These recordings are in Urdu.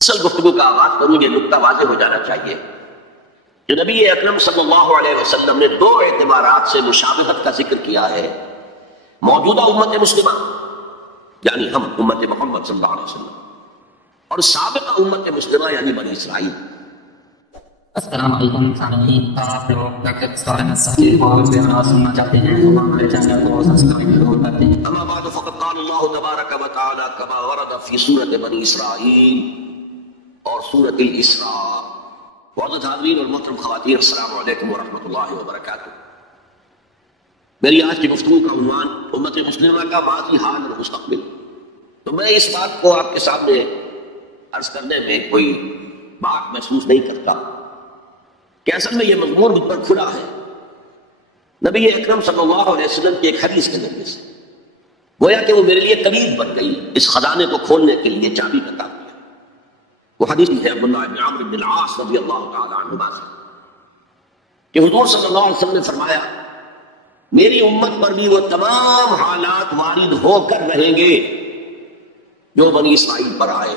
اصل گفتگو کا آغاز کروں یہ نکتہ واضح ہو جانا چاہیے کہ نبی اکرم صلی اللہ علیہ وسلم نے دو اعتبارات سے مشابہت کا ذکر کیا ہے. موجودہ امت مسلمہ یعنی ہم امت محمد صلی اللہ علیہ وسلم اور سابقہ امت مسلمہ یعنی بنی اسرائیل. السلام علیکم سامعین، آپ لوگ ڈاکٹر اسرار مسجد بہت سے ناز سننا چاہتے ہیں تو ہمارے چینل کو سبسکرائب ضرور کرتے ہیں. اما بعد فقد قال اللہ تبارک و تعالی کما ورد فی سورۃ بنی اسرائیل اور سورۃ الاسراء. معزز حاضرین اور محترم خواتین، السلام علیکم ورحمۃ اللہ وبرکاتہ. میری آج کی گفتگو کا عنوان امت مسلمہ کا ماضی، حال اور مستقبل. تو میں اس بات کو آپ کے سامنے عرض کرنے میں کوئی بات محسوس نہیں کرتا کہ اصل میں یہ مضمون مجھ پر کھلا ہے نبی اکرم صلی اللہ علیہ وسلم کی ایک حدیث کے ذریعے سے. گویا کہ وہ میرے لیے کلید بن گئی اس خزانے کو کھولنے کے لیے چابی کا کام کیا. وہ حدیث ہے عبداللہ بن عمرو بن العاص رضی اللہ تعالی عنہما سے کہ حضور صلی اللہ علیہ وسلم نے فرمایا میری امت پر بھی وہ تمام حالات وارد ہو کر رہیں گے جو بنی اسرائیل پر آئے،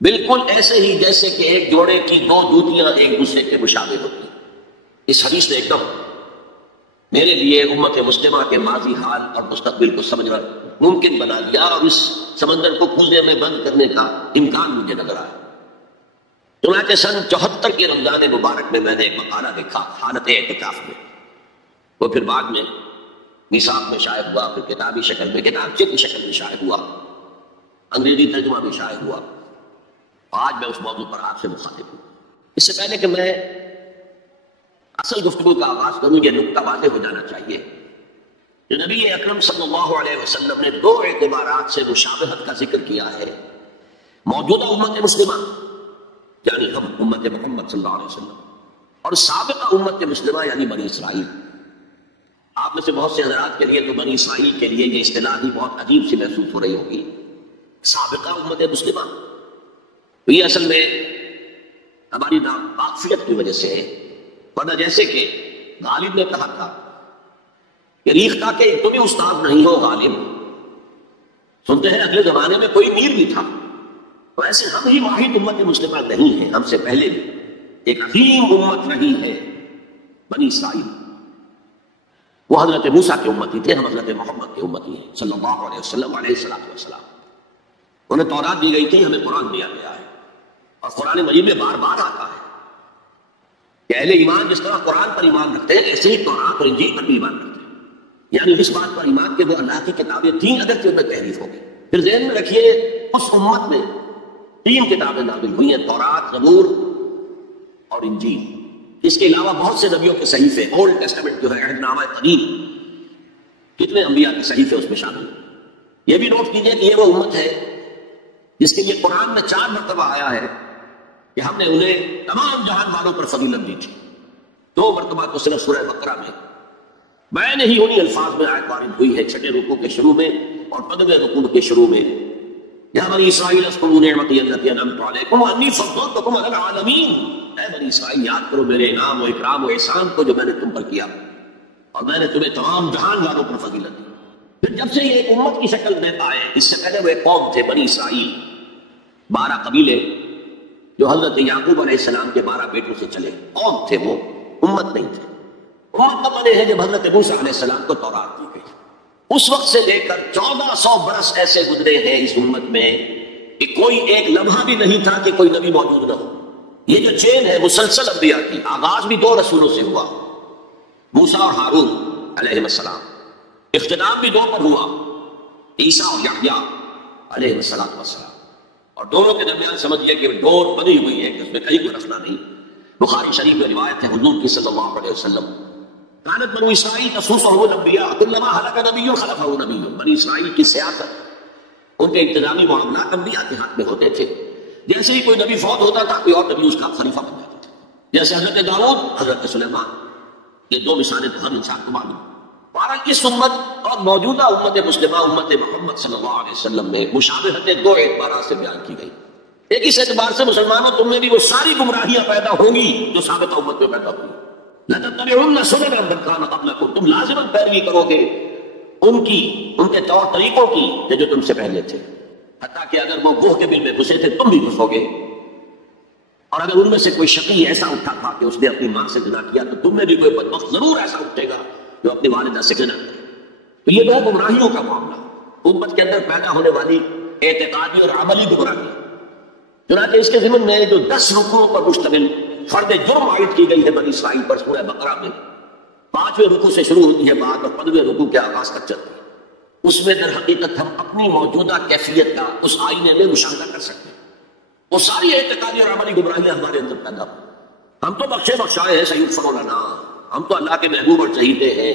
بالکل ایسے ہی جیسے کہ ایک جوڑے کی دو جوتیاں ایک دوسرے کے مشابہ ہوتی. اس حدیث نے ایک دم میرے لیے امت مسلمہ کے ماضی، حال اور مستقبل کو سمجھنا ممکن بنا دیا اور اس سمندر کو کوزے میں بند کرنے کا امکان مجھے نظر آیا. چنانچہ سن 74 کے رمضان مبارک میں میں نے ایک مقالہ دیکھا حالت اعتکاف میں. وہ پھر بعد میں میثاق میں شائع ہوا، پھر کتابی شکل میں، کتابچے کی شکل میں شائع ہوا، انگریزی ترجمہ بھی شائع ہوا. آج میں اس موضوع پر آپ سے مخاطب ہوں. اس سے پہلے کہ میں اصل گفتگو کا آغاز کروں یہ نکتہ واضح ہو جانا چاہیے کہ نبی اکرم صلی اللہ علیہ وسلم نے دو اعتبارات سے مشابہت کا ذکر کیا ہے. موجودہ امت مسلمہ یعنی ہم امت محمد صلی اللہ علیہ وسلم اور سابقہ امت مسلمہ یعنی بنی اسرائیل. آپ میں سے بہت سے حضرات کے لیے تو بنی اسرائیل کے لیے یہ اصطلاح ہی بہت عجیب سی محسوس ہو رہی ہوگی. سابقہ امت مسلمہ تو یہ اصل میں ہماری ناواقفیت کی وجہ سے ہے. ورنہ جیسے کہ غالب نے کہا تھا کہ ریختہ کہ تم ہی استاد نہیں ہو غالب، سنتے ہیں اگلے زمانے میں کوئی میر بھی تھا. تو ایسے ہم ہی واحد امت مسلمہ نہیں ہیں، ہم سے پہلے بھی ایک عظیم امت رہی ہے بنی اسرائیل. وہ حضرت موسیٰ کے امتی تھے، ہم حضرت محمد کے امتی ہیں صلی اللہ علیہ وسلم علیہ السلام. انہیں تورات دی گئی تھی، ہمیں قرآن دیا گیا ہے اور قرآن مجید میں بار بار آتا ہے کہ اہل ایمان جس طرح قرآن پر ایمان رکھتے ہیں ایسے ہی تورات اور انجیل پر بھی ایمان رکھتے ہیں. یعنی اس بات پر ایمان کہ وہ اللہ کی کتابیں تین اگرچہ ان میں تحریف ہو گئی. پھر ذہن میں رکھیے اس امت میں تین کتابیں نازل ہوئی ہیں، تورات، زبور اور انجیل. اس کے علاوہ بہت سے نبیوں کے صحیفے، اولڈ ٹیسٹمنٹ جو ہے عہد نامہ قدیم، کتنے انبیاء کے صحیفے اس میں شامل ہیں. یہ بھی نوٹ کیجئے کہ یہ وہ امت ہے جس کے لیے قرآن میں 4 مرتبہ آیا ہے کہ ہم نے انہیں تمام جہان والوں پر فضیلت دی تھی. 2 مرتبہ تو صرف سورہ بقرہ میں نے ہی انہی الفاظ میں آیت وارد ہوئی ہے، 6 رکوع کے شروع میں اور 15 رکوع کے شروع میں. یا بنی اسرائیل اذکروا نعمتی التی انعمت علیکم وانی فضلتکم علی العالمین. اے بنی اسرائیل یاد کرو میرے انعام و اکرام و احسان کو جو میں نے تم پر کیا اور میں نے تمہیں تمام جہان والوں پر فضیلت دی. پھر جب سے یہ ایک امت کی شکل میں آئے، اس سے پہلے وہ ایک قوم تھے بنی اسرائیل، 12 قبیلے جو حضرت یعقوب علیہ السلام کے 12 بیٹوں سے چلے. قوم تھے وہ، امت نہیں تھے. امت تب بنے ہیں جب حضرت موسیٰ علیہ السلام کو تورات دی گئی. اس وقت سے لے کر 1400 برس ایسے گزرے ہیں اس امت میں کہ کوئی ایک لمحہ بھی نہیں تھا کہ کوئی نبی موجود نہ ہو. یہ جو چین ہے مسلسل انبیاء کی، آغاز بھی 2 رسولوں سے ہوا، موسیٰ اور ہارون علیہ السلام. اختتام بھی 2 پر ہوا، عیسیٰ اور یحییٰ علیہ السلام. اور دونوں کے درمیان سمجھیے کہ ڈور بنی ہوئی ہے کہ اس میں کہیں کوئی رکھنا نہیں. بخاری شریف میں روایت ہے حضور کی صلی اللہ علیہ وسلم کانت بنو اسرائیل تسوسهم الانبیاء کلما ہلک نبی خلفہ نبی. بنی اسرائیل کی سیاست، ان کے انتظامی معاملات انبیاء کے ہاتھ میں ہوتے تھے. جیسے ہی کوئی نبی فوت ہوتا تھا کوئی اور نبی اس کا خلیفہ بن جاتا تھا. جیسے حضرت داؤد، حضرت سلیمان، یہ 2 مثالیں تو ہر انسان کو معلوم. بہرحال اس امت اور موجودہ امت مسلمہ امت محمد صلی اللہ علیہ وسلم میں مشابہتیں 2 اعتبارات سے بیان کی گئی. ایک اس اعتبار سے مسلمانوں تم میں بھی وہ ساری گمراہیاں پیدا ہوں گی جو سابقہ امت میں پیدا ہوئی. لَتَتَّبِعُنَّ سُنَنَ مَن كَانَ قَبْلَكُمْ، تم لازماً پیروی کرو گے ان کے طور طریقوں کی جو تم سے پہلے تھے. حتیٰ کہ اگر وہ گوہ کے بل میں گھسے تھے تم بھی گھسو گے، اور اگر ان میں سے کوئی شقی ایسا اٹھا تھا کہ اس نے اپنی ماں سے زنا کیا تو تم میں بھی کوئی بدبخت ضرور ایسا اٹھے گا جو اپنی والدہ سے زنا کرے۔ تو یہ وہ گمراہیوں کا معاملہ، امت کے اندر پیدا ہونے والی اعتقادی اور عملی گمراہی۔ چنانچہ اس کے ضمن میں جو 10 رکوعوں پر مشتمل فرد جرم عائد کی گئی ہے بنی اسرائیل پر سورہ بقرہ میں، 5ویں رکوع سے شروع ہوتی ہے بات اور 15ویں رکوع کے آغاز تک چلتی ہے، اس میں در حقیقت ہم اپنی موجودہ کیفیت کا اس آئینے میں مشاہدہ کر سکتے ہیں۔ وہ ساری اعتقادی اور عملی گمراہیاں ہمارے اندر پیدا ہوئی۔ ہم تو بخشے بخشائے ہیں سیغفر لنا، ہم تو اللہ کے محبوب اور چہیتے ہیں،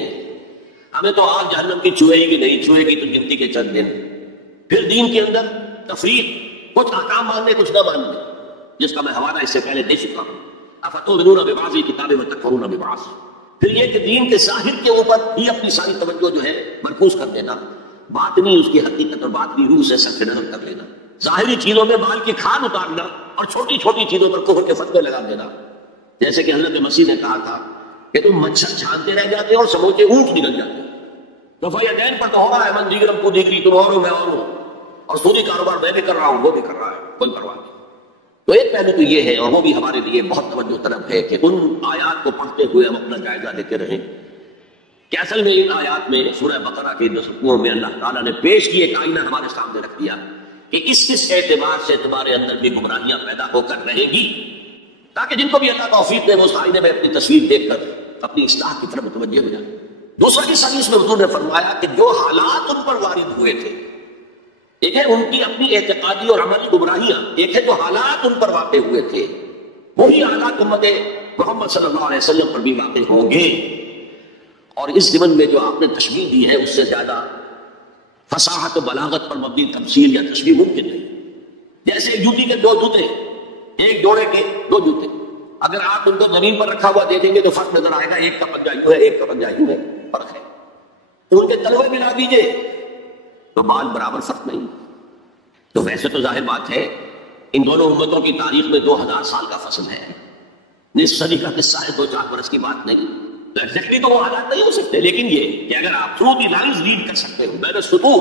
ہمیں تو آگ جہنم کی چھوئے گی نہیں، چھوئے گی تو گنتی کے چند دن۔ پھر دین کے اندر تفریق، کچھ احکام ماننے کچھ نہ ماننے، جس کا میں حوالہ اس سے پہلے دے چکا ہوں۔ افتؤمنون ببعض الکتاب وتکفرون ببعض۔ پھر یہ کہ دین کے ظاہر کے اوپر ہی اپنی ساری توجہ جو ہے مرکوز کر دینا، باطنی اس کی حقیقت اور باطنی روح سے صرف نظر کر لینا، ظاہری چیزوں میں بال کی کھال اتارنا اور چھوٹی چھوٹی چیزوں پر کفر کے فتوے لگا دینا۔ جیسے کہ حضرت مسیح نے کہا تھا کہ تم مچھر چھانتے رہ جاتے اور سموچے اونٹ نکل جاتے، دفعہ دین پر تو ہوگا ہے من دیگرم کو دیگری، تم اور ہو میں اور ہوں، اور سودی کاروبار میں بھی کر رہا ہوں وہ بھی کر رہا ہے، کوئی پرواہ نہیں۔ تو ایک پہلو تو یہ ہے، اور وہ بھی ہمارے لیے بہت توجہ طلب ہے کہ ان آیات کو پڑھتے ہوئے ہم اپنا جائزہ لیتے رہیں کہ اصل میں ان آیات میں سورہ بقرہ کے 10 رکوعوں میں اللہ تعالیٰ نے پیش کی ایک آئینہ ہمارے سامنے رکھ دیا کہ اس اعتبار سے تمہارے اندر بھی گمراہیاں پیدا ہو کر رہے گی، تاکہ جن کو بھی اللہ توفیق دے وہ اس آئینے میں اپنی تصویر دیکھ کر اپنی اصلاح کی طرف متوجہ ہو جائے۔ دوسرا اس حدیث میں حضور نے فرمایا کہ جو حالات ان پر وارد ہوئے تھے، ایک ہے ان کی اپنی اعتقادی اور عملی گمراہیاں، ایک ہے جو حالات ان پر واقع ہوئے تھے، وہی حالات امت محمد صلی اللہ علیہ وسلم پر بھی واقع ہوں گے۔ اور اس ضمن میں جو آپ نے تشبیہ دی ہے اس سے زیادہ فصاحت و بلاغت پر مبنی تمثیل یا تشبیہ ممکن نہیں۔ جیسے ایک جوتی کے 2 جوتے، ایک جوڑے کے 2 جوتے، اگر آپ ان کو زمین پر رکھا ہوا دیکھیں گے تو فرق نظر آئے گا، ایک کا پنجہ یوں ہے ایک کا پنجہ یوں ہے، فرق ہے۔ ان کے تلوے ملا دیجئے تو بال برابر فرق نہیں۔ تو ویسے تو ظاہر بات ہے ان دونوں امتوں کی تاریخ میں 2000 سال کا فصل ہے، نصف صدی کا قصہ ہے، 2-4 برس کی بات نہیں۔ تو ایگزیکٹلی تو وہ حالات نہیں ہو سکتے، لیکن یہ کہ اگر آپ تھرو دی لائنز ریڈ کر سکتے ہو بین السطور،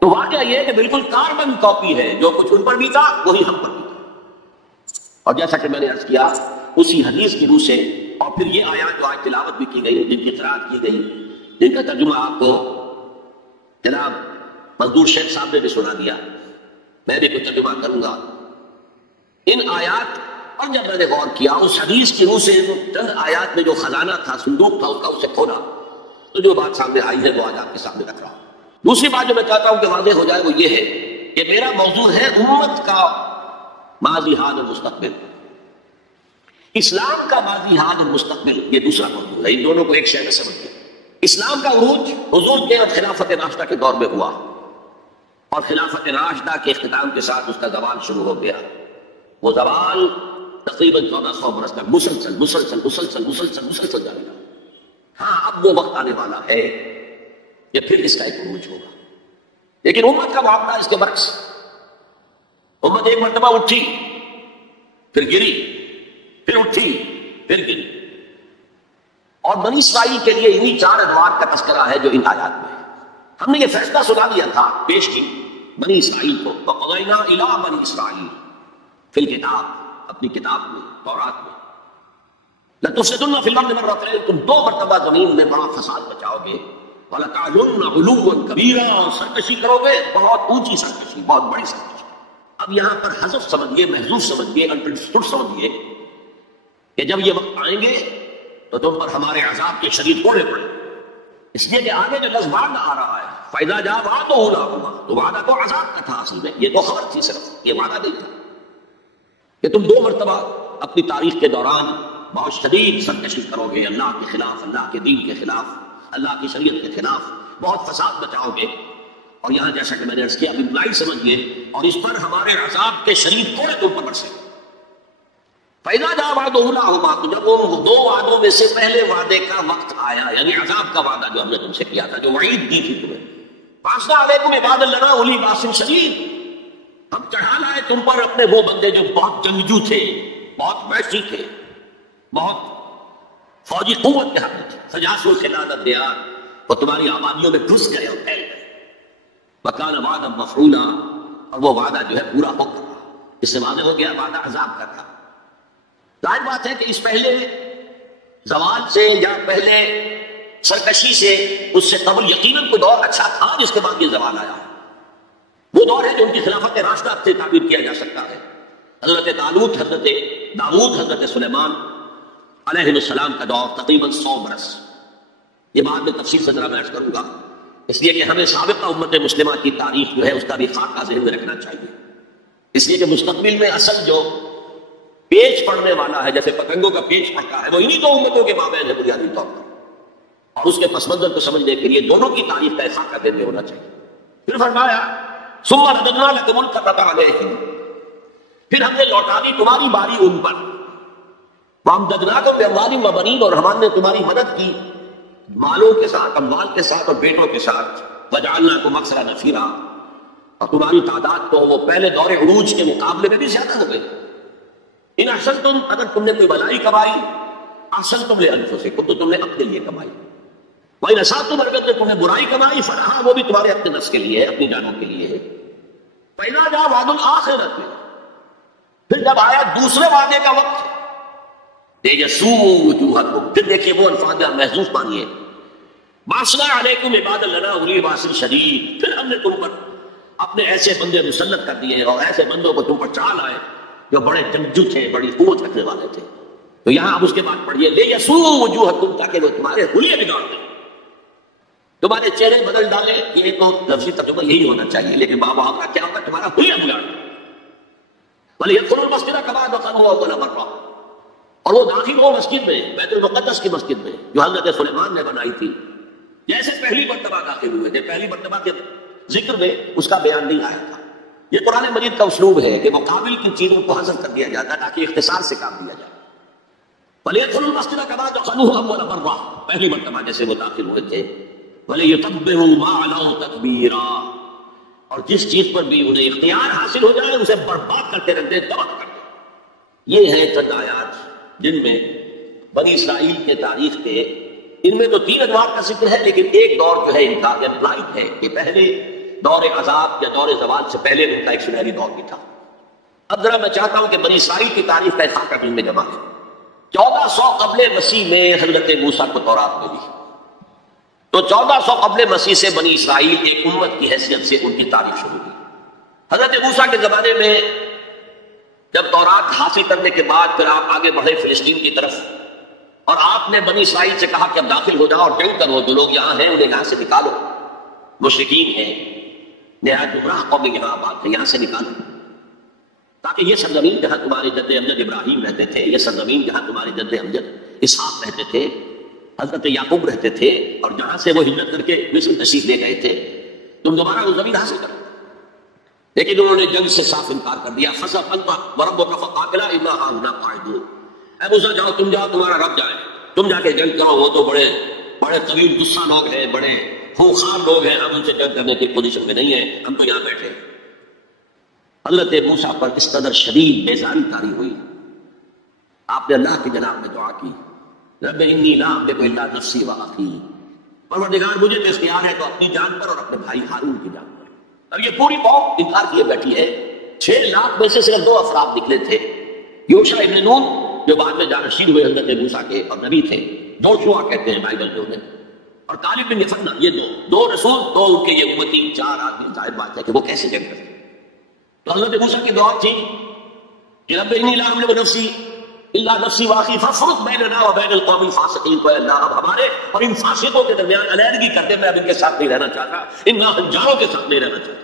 تو واقعہ یہ ہے کہ بالکل کاربن کاپی ہے، جو کچھ ان پر بھی تھا وہی ہم پر بھی تھا۔ اور جیسا کہ میں نے عرض کیا اسی حدیث کی روح سے، اور پھر یہ آیات جو آج تلاوت بھی کی گئی، جن کی قرأت کی گئی، جن کا ترجمہ آپ کو جناب مزدور شیخ صاحب نے بھی سنا دیا، میں بھی کچھ ترجمہ کروں گا۔ ان آیات اور جب میں نے غور کیا اس حدیث کی روح سے چند آیات میں جو خزانہ تھا، صندوق تھا، اس کا اسے کھولا تو جو بات سامنے آئی ہے وہ آج آپ کے سامنے رکھ رہا ہوں۔ دوسری بات جو میں چاہتا ہوں کہ واضح ہو جائے وہ یہ ہے کہ میرا موضوع ہے امت کا ماضی، حال اور مستقبل، اسلام کا ماضی، حال اور مستقبل، یہ دوسرا موضوع ہے۔ ان دونوں کو ایک شے میں سمجھیں۔ اسلام کا عروج حضور کے اور خلافت راشدہ کے دور میں ہوا، اور خلافت راشدہ کے اختتام کے ساتھ اس کا زوال شروع ہو گیا۔ وہ زوال تقریباً 1400 برس تک مسلسل مسلسل مسلسل مسلسل مسلسل جاری رہا۔ ہاں اب وہ وقت آنے والا ہے کہ پھر اس کا ایک عروج ہوگا، لیکن امت کا معاملہ اس کے برعکس۔ امت ایک مرتبہ اٹھی، پھر گری، پھر اٹھی، پھر گری، اور بنی اسرائیل کے لیے انہی 4 ادوار کا تذکرہ ہے جو ان آیات میں ہے۔ ہم نے یہ فیصلہ سنا دیا تھا، پیش کی بنی اسرائیل کو، وَقَضَيْنَا إِلَىٰ بَنِي إِسْرَائِيلَ فِي الْكِتَابِ، اپنی کتاب میں، تورات میں، لَتُفْسِدُنَّ فِي الْأَرْضِ مَرَّتَيْنِ، تم 2 مرتبہ زمین میں بڑا فساد بچاؤ گے، وَلَتَعْلُنَّ عُلُوًّا كَبِيرًا، سرکشی کرو گے، بہت اونچی سرکشی، بہت بڑی سرکشی۔ اب یہاں پر حذف سمجھیے، محذوف سمجھیے، انڈرسٹوڈ سمجھیے کہ جب یہ وقت آئیں گے تو تم پر ہمارے عذاب کے شدید کوڑے پڑیں، اس لیے کہ آگے جو لفظ وعدہ آ رہا ہے، فَإِذَا جَاءَ وَعْدُهُ لَهُمَا، تو وعدہ تو عذاب کا تھا، اصل میں یہ تو خبر تھی، صرف یہ وعدہ نہیں تھا کہ تم 2 مرتبہ اپنی تاریخ کے دوران بہت شدید سرکشی کرو گے، اللہ کے خلاف، اللہ کے دین کے خلاف، اللہ کی شریعت کے خلاف بہت فساد بچاؤ گے۔ اور یہاں جیسا کہ میں نے عرض کیا، اب امپلائی سمجھیے، اور اس پر ہمارے عذاب کے شدید کوڑے تم پر برسے۔ فَإِذَا جَاءَ وَعْدُهُ لَهُمَا، جب وہ 2 وعدوں میں سے پہلے وعدے کا وقت آیا، یعنی عذاب کا وعدہ جو ہم نے تم سے کیا تھا، جو وعید دی تھی تمہیں، فَأَرْسَلْنَا عَلَيْكُمْ عِبَادًا لَنَا أُولِي بَأْسٍ شَدِيدٍ، ہم چڑھا لائے تم پر اپنے وہ بندے جو بہت جنگجو تھے، بہت وحشی تھے، بہت فوجی قوت کے حامل تھے، فَجَاسُوا خِلَالَ الدِّيَارِ، وہ تمہاری آبادیوں میں گھس گئے اور پھیل گئے، وَكَانَ وَعْدًا مَفْعُولًا، اور وہ وعدہ جو ہے پورا ہو کر رہا. اس سے واضح ہو گیا وعدہ عذاب کا تھا. ظاہر بات ہے کہ اس پہلے زوال سے یا پہلے سرکشی سے اس سے قبل یقیناً کوئی دور اچھا تھا جس کے بعد یہ زوال آیا. وہ دور ہے جو ان کی خلافت راشدہ سے تعبیر کیا جا سکتا ہے. حضرت طالوت، حضرت داؤد، حضرت سلیمان علیہ السلام کا دور تقریباً 100 برس. یہ بات میں تفصیل سے ذرا میں عرض کروں گا، اس لیے کہ ہمیں سابقہ امت مسلمہ کی تاریخ جو ہے اس کا بھی خاکہ ذہن میں رکھنا چاہیے. اس لیے کہ مستقبل میں اصل جو پیچ پڑنے والا ہے، جیسے پتنگوں کا پیچ پڑتا ہے، وہ انہی دو امتوں کے مابین ہے بنیادی طور پر. اور اس کے پس منظر کو سمجھنے کے لیے دونوں کی تاریخ کا خاکہ دیتے ہونا چاہیے. پھر فرمایا ثم رددنا لكم الكرة عليهم، پھر ہم نے لوٹا دی تمہاری باری ان پر. وامددناکم باموال وبنین، اور ہم نے تمہاری مدد کی مالوں کے ساتھ، اموال کے ساتھ اور بیٹوں کے ساتھ. وجعلناکم اکثر نفیرا، اور تمہاری تعداد تو وہ پہلے دور عروج کے مقابلے میں بھی زیادہ ہو گئی. ان احسنتم، اگر تم نے کوئی بھلائی کمائی، احسنتم لانفسکم، تو تم نے اپنے لیے کمائی. وَإِنْ أَسَأْتُمْ، اگر تم نے برائی کمائی، فَلَهَا، وہ بھی تمہارے اپنے نفس کے لیے ہے، اپنی جانوں کے لیے ہے. فَإِذَا جَاءَ وَعْدُ الْآخِرَةِ، پھر جب آیا دوسرے وعدے کا وقت، تَيَسُوءُ وُجُوهَكُمْ، پھر دیکھیے وہ الفاظ محذوف مانیے. بَعَثْنَا عَلَيْكُمْ عِبَادًا لَنَا أُولِي بَأْسٍ شَدِيدٍ، پھر ہم نے تم پر اپنے ایسے بندے مسلط کر دیے اور ایسے بندوں کو تم پر چال آئے جو بڑے جنگجو تھے، بڑی قوت رکھنے والے تھے. تو یہاں اب اس کے بعد پڑھیے لِيَسُوءُ وُجُوهَكُمْ، تاکہ وہ تمہارے حلیے بگاڑ دیں، تمہارے چہرے بدل ڈالے. یہ تو لفظی ترجمہ یہی ہونا چاہیے، لیکن بابا آپ کا کیا ہوگا؟ تمہارا حلیہ بگاڑ دیں. وَلِيَدْخُلُوا الْمَسْجِدَ كَمَا دَخَلُوهُ أَوَّلَ مَرَّةٍ، اور وہ داخل ہو مسجد میں، بیت المقدس کی مسجد میں جو حضرت سلیمان نے بنائی تھی، جیسے پہلی مرتبہ داخل ہوئے تھے. پہلی مرتبہ کے ذکر میں اس کا بیان نہیں آیا تھا. یہ قرآن مجید کا اسلوب ہے کہ مقابل کی چیزوں کو حذف کر دیا جاتا ہے تاکہ اختصار سے کام دیا جائے. وَلِيَدْخُلُوا الْمَسْجِدَ كَمَا دَخَلُوهُ أَوَّلَ مَرَّةٍ، پہلی مرتبہ جیسے وہ داخل ہوئے تھے. وَلِيُتَبِّرُوا مَا عَلَوْا تَتْبِيرًا، اور جس چیز پر بھی انہیں اختیار حاصل ہو جائے اسے برباد کرتے رہتے، تباہ کرتے. یہ ہے چند آیات جن میں بنی اسرائیل کے تاریخ کے، ان میں تو 3 ادوار کا ذکر ہے، لیکن ایک دور جو ہے ان کا امپلائڈ ہے کہ پہلے دور عذاب یا دور زوال سے پہلے ان کا ایک سنہری دور بھی تھا. اب ذرا میں چاہتا ہوں کہ بنی اسرائیل کی تاریخ کا خاکہ دل میں جمع ہے. 1400 قبل مسیح میں حضرت موسیٰ کو تورات ملی، تو 1400 قبل مسیح سے بنی اسرائیل ایک امت کی حیثیت سے ان کی تاریخ شروع ہوئی. حضرت موسیٰ کے زمانے میں جب تورات حاصل کرنے کے بعد پھر آپ آگے بڑھے فلسطین کی طرف، اور آپ نے بنی اسرائیل سے کہا کہ اب داخل ہو جاؤ اور جنگ کرو، جو لوگ یہاں ہیں انہیں یہاں سے نکالو، مشرکین ہیں، نہایت گمراہ قوم یہاں آباد ہے، یہاں سے نکالو، تاکہ یہ سرزمین جہاں تمہارے جد امجد ابراہیم رہتے تھے، یہ سرزمین جہاں تمہارے جد امجد اسحاق رہتے تھے، حضرت یعقوب رہتے تھے، اور جہاں سے وہ ہجرت کر کے مصر تشریف لے گئے تھے، تم دوبارہ وہ زمین حاصل کرو. لیکن انہوں نے جنگ سے صاف انکار کر دیا. فَذْهَبْ أَنْتَ وَرَبُّكَ فَقَاتِلَا إِنَّا هَاهُنَا قَاعِدُونَ، اے موسیٰ جاؤ، تم جاؤ، تمہارا رب جائے، تم جا کے جنگ کرو. وہ تو بڑے بڑے طویل غصہ لوگ ہیں، بڑے خوخار لوگ ہیں، ہم ان سے جنگ کرنے کی پوزیشن میں نہیں ہیں، ہم تو یہاں بیٹھے. حضرت موسیٰ پر اس قدر شدید بیزاری طاری ہوئی، آپ نے اللہ کی جناب میں دعا کی، رب انی لا املک الا نفسی واخی، پروردگار مجھے تو اختیار ہے تو اپنی جان پر اور اپنے بھائی ہارون کی جان پر. اب یہ پوری قوم انکار کیے بیٹھی ہے. 6 لاکھ میں سے صرف 2 افراد نکلے تھے، یوشع ابن نون جو بعد میں جانشین ہوئے حضرت موسیٰ کے اور نبی تھے، جوشوا کہتے ہیں بائبل میں انہیں، اور کالب بن یفنہ، یہ دو رسول، 2 ان کے یہ امتی، 4 آدمی. ظاہر بات ہے کہ وہ کیسے جنگ کرتے. تو حضرت موسیٰ کی دعا تھی کہ رب انی لا املک نفسی الا نفسی واخی فافرق بیننا وبین القوم الفاسقین. کو اللہ اب ہمارے اور ان فاسقوں کے درمیان علیحدگی کر دے، میں اب ان کے ساتھ نہیں رہنا چاہتا، ان ناہنجاروں کے ساتھ نہیں رہنا چاہتا.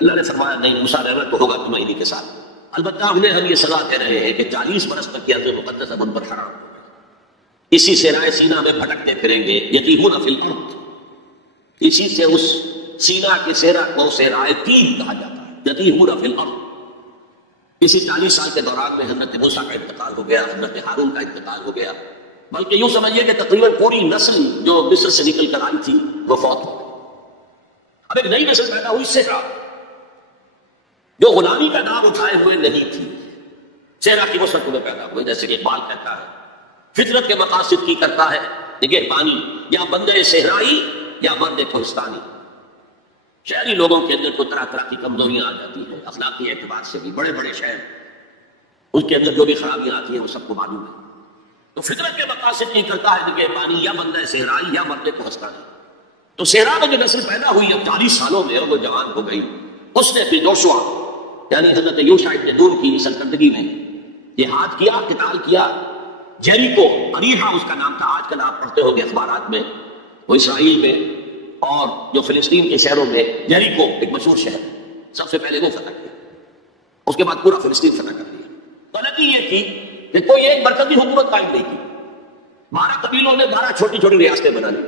اللہ نے فرمایا نہیں، موسیٰ رہنا تو ہوگا تمہیں انہی کے ساتھ. البتہ انہیں ہم یہ سزا دے رہے ہیں کہ 40 برس تک یہ ارض مقدس اب ان پر حرام ہو گئی، اسی سے رائے سینہ میں بھٹکتے پھریں گے. یتیہون فی الارض، اسی سے اس سینہ کے سیرا کو سیرائے تین کہا جاتا ہے، یتیہون فی الارض. اسی 40 سال کے دوران میں حضرت موسیٰ کا انتقال ہو گیا، حضرت ہارون کا انتقال ہو گیا، بلکہ یوں سمجھیے کہ تقریباً پوری نسل جو مصر سے نکل کر آئی تھی وہ فوت ہو گئی. اب ایک نئی نسل پیدا ہوئی سیرا، جو غلامی کا نام اٹھائے ہوئے نہیں تھی. سیرا کی وسعت میں پیدا ہوئے، جیسے کہ اقبال کہتا ہے فطرت کے مقاصد کی کرتا ہے نگہ بانی، یا بندے صحرائی یا مرد کوہستانی. شہری لوگوں کے اندر تو طرح طرح کی کمزوریاں آ جاتی ہیں، اخلاقی اعتبار سے بھی بڑے بڑے شہر اس کے اندر جو بھی خرابیاں آتی ہیں وہ سب کو معلوم ہے۔ تو فطرت کے مقاصد کی کرتا ہے کہ پانی یا بندہ صحرائی یا مردے کو ہنستا ہے۔ تو صحرا میں جو نسل پیدا ہوئی اب 40 سالوں میں اور وہ جوان ہو گئی، اس نے پھر یوشوا یعنی حضرت یوشع ابن نون کی سلطنتی میں جہاد کیا، قتال کیا۔ جیریکو، اریحا اس کا نام تھا، آج کل آپ پڑھتے ہوں گے اخبارات میں، وہ اسرائیل میں اور جو فلسطین کے شہروں میں جیریکو ایک مشہور شہر ہے، سب سے پہلے وہ فتح کیا، اس کے بعد پورا فلسطین فتح کر لیا۔ غلطی یہ تھی کہ کوئی ایک مرکزی حکومت قائم نہیں کی، 12 قبیلوں نے 12 چھوٹی چھوٹی ریاستیں بنا لی۔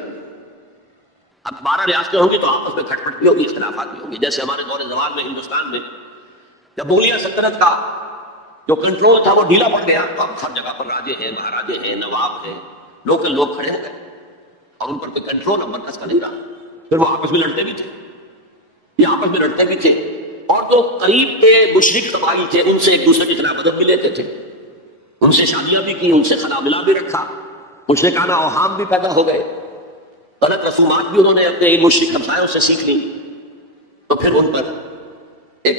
اب 12 ریاستیں ہوں گی تو آپس میں کھٹ پٹ بھی ہوگی، اختلافات بھی ہوں گے، جیسے ہمارے دور زوال میں ہندوستان میں جب مغلیہ سلطنت کا جو کنٹرول تھا وہ ڈھیلا پڑ گیا تو اب ہر جگہ پر راجے ہیں، مہاراجے ہیں، نواب ہیں، لوکل لوگ کھڑے ہو گئے اور ان پر کوئی کنٹرول اب مرکز کا نہیں رہا۔ پھر وہ آپس میں لڑتے بھی تھے، یہ آپس میں لڑتے بھی تھے، اور جو قریب کے مشرک قبائل تھے ان سے ایک دوسرے کی طرح مدد بھی لیتے تھے، ان سے شادیاں بھی کی، ان سے خلا ملا بھی رکھا، مشرکانہ اوہام بھی پیدا ہو گئے، غلط رسومات بھی انہوں نے اپنے مشرک ہمسایوں سے سیکھ لی۔ تو پھر ان پر ایک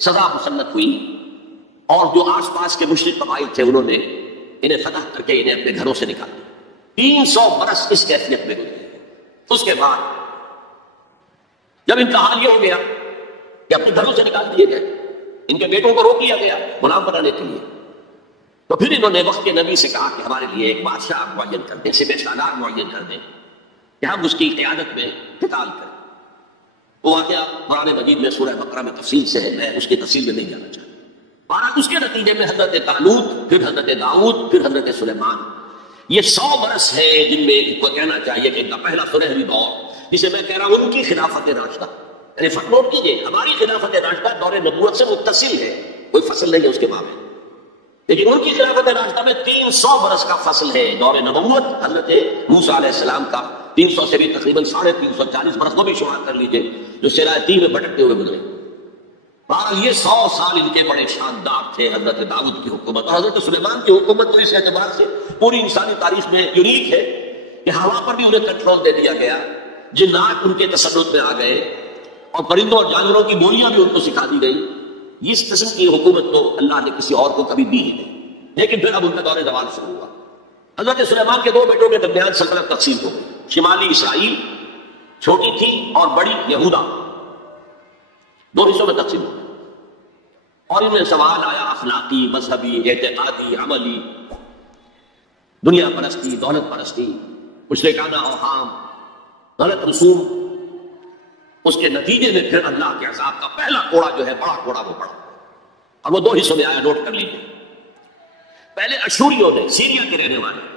سزا مسلط ہوئی اور جو آس پاس کے مشرک قبائل تھے انہوں نے انہیں فتح کر کے انہیں اپنے گھروں سے نکال دیا۔ 300 برس اس کیفیت میں گزرے۔ اس کے بعد جب ان کا حال یہ ہو گیا کہ اپنے گھروں سے نکال دیے گئے، ان کے بیٹوں کو روک لیا گیا غلام بنانے کے لیے، تو پھر انہوں نے وقت کے نبی سے کہا کہ ہمارے لیے ایک بادشاہ معین کر دیں، سپہ سالار معین کر دیں کہ ہم اس کی قیادت میں قتال کریں۔ وہ واقعہ قرآن مجید میں سورہ بقرہ میں تفصیل سے ہے، میں اس کی تفصیل میں نہیں جانا چاہتا۔ بہرحال اس کے نتیجے میں حضرت طالوت، پھر حضرت داؤد، پھر حضرت سلیمان، یہ 100 برس ہے جن میں ان کو کہنا چاہیے کہ ان کا پہلا سنہری دور، جسے میں کہہ رہا ہوں ان کی خلافت راشدہ، یعنی فٹ نوٹ کیجیے ہماری خلافت راشدہ دور نبوت سے متصل ہے، کوئی فصل نہیں ہے اس کے مابین، لیکن ان کی خلافت راشدہ میں 300 برس کا فصل ہے۔ دور نبوت حضرت موسیٰ علیہ السلام کا 300 سے بھی تقریباً 350 برس کو بھی شمار کر لیجیے جو صراع تیہ میں بھٹکتے ہوئے گزرے۔ بہرحال یہ 100 سال ان کے بڑے شاندار تھے، حضرت داؤد کی حکومت اور حضرت سلیمان کی حکومت تو اس اعتبار سے پوری انسانی تاریخ میں یونیک ہے کہ ہوا پر بھی انہیں کنٹرول دے دیا گیا، جنات ان کے تسلط میں آ گئے اور پرندوں اور جانوروں کی بولیاں بھی ان کو سکھا دی گئی۔ اس قسم کی حکومت تو اللہ نے کسی اور کو کبھی دی ہی نہیں، لیکن پھر اب ان کا دور زوال شروع ہوا۔ حضرت سلیمان کے 2 بیٹوں کے درمیان سلطنت تقسیم ہو گئی، شمالی اسرائیل چھوٹی تھی اور بڑی یہودا، 2 حصوں میں تقسیم ہو گئی، اور ان میں سوال آیا اخلاقی، مذہبی، اعتقادی، عملی، دنیا پرستی، دولت پرستی، مشرکانہ اوہام، غلط رسوم۔ اس کے نتیجے میں پھر اللہ کے عذاب کا پہلا کوڑا جو ہے، بڑا کوڑا وہ پڑا، اور وہ 2 حصوں میں آیا، نوٹ کر لیجیے۔ پہلے اشوریوں نے، سیریا کے رہنے والے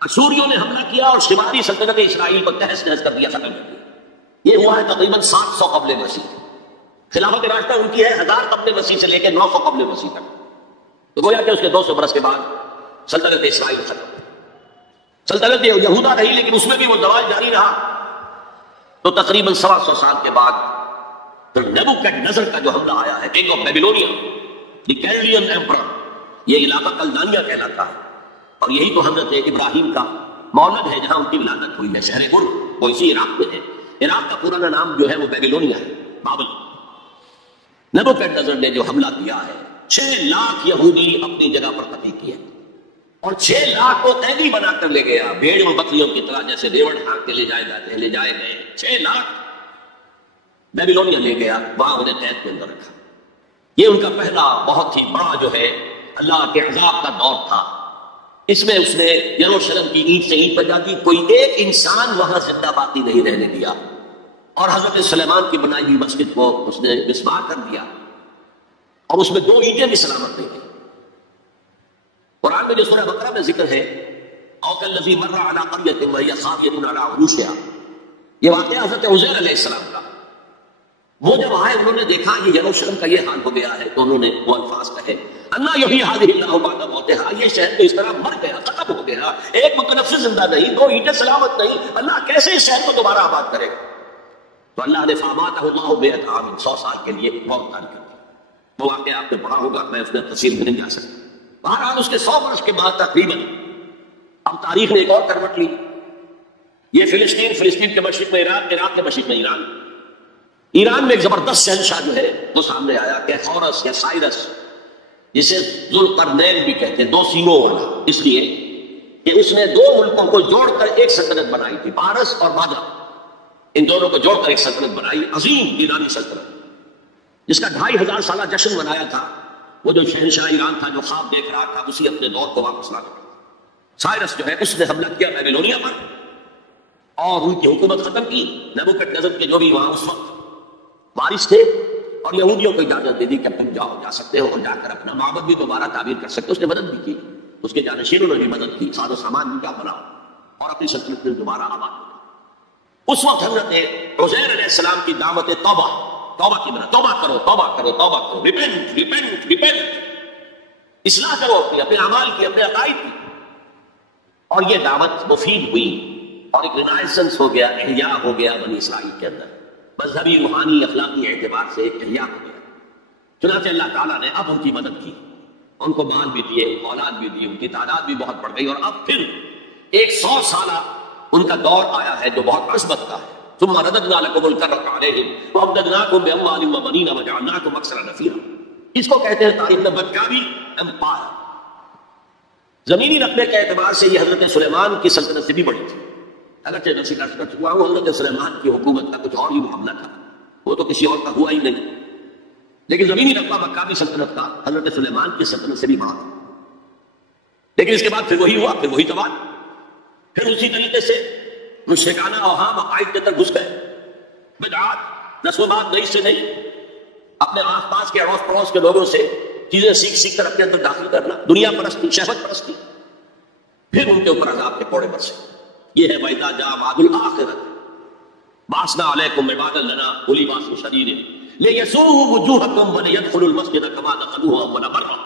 اشوریوں نے حملہ کیا اور شمالی سلطنت اسرائیل پر تہس نہس کر دیا، ختم کر دیا۔ یہ ہوا ہے تقریباً 700 قبل مسیح۔ خلافت راشدہ ان کی ہے 1000 قبل مسیح سے لے کے 900 قبل مسیح تک، تو گویا کہ اس کے 200 برس کے بعد سلطنت اسرائیل ختم۔ سلطنت یہودا رہی لیکن اس میں بھی وہ زوال جاری رہا، تو تقریباً 125 سال کے بعد پھر نیبوکڈنیزر کا جو حملہ آیا ہے، king of Babylonia, the Chaldean emperor, یہ علاقہ کلدانیہ کہلاتا ہے، اور یہی تو حضرت ابراہیم کا مولد ہے، جہاں ان کی ولادت ہوئی ہے، شہر گر، وہ اسی عراق میں ہے۔ عراق کا پرانا نام جو ہے وہ بیبیلونیا ہے، بابل۔ نیبوکڈنیزر نے جو حملہ کیا ہے، 6 لاکھ یہودی اپنی جگہ پر قتل کیے اور 6 لاکھ کو قیدی بنا کر لے گیا، بھیڑ و بکریوں کی طرح، جیسے ریوڑ ہانک کے لے جائے گئے 6 لاکھ بیبیلونیا لے گیا، وہاں انہیں قید کے اندر رکھا۔ یہ ان کا پہلا بہت ہی بڑا جو ہے اللہ کے عذاب کا دور تھا۔ اس میں اس نے یروشلم کی اینٹ سے اینٹ بجا دی، کوئی ایک انسان وہاں زندہ باقی نہیں رہنے دیا، اور حضرت سلیمان کی بنائی ہوئی مسجد کو اس نے مسمار کر دیا، اور اس میں 2 اینٹیں بھی سلامت نہیں گئی۔ قرآن میں جو سورہ بقرہ میں ذکر ہے، او کالذی مر علی قریۃ وہی خاویۃ علی عروشہا، یہ واقعہ حضرت عزیر علیہ السلام کا۔ وہ جب آئے انہوں نے دیکھا یہ یروشلم کا یہ حال ہو گیا ہے، تو انہوں نے وہ الفاظ کہے، انا یحیی ھذہ اللہ بعد موتھا، یہ شہر تو اس طرح مر گیا، ختم ہو گیا، ایک متنفس زندہ نہیں، 2 اینٹیں سلامت نہیں، اللہ کیسے اس شہر کو دوبارہ آباد کرے گا؟ تو اللہ نے فاماتہ اللہ 100 عام، 100 سال کے لیے موت طاری کر دی۔ وہ واقعہ آپ نے پڑھا ہوگا، میں اس میں تفصیل میں نہیں جا سکتا۔ بہرحال اس کے 100 برس کے بعد تقریباً اب تاریخ نے ایک اور کروٹ لی۔ یہ فلسطین کے مشرق میں عراق، عراق کے مشرق میں ایران، ایران میں ایک زبردست شہنشاہ جو ہے وہ سامنے آیا کہ خورس یا سائرس، جسے ذوالقرنین بھی کہتے ہیں، 2 سینگوں والا، اس لیے کہ اس نے 2 ملکوں کو جوڑ کر ایک سلطنت بنائی تھی، پارس اور مادہ، ان دونوں کو جوڑ کر ایک سلطنت بنائی، عظیم ایرانی سلطنت، جس کا 2500 سالہ جشن منایا تھا۔ وہ جو شہنشاہ ایران تھا جو خواب دیکھ رہا تھا، اسی اپنے دور کو واپس لا کر سائرس جو ہے اس نے حملہ کیا بیبلونیا پر اور ان کی حکومت ختم کی۔ نیبوکڈنیزر کے جو بھی وہاں اس وقت وارث تھے، اور یہودیوں کو اجازت دے دی کہ تم جا سکتے ہو اور جا کر اپنا معبد بھی دوبارہ تعمیر کر سکتے ہو۔ اس نے مدد بھی کی، اس کے جانشینوں نے بھی مدد کی، ساز و سامان بھی کیا بناؤ اور اپنی سلطنت میں دوبارہ آباد ہو۔ اس وقت حضرت عزیر علیہ السلام کی دعوت توبہ کی طرح، توبہ کرو توبہ کرو توبہ کرو، ریپینٹ ریپینٹ ریپینٹ، اصلاح کرو اپنے اعمال کی، اپنے عقائد کی، اور یہ دعوت مفید ہوئی اور ایک رینائسنس ہو گیا، احیاء ہو گیا بنی اسرائیل کے اندر، مذہبی روحانی اخلاقی اعتبار سے ایک احیاء ہو گیا۔ چنانچہ اللہ تعالیٰ نے اب ان کی مدد کی، ان کو مال بھی دیے، اولاد بھی دی، ان کی تعداد بھی بہت بڑھ گئی، اور اب پھر 100 سالہ ان کا دور آیا ہے جو بہت عصمت کا ہے۔ ثم رددنا لكم الكرة عليهم وامددناكم باموال وبنين وجعلناكم اكثر نفيرا۔ اس کو کہتے ہیں تاریخ میں بدکاری امپائر۔ زمینی رقبے کے اعتبار سے یہ حضرت سلیمان کی سلطنت سے بھی بڑی تھی، اگرچہ نسل کر چکا ہوں، حضرت سلیمان کی حکومت کا کچھ اور ہی معاملہ تھا، وہ تو کسی اور کا ہوا ہی نہیں، لیکن زمینی رقبہ مکہ کی سلطنت کا حضرت سلیمان کی سلطنت سے بھی بڑا تھا۔ لیکن اس کے بعد پھر وہی ہوا، پھر وہی تباہ، پھر اسی طریقے سے مشرکانہ اوہام عقائد کے اندر گھس گئے، بدعات، رسومات نئی سے نئی، اپنے آس پاس کے اڑوس پڑوس کے لوگوں سے چیزیں سیکھ کر اپنے اندر داخل کرنا، دنیا پرستی، شہوت پرستی، پھر ان کے اوپر عذاب کے کوڑے برسے۔ یہ ہے وَإِذَا جَاءَ وَعْدُ الْآخِرَةِ بَعَثْنَا عَلَيْكُمْ عِبَادًا لَنَا أُولِي بَأْسٍ شَدِيدٍ لِيَسُوءُوا وُجُوهَكُمْ وَلِيَدْخُلُوا الْمَسْجِدَ كَمَا دَخَلُوهُ أَوَّلَ مَرَّةٍ۔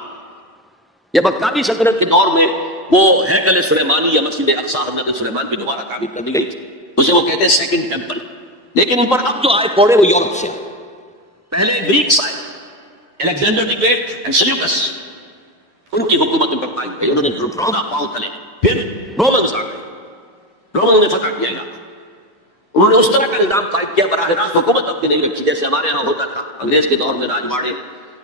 یہ مکہ سلطنت کے دور میں وہ ہیکل سلیمانی یا مسجد اقصی حضرت سلیمان کی دوبارہ تعمیر کر دی گئی تھی، اسے وہ کہتے ہیں سیکنڈ ٹیمپل۔ لیکن ان پر اب جو آئے کوڑے وہ یورپ سے، پہلے گریکس آئے، Alexander the great and Seleucus, ان کی حکومت پر قائم کی، انہوں نے روندا پاؤں تلے، پھر رومنز آ گئے، رومنوں نے فتح کیا علاقہ، انہوں نے اس طرح کا نظام قائم کیا، براہ راست حکومت اپنی نہیں رکھی جیسے ہمارے یہاں ہوتا تھا انگریز کے دور میں، راجواڑے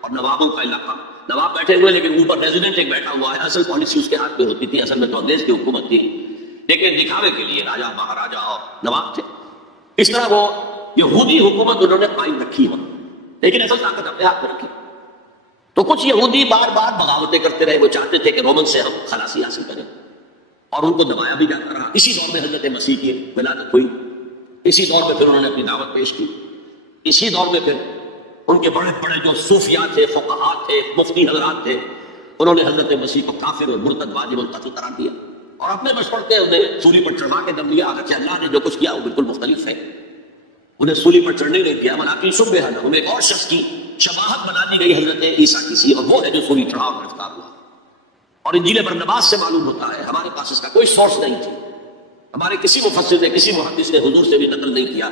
اور نوابوں کا علاقہ، نواب بیٹھے ہوئے لیکن اوپر ریزیڈنٹ ایک بیٹھا ہوا ہے، اصل پالیسی اس کے ہاتھ میں ہوتی تھی، اصل میں تو انگریز کی حکومت تھی، لیکن دکھاوے کے لیے راجا مہاراجا اور نواب تھے۔ اس طرح وہ یہودی حکومت انہوں نے قائم رکھی ہو، لیکن اصل طاقت اپنے ہاتھ میں رکھی۔ تو کچھ یہودی بار بار بغاوتیں کرتے رہے، وہ چاہتے تھے کہ رومن سے ہم خلاصی حاصل کریں، اور ان کو دبایا بھی جاتا رہا۔ اسی دور میں حضرت مسیح کی ولادت ہوئی، اسی دور میں پھر انہوں نے اپنی دعوت پیش کی، اسی دور میں پھر ان کے بڑے بڑے جو صوفیاء تھے، فقہاء تھے، مفتی حضرات تھے، انہوں نے حضرت مسیح کو کافر اور مرتد واجب القتل قرار دیا، اور اپنے مشورے سے انہیں سولی پر چڑھا کے دم لیا، اگرچہ اللہ نے جو کچھ کیا وہ بالکل مختلف ہے، انہیں سولی پر چڑھنے نہیں دیا، ولیکن شبہ لہم، ایک اور شخص کی شباہت بنا دی گئی حضرت عیسیٰ کی، اور وہ ہے جو سولی چڑھا اور گرفتار ہوا۔ اور انجیل برنباس سے معلوم ہوتا ہے، ہمارے پاس اس کا کوئی سورس نہیں تھی، ہمارے کسی مفسر نے، کسی محدث نے حضور سے بھی نقل نہیں کیا،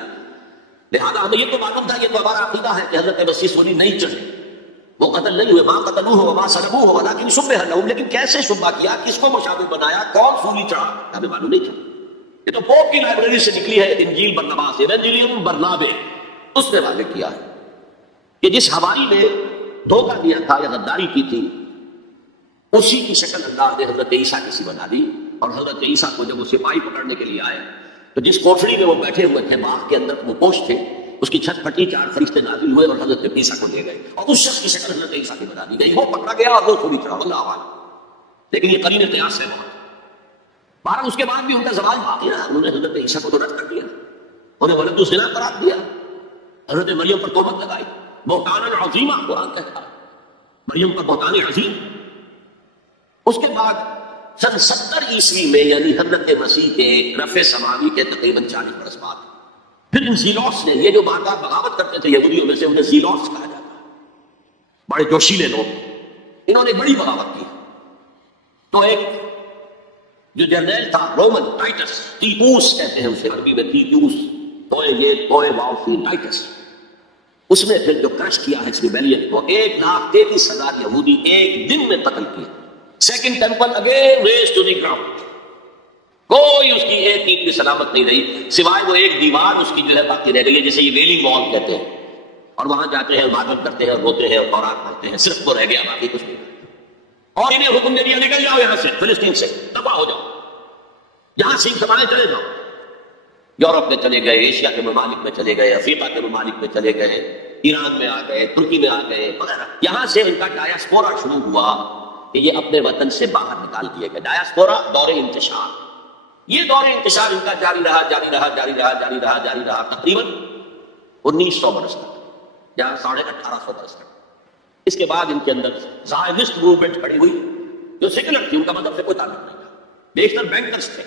لہذا ہمیں یہ تو معلوم تھا، یہ تو ہمارا عقیدہ ہے کہ حضرت مسیح سولی نہیں چڑھے، وہ قتل نہیں ہوئے، ماں قتلوہ وما صلبوہ ولکن شبہ لہم، لیکن کیسے شبہ کیا، کس کو مشابہ بنایا، کون سولی چڑھا، ہمیں معلوم نہیں تھا۔ یہ تو پوپ کی لائبریری سے نکلی ہے انجیل برنباس، ایونجیلیم برنابے، اس نے واضح کیا ہے کہ جس حواری نے دھوکہ دیا تھا یا غداری کی تھی، اسی کی شکل اللہ نے حضرت عیسیٰ کی سی بنا دی، اور حضرت عیسیٰ کو جب وہ سپاہی پکڑنے کے لیے آئے تو جس کوٹھڑی میں وہ بیٹھے ہوئے تھے، باغ کے اندر وہ پوش تھے، اس کی چھت پھٹی، 4 فرشتے نازل ہوئے اور حضرت عیسیٰ کو لے گئے، اور اس شخص کی شکل حضرت عیسیٰ کی بنا دی گئی، وہ پکڑا گیا اور وہ سولی چڑھا، اللہ اعلم، لیکن یہ قرین قیاس ہے بہت۔ بہرحال اس کے بعد بھی ان کا زوال باقی رہا، انہوں نے حضرت عیسیٰ کو تو رد کر دیا، انہیں ولد الزنا قرار دیا، حضرت مریم پر تہمت لگائی، بہتان عظیمہ قرآن کہتا ہے، مریم پر بہتان عظیم۔ اس کے بعد سن 70 عیسوی میں، یعنی حضرت مسیح کے رفع سماوی کے تقریباً 40 برس بعد، پھر ان زیلوس نے، یہ جو بار بار بغاوت کرتے تھے یہودیوں میں سے، انہیں زیلوس کہا جاتا ہے، بڑے جوشیلے لوگ، انہوں نے بڑی بغاوت کی۔ تو ایک جو جرنیل تھا رومن، ٹائٹس، ٹیٹوس کہتے ہیں اسے عربی میں، ٹیٹوس، توئے واو فی ٹائٹس، اس نے پھر جو کرش کیا ہے اس ریبیلین کو، 1,33,000 یہودی ایک دن میں قتل کیا۔ Second temple again razed to the ground, کوئی اس کی ایک اینٹ بھی سلامت نہیں رہی، سوائے وہ ایک دیوار اس کی جو ہے باقی رہ گئی ہے، جسے یہ ویلنگ وال کہتے ہیں، اور وہاں جاتے ہیں، عبادت کرتے ہیں، روتے ہیں اور قرآن پڑھتے ہیں، صرف وہ رہ گیا، باقی کچھ نہیں۔ اور انہیں حکم دے دیا نکل جاؤ یہاں سے، فلسطین سے تباہ ہو جاؤ، یہاں سیکھ سمائے چلے جاؤ۔ یورپ میں چلے گئے، ایشیا کے ممالک میں چلے گئے، افریقہ کے ممالک میں چلے گئے، ایران میں آ گئے، ترکی میں آ گئے وغیرہ۔ یہاں سے ان کا ڈایاسپورا شروع ہوا کہ یہ اپنے وطن سے باہر نکال دیے گئے۔ ڈایاسپورا دور انتشار، یہ دور انتشار ان کا جاری رہا تقریباً 1900 برس تک، یا 1850 برس تک۔ اس کے بعد ان کے اندر زائنسٹ موومنٹ کھڑی ہوئی جو سیکولر تھی، ان کا مذہب سے کوئی تعلق نہیں تھا، بیشتر بینکرز تھے۔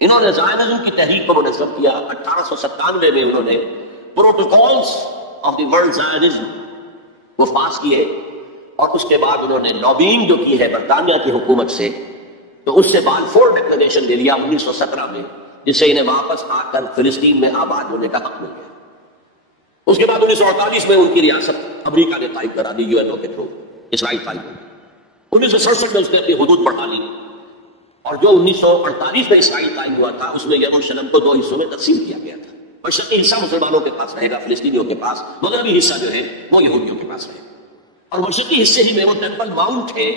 انہوں نے زائنزم کی تحریک کو منظم کیا۔ 1897 میں انہوں نے protocols of the world Zionism وہ پاس کیے، اور اس کے بعد انہوں نے لابینگ جو کی ہے برطانیہ کی حکومت سے، تو اس سے بالفور ڈکلریشن دے لیا 1917 میں، جس سے انہیں واپس آ کر فلسطین میں آباد ہونے کا حق مل گیا۔ اس کے بعد 1948 میں ان کی ریاست امریکہ نے قائم کرا دی، یو این او کے تھرو، اسرائیل قائم ہو گیا۔ 1967 میں اس نے اپنی حدود بڑھا لی، اور جو 1948 میں اسرائیل قائم ہوا تھا اس میں یروشلم کو 2 حصوں میں تقسیم کیا گیا تھا۔ مشرقی حصہ مسلمانوں کے پاس رہے گا، فلسطینیوں کے پاس، مغربی حصہ جو ہے وہ یہودیوں کے پاس رہے گا۔ اور مشرقی حصے ہی میں وہ ٹیمپل ماؤنٹ ہے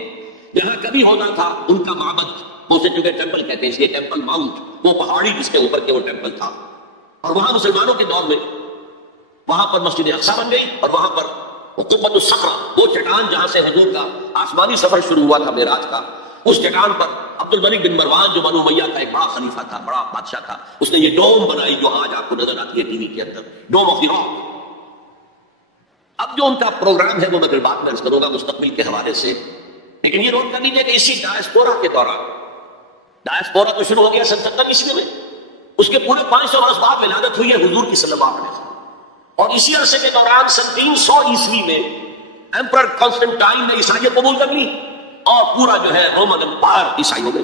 جہاں کبھی ہونا تھا ان کا معبد، اسے چونکہ ٹیمپل کہتے ہیں اس لیے ٹیمپل ماؤنٹ، وہ پہاڑی جس کے اوپر کے وہ ٹیمپل تھا، اور وہاں مسلمانوں کے دور میں وہاں پر مسجد اقصیٰ بن گئی، اور وہاں پر قبۃ الصخرہ، وہ چٹان جہاں سے حضور کا آسمانی سفر شروع ہوا تھا معراج کا، اس چٹان پر عبد الملک بن مروان جو بنو امیہ کا ایک بڑا خلیفہ تھا، بڑا بادشاہ تھا، اس نے یہ ڈوم بنائی جو آج آپ کو نظر آتی ہے ٹی وی کے اندر، ڈوم آف دی راک۔ اب جو ان کا پروگرام ہے وہ میں پھر بعد میں عرض کروں گا مستقبل کے حوالے سے، لیکن یہ نوٹ کر لیجیے کہ اسی ڈایاسپورا کے دوران، ڈایاسپورا تو شروع ہو گیا 70 عیسوی میں، اس کے پورے 500 برس بعد ولادت ہوئی ہے حضور کی صلی اللہ علیہ وسلم، اور اسی عرصے کے دوران 300 عیسوی میں ایمپرر کانسٹنٹائن نے عیسائیت قبول کر لی، اور پورا جو ہے رومن امپائر عیسائی ہو گئی۔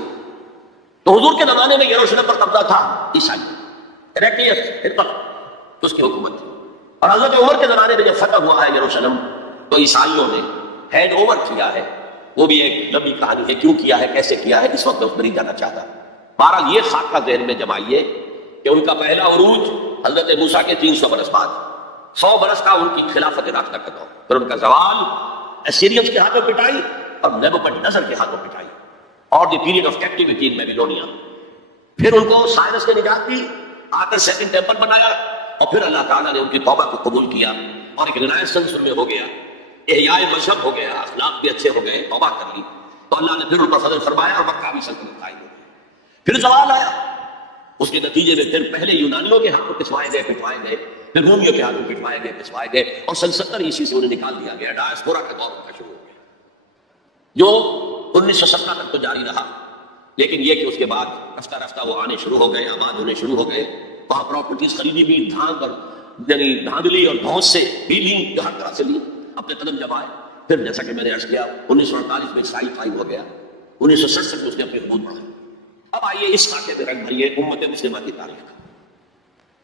تو حضور کے زمانے میں یروشلم پر قبضہ تھا عیسائی، اس کی حکومت تھی، اور حضرت عمر کے زمانے میں جب فتح ہوا ہے یروشلم تو عیسائیوں نے ہینڈ اوور کیا ہے، وہ بھی ایک لمبی کہانی ہے، کیوں کیا ہے، کیسے کیا ہے، اس وقت میں اس میں نہیں جانا چاہتا۔ بہرحال یہ خاکہ ذہن میں جمائیے کہ ان کا پہلا عروج حضرت موسیٰ کے 300 برس بعد، 100 برس کا ان کی خلافت راستہ کا دور، پھر ان کا زوال اسیرینز کے ہاتھوں پٹائی اور نیبوکڈنیزر کے ہاتھوں پٹائی، اور the period of captivity in Babylonia. پھر ان کو سائرس نے نجات دی، آ کر سیکنڈ ٹیمپل بنایا، اور پھر اللہ تعالیٰ نے ان کی توبہ کو قبول کیا، اور ایک رینائسنس ان میں ہو گیا، احیاء مذہب ہو گیا، اخلاق بھی اچھے ہو گئے، توبہ کر لی، تو اللہ نے پھر ان پر فضل فرمایا اور مکہ بھی سلطنت قائم ہو گئی۔ پھر زوال آیا، اس کے نتیجے میں پھر پہلے یونانیوں کے ہاتھوں پٹوائے گئے، پھر رومیوں کے ہاتھوں پٹوائے گئے، اور 70 عیسوی سے انہیں نکال دیا گیا، ڈایاسپورا کا دور کا شروع ہو گیا، جو 1917 تک تو جاری رہا، لیکن یہ کہ اس کے بعد رفتہ رفتہ وہ آنے شروع ہو گئے، آباد ہونے شروع ہو گئے، وہاں پراپرٹیز خریدی بھی، یعنی دھاندلی اور دھوس سے بھی لی، ہر طرح سے لی، اپنے قدم جمائے۔ پھر جیسا کہ میں نے عرض کیا 1948 میں اسرائیل قائم ہو گیا، 1967 میں اس نے اپنی حدود بڑھائی۔ اب آئیے اس خاکے میں رنگ بھریے امت مسلمہ کی تاریخ کا۔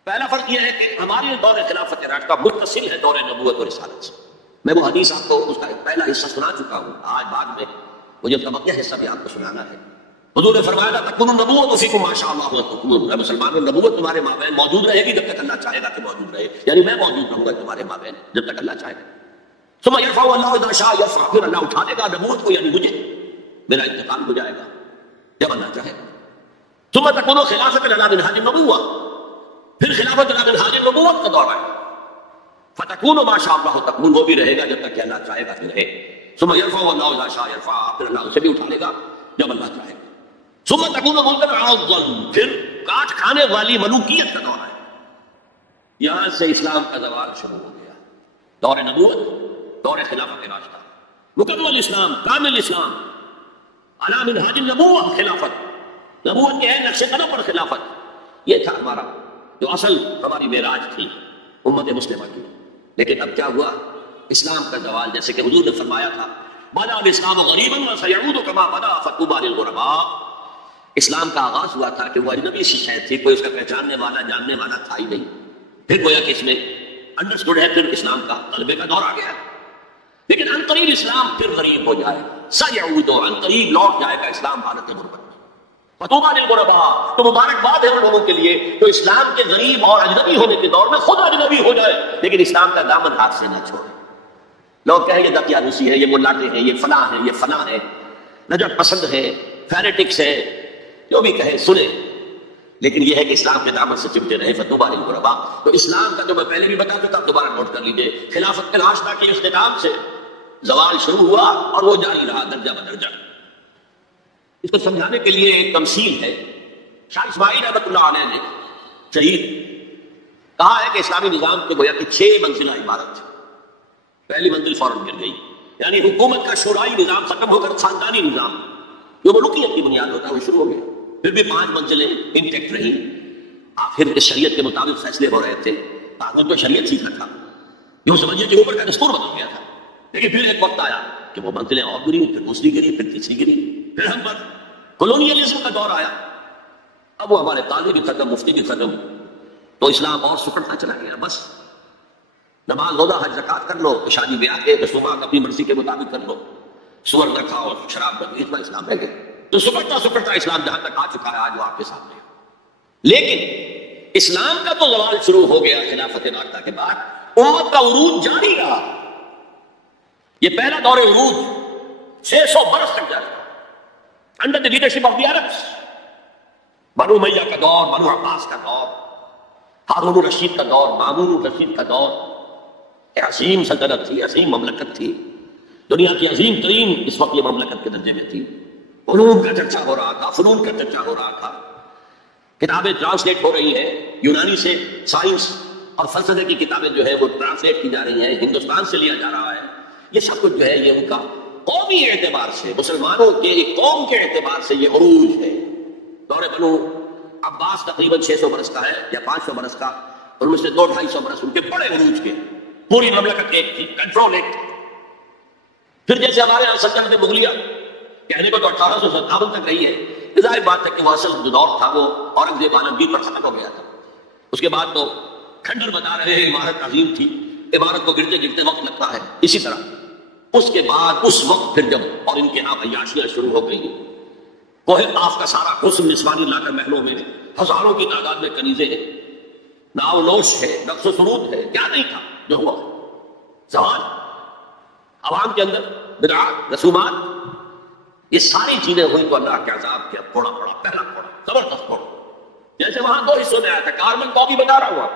پہلا فرق یہ ہے کہ ہمارے دور خلافت راشدہ متصل ہے دور نبوت اور رسالت سے۔ میں وہ حدیث آپ کو اس کا پہلا حصہ سنا چکا ہوں، آج بعد میں مجھے اس کا بقیہ حصہ بھی آپ کو سنانا ہے۔ حضور نے فرمایا تکون النبوۃ فیکم ما شاء اللہ تکون، اے مسلمانوں نبوت تمہارے مابین موجود رہے گی جب تک اللہ چاہے گا کہ موجود رہے، یعنی میں موجود رہوں گا تمہارے مابین جب تک اللہ چاہے گا۔ ثم يرفع اللہ اذا شاء يرفع، پھر اللہ اٹھا لے گا نبوت کو، یعنی مجھے، میرا انتقال ہو جائے گا جب اللہ چاہے گا۔ ثم تكون خلافت علی منہاج النبوہ، پھر خلافت علی منہاج النبوت کا دور آئے، فتكون ما شاء اللہ تكون، وہ بھی رہے گا جب تک کہ اللہ چاہے گا کہ رہے۔ ثم يرفع اللہ اذا شاء يرفع، پھر اللہ اسے بھی اٹھا لے گا جب اللہ چاہے گا۔ ثم تكون ملکا عاضا، پھر کاٹ کھانے والی ملوکیت کا دور آئے، یہاں سے اسلام کا زوال شروع ہو گیا، دور نبوت، دور خلافت راشدہ، مکمل اسلام، کامل اسلام، علی منہاج النبوہ، خلافت، نبوت کے ہے نقش قدم پر خلافت، یہ تھا ہمارا جو اصل ہماری معراج تھی امت مسلمہ کی۔ لیکن اب کیا ہوا، اسلام کا زوال، جیسے کہ حضور نے فرمایا تھا بدا الاسلام غریبا وسیعود کما بدا فطوبی للغرباء، اسلام کا آغاز ہوا تھا کہ وہ اجنبی سی شے تھی، کوئی اس کا پہچاننے والا جاننے والا تھا ہی نہیں، پھر گویا کہ اس میں انڈرسٹوڈ ہے، پھر اسلام کا غلبے کا دور آ گیا، لیکن ان قریب اسلام پھر غریب ہو جائے گا، سیعود، ان قریب لوٹ جائے گا اسلام حالت غربت میں۔ فطوبی للغرباء، تو مبارکباد ہے ان لوگوں کے لیے جو اسلام کے غریب اور اجنبی ہونے کے دور میں خود اجنبی ہو جائے لیکن اسلام کا دامن ہاتھ سے نہ چھوڑے۔ لوگ کہیں یہ دقیانوسی ہے، یہ ملاٹے ہیں، یہ فلاں ہے، یہ فلاں ہے، نجات پسند ہے، فینیٹکس ہے، جو بھی کہے سنیں، لیکن یہ ہے کہ اسلام کے دامن سے چمٹے رہے۔ فطوبی للغرباء، تو اسلام کا جو میں پہلے بھی بتا چکا، دوبارہ نوٹ کر لیجئے، خلافت کے راشدہ کے اختتام سے زوال شروع ہوا اور وہ جاری رہا درجہ بدرجہ۔ اس کو سمجھانے کے لیے ایک تمثیل ہے، شاہ اسماعیل رحمۃ اللہ علیہ نے شہید کہا ہے کہ اسلامی نظام کے گویا کہ 6 منزلہ عبارت تھی۔ پہلی منزل فوراً گر گئی، یعنی حکومت کا شورائی نظام ختم ہو کر خاندانی نظام جو ملوکیت کی بنیاد ہوتا ہے وہ شروع ہو گیا۔ پھر بھی 5 منزلیں انٹیکٹ رہی، آخر اس شریعت کے مطابق فیصلے ہو رہے تھے، آخر تو شریعت سیکھا تھا، یہ سمجھیے کہ اوپر کا دستور بدل گیا تھا، لیکن پھر ایک وقت آیا کہ وہ منزلیں اور گری، پھر دوسری گری، پھر تیسری گری، پھر ہم پر کولونیلزم کا دور آیا، اب وہ ہمارے قاضی بھی ختم، مفتی بھی ختم، تو اسلام اور سکڑتا چلا گیا۔ بس نماز روزہ حج زکات کر لو، شادی بیاہ کے رسومات اپنی مرضی کے مطابق کر لو، سور نہ کھاؤ، شراب نہ پیو، اتنا اسلام رہ گیا۔ تو سکڑتا سکڑتا اسلام جہاں تک آ چکا ہے آج وہ آپ کے سامنے ہے۔ لیکن اسلام کا تو زوال شروع ہو گیا خلافت راشدہ کے بعد، امت کا عروج جاری رہا۔ یہ پہلا دور عروج 600 برس تک جاری رہا under the leadership of the Arabs, بنو امیہ کا دور، بنو عباس کا دور، ہارون الرشید کا دور، مامون الرشید کا دور، عظیم سلطنت تھی، عظیم مملکت تھی، دنیا کی عظیم ترین اس وقت یہ مملکت کے درجے میں تھی۔ علوم کا چرچا ہو رہا تھا، فنون کا چرچا ہو رہا تھا، کتابیں ٹرانسلیٹ ہو رہی ہیں، یونانی سے سائنس اور فلسفے کی کتابیں جو ہے وہ ٹرانسلیٹ کی جا رہی ہیں، ہندوستان سے لیا جا رہا ہے۔ یہ سب کچھ جو ہے یہ ان کا قومی اعتبار سے، مسلمانوں کے ایک قوم کے اعتبار سے یہ عروج ہے۔ دور بنو عباس تقریباً 600 برس کا ہے یا 500 برس کا، اور ان میں سے 200-250 برس ان کے بڑے عروج کے، پوری مملکت ایک تھی، کنٹرول ایک تھی۔ پھر جیسے ہمارے یہاں سلطنت مغلیہ کہنے کو تو 1857 تک رہی ہے، ظاہر بات ہے کہ وہ اصل جو دور تھا وہ اورنگزیب عالمگیر پر ختم ہو گیا تھا۔ اس کے بعد تو کھنڈر بتا رہے ہیں عمارت عظیم تھی، عمارت کو گرتے گرتے وقت لگتا ہے۔ اسی طرح اس کے بعد اس وقت پھر جب اور ان کے یہاں عیاشیاں شروع ہو گئی، کوہ طاف کا سارا حسن نسوانی لا کر محلوں میں، ہزاروں کی تعداد میں کنیزیں ہیں، ناو نوش ہے، رقص و سرود ہے، کیا نہیں تھا جو ہوا۔ زوال، عوام کے اندر بدعات، رسومات، یہ ساری چیزیں ہوئی تو اللہ کے عذاب کیا پھوڑا پڑا، پہلا پھوڑا، زبردست پھوڑا۔ جیسے وہاں 2 حصوں میں آیا تھا، کارمل کاپی بتا رہا ہوا،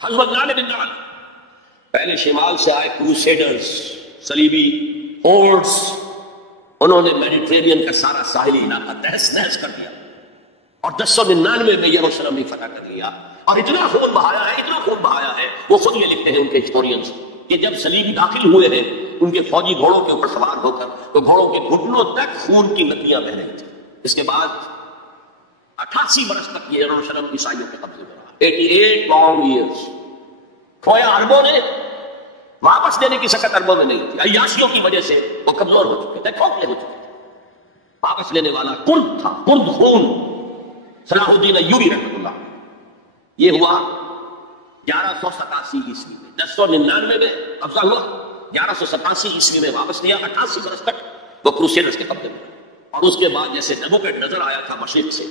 حزب نال بن نال، پہلے شمال سے آئے کروسیڈرز، صلیبی ہورڈز، انہوں نے میڈیٹرینین کا سارا ساحلی علاقہ تہس نہس کر دیا اور 1099 میں یروشلم بھی فتح کر لیا، اور اتنا خون بہایا ہے، اتنا خون بہایا ہے، وہ خود یہ لکھتے ہیں ان کے ہسٹورینز کہ جب صلیبی داخل ہوئے ہیں ان کے فوجی گھوڑوں کے اوپر سوار ہو کر تو گھوڑوں کے گھٹنوں تک خون کی ندیاں بہ رہی تھیں۔ اس کے بعد 88 برس تک یہ یروشلم عیسائیوں کے قبضے میں رہا، 88 لانگ ایئرز۔ کھویا عربوں نے واپس دینے کی سکت عربوں میں نہیں تھی، عیاشیوں کی وجہ سے وہ کمزور ہو چکے تھے، کھوکھلے ہو چکے تھے۔ واپس لینے والا کرد تھا، کرد خون، صلاح الدین ایوبی رحمۃ اللہ۔ یہ ہوا 1187 عیسوی میں، 1099 میں قبضہ ہوا، 1187 عیسوی میں واپس لیا، 88 برس تک وہ کروسیڈرز کے قبضے میں۔ اور اس کے بعد جیسے نبوکڈ آیا تھا مشرق سے،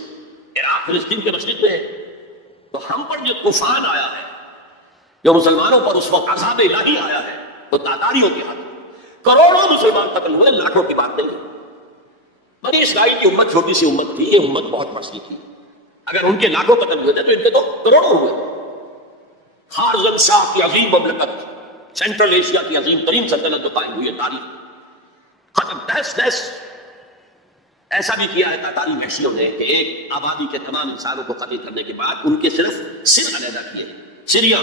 عراق فلسطین کے مشرق میں، تو ہم پر جو طوفان آیا ہے، جو مسلمانوں پر اس وقت عذاب الہی آیا ہے، تو تاتاریوں کے ہاتھ کروڑوں مسلمان قتل ہوئے، لاکھوں کی بات نہیں۔ بنی اسرائیل کی امت چھوٹی سی امت تھی، یہ امت بہت مستی تھی، اگر ان کے لاکھوں قتل ہوئے تھے تو ان کے تو کروڑوں ہوئے۔ خارزم شاہ کی عظیم مملکت، سینٹرل ایشیا کی عظیم ترین سلطنت جو قائم ہوئی ہے، تاریخ ختم، تہس تہس۔ ایسا بھی کیا ہے تاتاری وحشیوں نے کہ ایک آبادی کے تمام انسانوں کو قتل کرنے کے بعد ان کے صرف سر علیحدہ کیے، سریاں،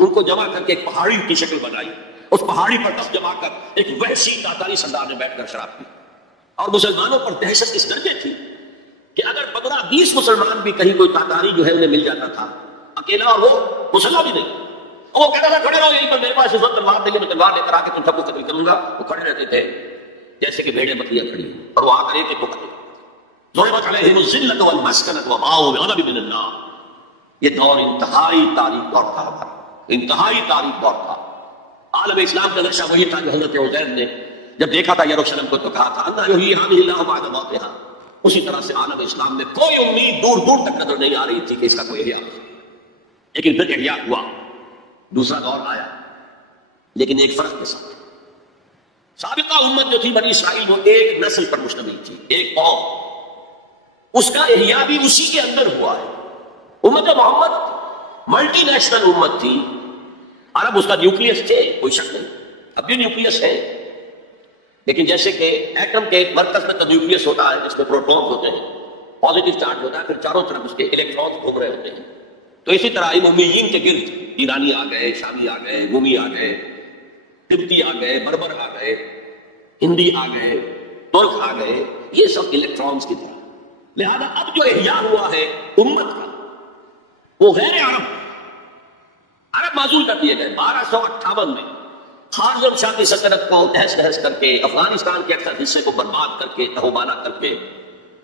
ان کو جمع کر کے ایک پہاڑی کی شکل بنائی، اس پہاڑی پر دست جما کر ایک وحشی تاتاری سردار نے بیٹھ کر شراب پی، اور مسلمانوں پر دہشت اس درجے تھی کہ اگر 15-20 مسلمان بھی کہیں کوئی تاتاری جو ہے انہیں مل جاتا تھا اکیلا، اور وہ مسلح بھی نہیں، اور وہ کہتا تھا کھڑے رہو، یہیں پر میرے پاس اس وقت تلوار دیں گے، میں تلوار لے کر آ کے تم سب کو قتل کروں گا۔ وہ کھڑے رہتے تھے جیسے کہ بھیڑیں بکریاں کھڑی ہیں، اور وہ آ کر ایک ایک کو قتل کرتے۔ ضربت علیہم الذلۃ والمسکنۃ وباؤوا بغضب من اللہ۔ یہ دور انتہائی تاریخ دور تھا، انتہائی تاریخ دور تھا۔ عالم اسلام کا نقشہ وہی تھا جو حضرت عزیر نے جب دیکھا تھا یروشلم کو تو کہا تھا انا یحیی ہذہ اللہ بعد موتہا، اسی طرح سے عالم اسلام میں کوئی امید دور دور تک نظر نہیں آ رہی تھی کہ اس کا کوئی احیاء ہو، لیکن پھر احیاء ہوا، دوسرا دور آیا، لیکن ایک فرق کے ساتھ۔ سابقہ امت جو تھی بنی اسرائیل، وہ ایک نسل پر مشتمل تھی، ایک قوم، اس کا احیاء بھی اسی کے اندر ہوا ہے۔ امت محمد ملٹی نیشنل امت تھی، عرب اس کا نیوکلیس تھے، کوئی شک نہیں، اب بھی نیوکلیس ہے، لیکن جیسے کہ ایٹم کے ایک مرکز میں تو نیوکلیس ہوتا ہے جس میں پروٹونز ہوتے ہیں، پازیٹیو چارج ہوتا ہے، پھر چاروں طرف اس کے الیکٹرانز گھوم رہے ہوتے ہیں، تو اسی طرح ان امیین کے گرد ایرانی آ گئے، شامی آ گئے، رومی آ گئے، تبتی آ گئے، بربر آ گئے، ہندی آ گئے، ترک آ گئے، یہ سب الیکٹرانز کی طرح۔ لہذا اب جو احیاء ہوا ہے امت کا، وہ غیر عرب معزول کر دیے گئے۔ 1258 میں خارزم شاہ کی سلطنت کو تہس نہس کر کے، افغانستان کے اکثر حصے کو برباد کر کے، تہوبالا کر کے،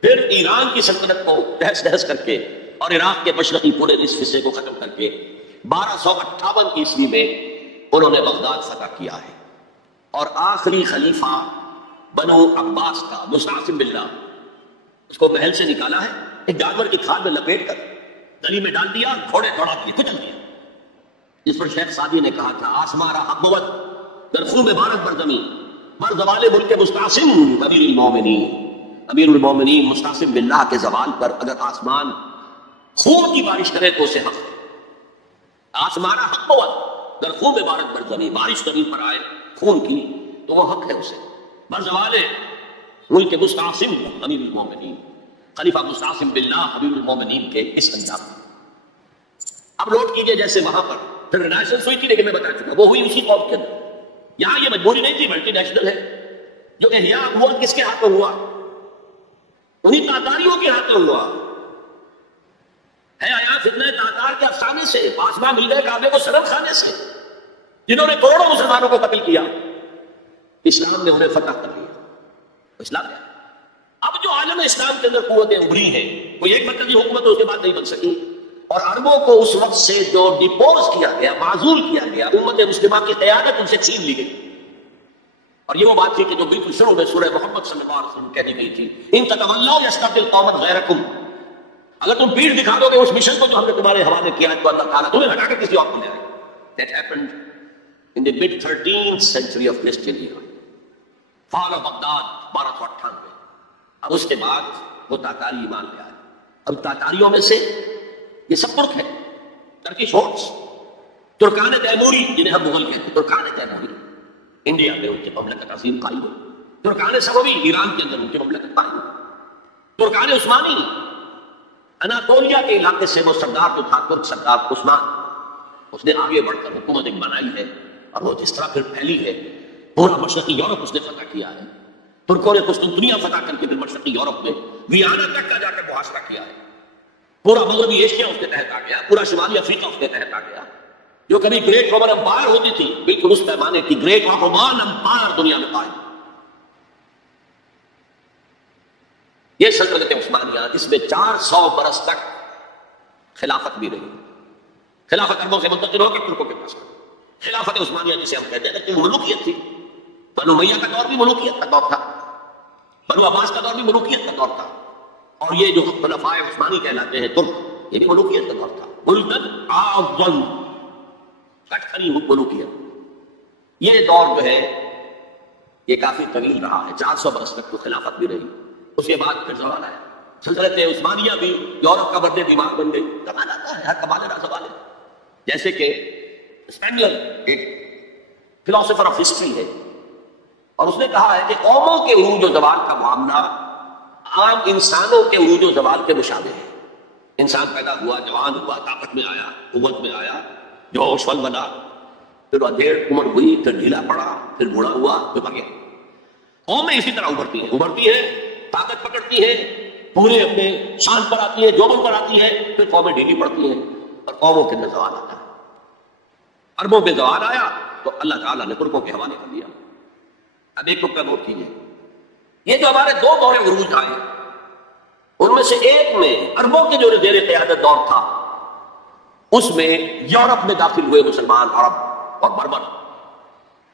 پھر ایران کی سلطنت کو تہس نہس کر کے، اور عراق کے مشرقی پورے نصف حصے کو ختم کر کے 1258 عیسوی میں انہوں نے بغداد فتح کیا ہے، اور آخری خلیفہ بنو عباس کا مستعصم باللہ، اس کو محل سے نکالا ہے، ایک جانور کی کھال میں لپیٹ کر گلی میں ڈال دیا، گھوڑے دوڑا دیے، کچل دیا، جس پر شیخ سعدی نے کہا تھا آسمان را حق بود در خوب بارک بر زمین بر زوال ملک مستعصم امیر المومنین، امیر المومنین مستعصم باللہ کے زوال پر اگر آسمان خون کی بارش کرے تو اسے حق ہے۔ آسمان را حق بود در خوب بارک بر زمین، بارش زمین پر آئے خون کی تو وہ حق ہے اسے، بر زوال ملک مستعصم امیر المومنین، خلیفہ مستعصم باللہ امیر المومنین کے اس انجام۔ اب نوٹ کیجئے جیسے وہاں پر پھر رینیسنس ہوئی تھی، لیکن میں بتا چکا وہ ہوئی اسی قوم کے اندر، یہاں یہ مجبوری نہیں تھی، ملٹی نیشنل ہے۔ جو احیاء ہوا کس کے ہاتھوں ہوا؟ انہی تاتاریوں کے ہاتھوں ہوا ہے۔ آیا فتنہ تاتار کے افسانے سے، آسمان مل گئے کعبے کو صنم خانے سے، جنہوں نے کروڑوں مسلمانوں کو قتل کیا، اسلام نے انہیں فتح کر لیا۔ اسلام ہے۔ اب جو عالم اسلام کے اندر قوتیں ابھری ہیں، کوئی ایک مرکزی حکومت اس کے بعد نہیں بن سکی، اور عربوں کو اس وقت سے جو ڈیپوز کیا گیا، معزول کیا گیا، امت مسلمہ کی قیادت ان سے چھین لی گئی۔ اور یہ وہ بات تھی کہ جو بالکل شروع میں سورہ محمد صلی اللہ علیہ وسلم کہہ دی گئی تھی، ان تتولوا یستبدل قوما غیرکم، اگر تم پیٹ دکھا دو گے اس مشن کو جو ہم نے تمہارے حوالے کیا ہے تو اللہ تعالیٰ تمہیں ہٹا کر کسی اور کو لے آئے۔ That happened in the mid 13th century of Christian era. Fall of Baghdad 1298۔ اب اس کے بعد وہ تاتاری ایمان لے آئے۔ اب تاتاریوں میں سے یہ سب ترک ہے، ترکش ہورس، ترکان تیموری جنہیں ہم مغل کہتے ہیں، ترکان تیموری انڈیا میں ان کی مملکت عظیم قائم ہوئی، ترکان صفوی ایران کے اندر ان کی مملکت قائم ہوئی، ترکان عثمانی اناطولیہ کے علاقے سے وہ سردار جو تھا ترک سردار عثمان، اس نے آگے بڑھ کر حکومت ایک بنائی ہے، اور وہ جس طرح پھر پھیلی ہے، پورا مشرقی یورپ اس نے فتح کیا ہے۔ ترکوں نے قسطنطنیہ فتح کر کے پھر مشرقی یورپ میں ویانا تک کا جا کر محاصرہ کیا ہے، پورا مغربی ایشیا اس کے تحت آ گیا، پورا شمالی افریقہ اس کے تحت آ گیا۔ جو کبھی گریٹ رومن امپائر ہوتی تھی، بالکل اس پیمانے کی گریٹ رومن امپائر دنیا میں قائم۔ یہ سلطنت عثمانیہ، اس میں 400 برس تک خلافت بھی رہی، خلافت عربوں سے منتقل ہو کر ترکوں کے پاس۔ خلافت عثمانیہ جسے ہم کہتے ہیں کہ ملوکیت تھی، بنو امیہ کا دور بھی ملوکیت کا دور تھا، بنو عباس کا دور بھی ملوکیت کا دور تھا، اور یہ جو خلفاء عثمانی کہلاتے ہیں ترک، یہ بھی ملوکیت کا دور تھا۔ ملکن اعظم، کٹھری ملوکیت۔ یہ دور جو ہے یہ کافی طویل رہا ہے، 400 برس تک تو خلافت بھی رہی۔ اس کے بعد پھر زوال آیا، سلطنت عثمانیہ بھی یورپ کا بڑے دماغ بن گئی۔ کمال آتا ہے، ہر کمال ہے زوال ہے۔ جیسے کہ اسپینیل ایک فلاسفر آف ہسٹری ہے، اور اس نے کہا ہے کہ قوموں کے عروج و زوال کا معاملہ عام انسانوں کے عروج و زوال کے مشابہ ہے۔ انسان پیدا ہوا، جوان ہوا، طاقت میں آیا، قوت میں آیا، جوش فل بنا، پھر ادھیڑ عمر ہوئی، پھر ڈھیلا پڑا، پھر بوڑھا ہوا، پھر بگیا۔ قومیں اسی طرح ابھرتی ہیں، طاقت پکڑتی ہے، پورے اپنے شان پر آتی ہے، جوبن پر آتی ہے، پھر قومیں ڈھیلی پڑتی ہیں، اور قوموں کے اندر زوال آتا ہے۔ عربوں پہ زوال آیا تو اللہ تعالیٰ نے ترکوں کے حوالے کر دیا۔ اب ایک نقطہ نوٹ کیجیے، یہ جو ہمارے دو دور عروج آئے، ان میں سے ایک میں عربوں کے جو زیر قیادت دور تھا، اس میں یورپ میں داخل ہوئے مسلمان عرب اور بربر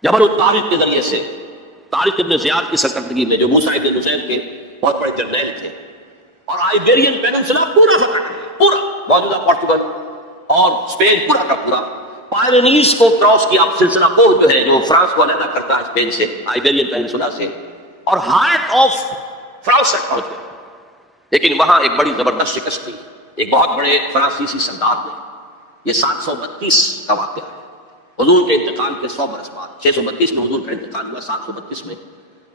جبل الطارق کے ذریعے سے، طارق ابن زیاد کی سرکردگی میں، جو موسیٰ ابن حسین کے بہت بڑے جرنیل تھے، اور آئیبیرین پیننسولا پورا فتح کر لیا، پورا موجودہ پورچوگل اور اسپین پورا کا پورا، پائرینیز کو کراس کیا، سلسلہ کو جو ہے جو فرانس کو علیحدہ کرتا ہے اسپین سے، آئیبیرین پیننسولا سے، اور ہارٹ آف فرانس تک پہنچ گیا۔ لیکن وہاں ایک بڑی زبردست شکست تھی، ایک بہت بڑے فرانسیسی سردار نے، یہ 732 کا واقعہ ہے، حضور کے انتقال کے 100 برس بعد، 632 میں حضور کا انتقال ہوا، 732 میں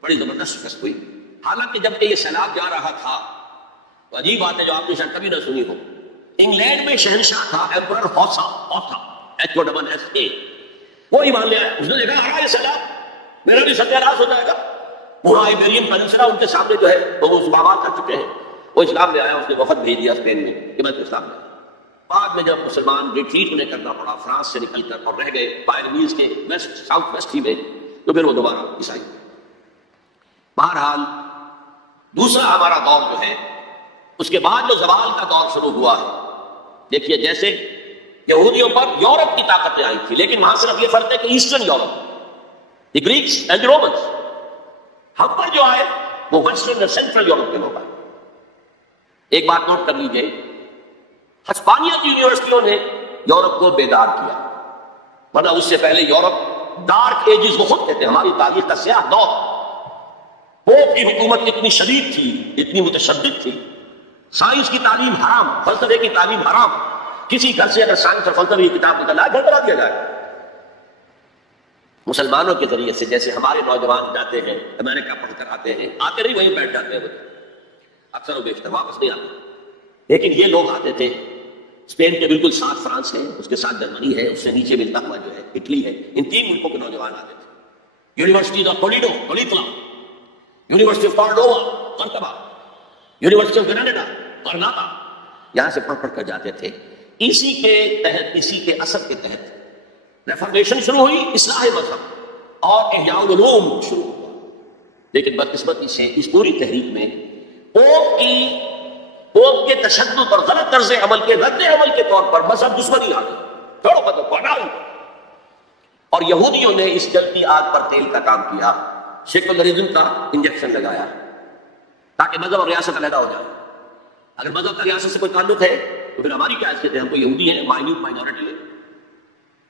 بڑی زبردست شکست ہوئی۔ حالانکہ جب کہ یہ سیلاب جا رہا تھا تو عجیب بات ہے جو آپ نے شاید کبھی نہ سنی ہو، انگلینڈ میں شہنشاہ تھا ایمپرر ہوسا، HOSSA، وہ ایمان لے آیا، اس نے دیکھا یہ سیلاب میرا بھی ستیہ ہو جائے گا، پورا آئیبیرین پیننسولا ان کے سامنے جو ہے وہ بابات کر چکے ہیں، وہ اسلام لے آیا، اس نے وفد بھیج دیا اسپین میں کہ میں تو اسلام لے آیا۔ بعد میں جب مسلمان ریٹریٹ انہیں کرنا پڑا فرانس سے نکل کر اور رہ گئے پائرینیز کے ویسٹ ساؤتھ ویسٹ ہی میں، تو پھر وہ دوبارہ عیسائی ہوئے۔ بہرحال دوسرا ہمارا دور جو ہے اس کے بعد جو زوال کا دور شروع ہوا ہے، دیکھیے جیسے یہودیوں پر یورپ کی طاقتیں آئی تھی، لیکن وہاں صرف یہ فرق ہے کہ eastern Europe, the Greeks and the Romans, ہم پر جو آئے وہ ویسٹرن اور سینٹرل یورپ کے لوگ آئے۔ ایک بات نوٹ کر لیجئے، ہسپانیہ کی یونیورسٹیوں نے یورپ کو بیدار کیا، ورنہ اس سے پہلے یورپ ڈارک ایجز وہ خود کہتے ہیں، ہماری تاریخ کا سیاہ دور، پوپ کی حکومت اتنی شدید تھی، اتنی متشدد تھی، سائنس کی تعلیم حرام، فلسفے کی تعلیم حرام، کسی گھر سے اگر سائنس اور فلسفے کی کتاب نکل آئے گھر کرا دیا جائے۔ مسلمانوں کے ذریعے سے جیسے ہمارے نوجوان جاتے ہیں امریکہ پڑھ کر آتے ہیں، آتے نہیں وہیں بیٹھ جاتے ہیں، اکثر وہ بیچتے واپس نہیں آتے، لیکن یہ لوگ آتے تھے، اسپین کے بالکل ساتھ فرانس ہے، اس کے ساتھ جرمنی ہے، اس سے نیچے ملتا ہوا جو ہے اٹلی ہے، ان 3 ملکوں کے نوجوان آتے تھے۔ یونیورسٹی آف ٹولیڈو، تولیتلا، یونیورسٹی آف کارڈووا، قرطبہ، یونیورسٹی آف گراناڈا، غرناطہ، یہاں سے پڑھ کر جاتے تھے۔ اسی کے تحت، اسی کے اثر کے تحت ریفارمیشن شروع ہوئی، اصلاح مذہب اور احیاء العلوم شروع ہوا، لیکن بدقسمتی سے اس پوری تحریک میں پوپ کے تشدد اور غلط طرز عمل کے رد عمل کے طور پر مذہب دشمنی آ گئی، چھوڑو مذہب کو ہٹاؤ، اور یہودیوں نے اس جلتی آگ پر تیل کا کام کیا، سیکولرزم کا انجیکشن لگایا تاکہ مذہب اور ریاست علیحدہ ہو جائے۔ اگر مذہب کا ریاست سے کوئی تعلق ہے تو پھر ہماری کیا حیثیت ہے؟ ہم کو یہودی ہیں، مائنیوٹ مائنورٹی ہے۔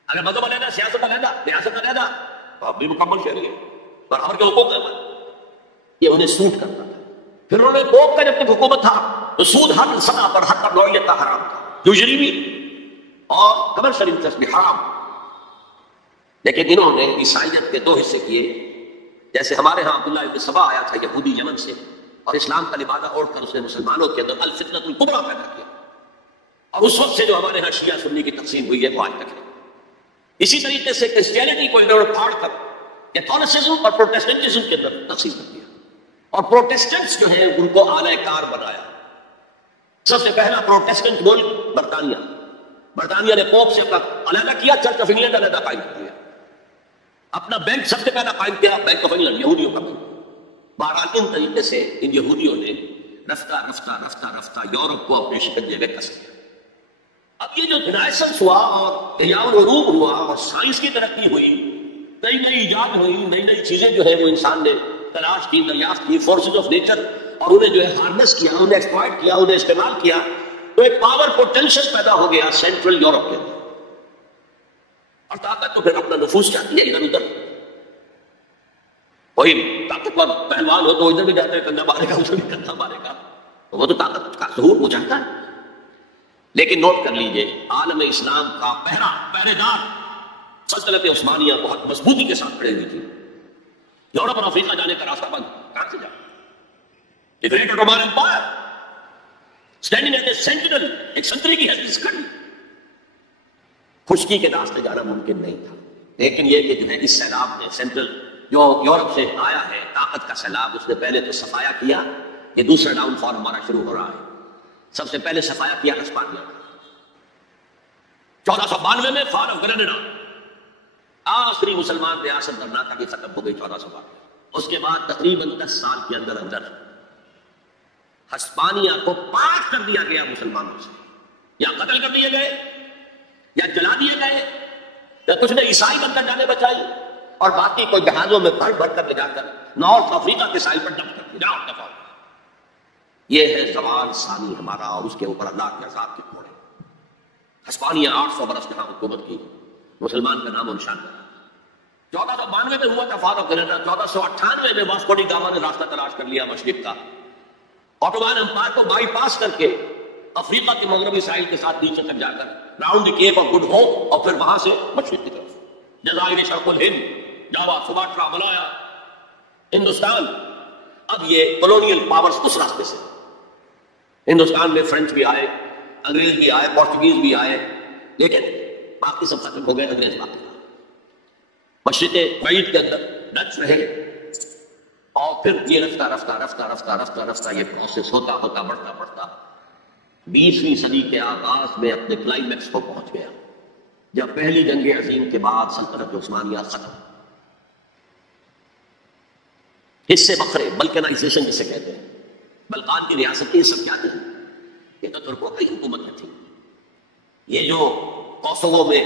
اگر مذہب علیحدہ، سیاست علیحدہ، ریاست علیحدہ، تو آپ بھی مکمل شہری ہیں، برابر کے حقوق ہے، یہ انہیں سوٹ کرتا تھا۔ پھر انہوں نے پوپ کا جب تک حکومت تھا تو سود ہر سطح پر، ہر نوعیت کا حرام تھا، یوزری بھی اور کمرشل انٹرسٹ بھی حرام۔ لیکن انہوں نے عیسائیت کے 2 حصے کیے، جیسے ہمارے ہاں عبداللہ ابن سبا آیا تھا یہودی یمن سے، اور اسلام کا لبادہ اوڑھ کر اس نے مسلمانوں کے اندر الفتنۃ الکبریٰ پیدا کیا، اور اس وقت سے جو ہمارے ہاں شیعہ سنی کی تقسیم ہوئی ہے وہ آج تک ہے۔ اسی طریقے سے کرسچینٹی کو انہوں نے پھاڑ کر کیتھولسزم اور پروٹیسٹنٹزم کے اندر تقسیم کر دیا، اور پروٹیسٹنٹس جو ہیں ان کو آلہ کار بنایا۔ سب سے پہلا پروٹیسٹنٹ ملک برطانیہ نے پوپ سے اپنا علیحدہ کیا، چرچ آف انگلینڈ علیحدہ قائم کر دیا، اپنا بینک سب سے پہلا قائم کیا بینک آف انگلینڈ، یہودیوں کا بینک۔ بہرحال ان طریقے سے ان یہودیوں نے رفتہ رفتہ رفتہ رفتہ یورپ کو اپنے شکنجے میں کس لیا۔ اب یہ جو رینیسنس ہوا اور احیاء العلوم ہوا اور سائنس کی ترقی ہوئی، نئی نئی ایجاد ہوئی، نئی نئی چیزیں جو ہے وہ انسان نے تلاش کی، دریافت کی، فورسز آف نیچر، اور انہیں جو ہے ہارنس کیا، انہیں ایکسپلائٹ کیا، انہیں استعمال کیا، تو ایک پاور پوٹینشل پیدا ہو گیا سینٹرل یورپ کے اندر، اور طاقت تو پھر اپنا نفوذ چاہتی ہے ادھر ادھر۔ وہی طاقتور پہلوان ہو تو ادھر بھی جاتا ہے کندھا مارے گا، ادھر بھی کندھا مارے گا، وہ تو طاقت کا ظہور وہ چاہتا ہے۔ لیکن نوٹ کر لیجئے، عالم اسلام کا پہرے دار سلطنت عثمانیہ بہت مضبوطی کے ساتھ کھڑی ہوئی تھی۔ یورپ اور افریقہ جانے کا راستہ بند، کہاں سے جائے؟ The Great Ottoman Empire standing as a sentinel، ایک سنتری کی حیثیت کھڑی، خشکی کے راستے جانا ممکن نہیں تھا۔ لیکن یہ کہ جو ہے اس سیلاب نے سینٹرل جو یورپ سے آیا ہے طاقت کا سیلاب، اس نے پہلے تو صفایا کیا، یہ دوسرا ڈاؤن فال ہمارا شروع ہو رہا ہے۔ سب سے پہلے صفایا کیا ہسپانیہ، 1492 میں فال آف گریناڈا، آخری مسلمان ریاست غرناطہ کی ختم ہو گئی 1492۔ اس کے بعد تقریباً 10 سال کے اندر اندر ہسپانیہ کو پاک کر دیا گیا مسلمانوں سے، یا قتل کر دیے گئے، یا جلا دیے گئے، یا کچھ نے عیسائی بن کر جانے بچائی، اور باقی کوئی جہازوں میں بھر بھر کر لے جا کر نارتھ افریقہ کے ساحل پر ڈمپ کر دیا۔ یہ ہے زوال ثانی ہمارا، اور اس کے اوپر اللہ کے عذاب کے پھوڑے۔ ہسپانیہ 800 برس جہاں حکومت کی، مسلمان کا نام و نشان ہے۔ 1492 میں ہوا تھا فال آف گریناڈا، 1498 میں واسکو ڈی گاما نے راستہ تلاش کر لیا مشرق کا، آٹومان امپائر کو بائی پاس کر کے افریقہ کے مغربی ساحل کے ساتھ نیچے تک جا کر round the Cape of Good Hope, اور پھر وہاں سے مشرق کی طرف جزائر شرق الہند، جاوا، سماٹرا، ملایا، ہندوستان۔ اب یہ کولونیل پاورز اس راستے سے ہندوستان میں فرینچ بھی آئے، انگریز بھی آئے، پورچوگیز بھی آئے، لیکن باقی سب ختم ہو گئے، انگریز باقی رہا۔ مشرق بعید کے اندر ڈچ رہے، اور پھر یہ رفتہ یہ پروسیس ہوتا ہوتا بڑھتا بڑھتا 20ویں صدی کے آغاز میں اپنے کلائمیکس کو پہنچ گیا، جب پہلی جنگ عظیم کے بعد سلطنت عثمانیہ ختم، حصے بکھرے، بلکانائزیشن جسے کہتے ہیں، بلقان کی ریاستیں، یہ سب کیا تھی؟ یہ تو ترکوں کی حکومت تھی۔ یہ جو کوسوو میں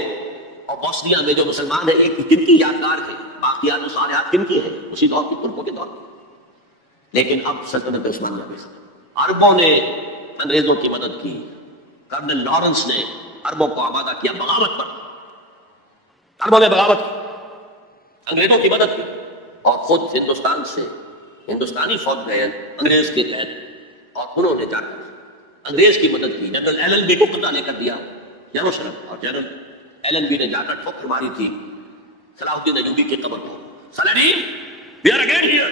اور بوسنیا میں جو مسلمان ہیں، ایک کن کی یادگار ہے، باقیات و صالحات کن کی ہیں؟ اسی دور کی، ترکوں کے دور کی۔ لیکن اب سلطنت عثمانیہ میں عربوں نے انگریزوں کی مدد کی، کرنل لارنس نے عربوں کو آمادہ کیا بغاوت پر، عربوں نے بغاوت کی، انگریزوں کی مدد کی، اور خود ہندوستان سے ہندوستانی فوج گئے انگریز کے تحت، اور انہوں نے جا کر انگریز کی مدد کی۔ جنرل ایلن بی کو قطع لے کر دیا یروشلم، اور جنرل ایلن بی نے جا کر ٹھوکر ماری تھی صلاح الدین ایوبی کی قبر کو، سلاڈین وی آر اگین ہیئر۔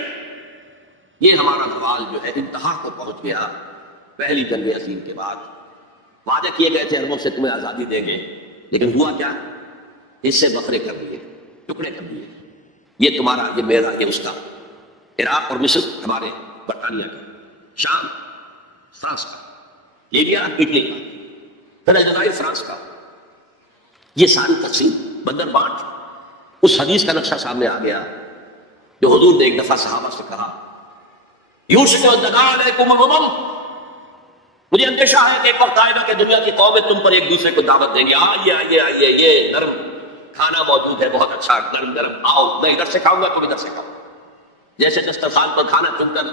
یہ ہمارا سوال جو ہے انتہا کو پہنچ گیا پہلی جنگ عظیم کے بعد۔ وعدے کیے گئے تھے عربوں سے تمہیں آزادی دیں گے، لیکن ہوا کیا؟ حصے بکھرے کر دیے، ٹکڑے کر دیے۔ یہ تمہارا، یہ میرا، یہ اس کا۔ عراق اور مصر ہمارے برطانیہ کا، شام فرانس کا، لیبیا اٹلی کا، پھر الجزائر فرانس کا۔ یہ ساری تقسیم، بندر بانٹ، اس حدیث کا نقشہ سامنے آ گیا جو حضور نے ایک دفعہ صحابہ سے کہا، یوشک ان تداعی علیکم الامم، مجھے اندیشہ ہے کہ ایک وقت آئے گا کہ دنیا کی قومیں تم پر ایک دوسرے کو دعوت دیں گے، آئیے آئیے آئیے، یہ نرم کھانا موجود ہے، بہت اچھا گرم گرم، آؤ، میں ادھر سے کھاؤں گا، تم ادھر سے کھاؤ۔ جیسے دسترخوان پر کھانا چن کر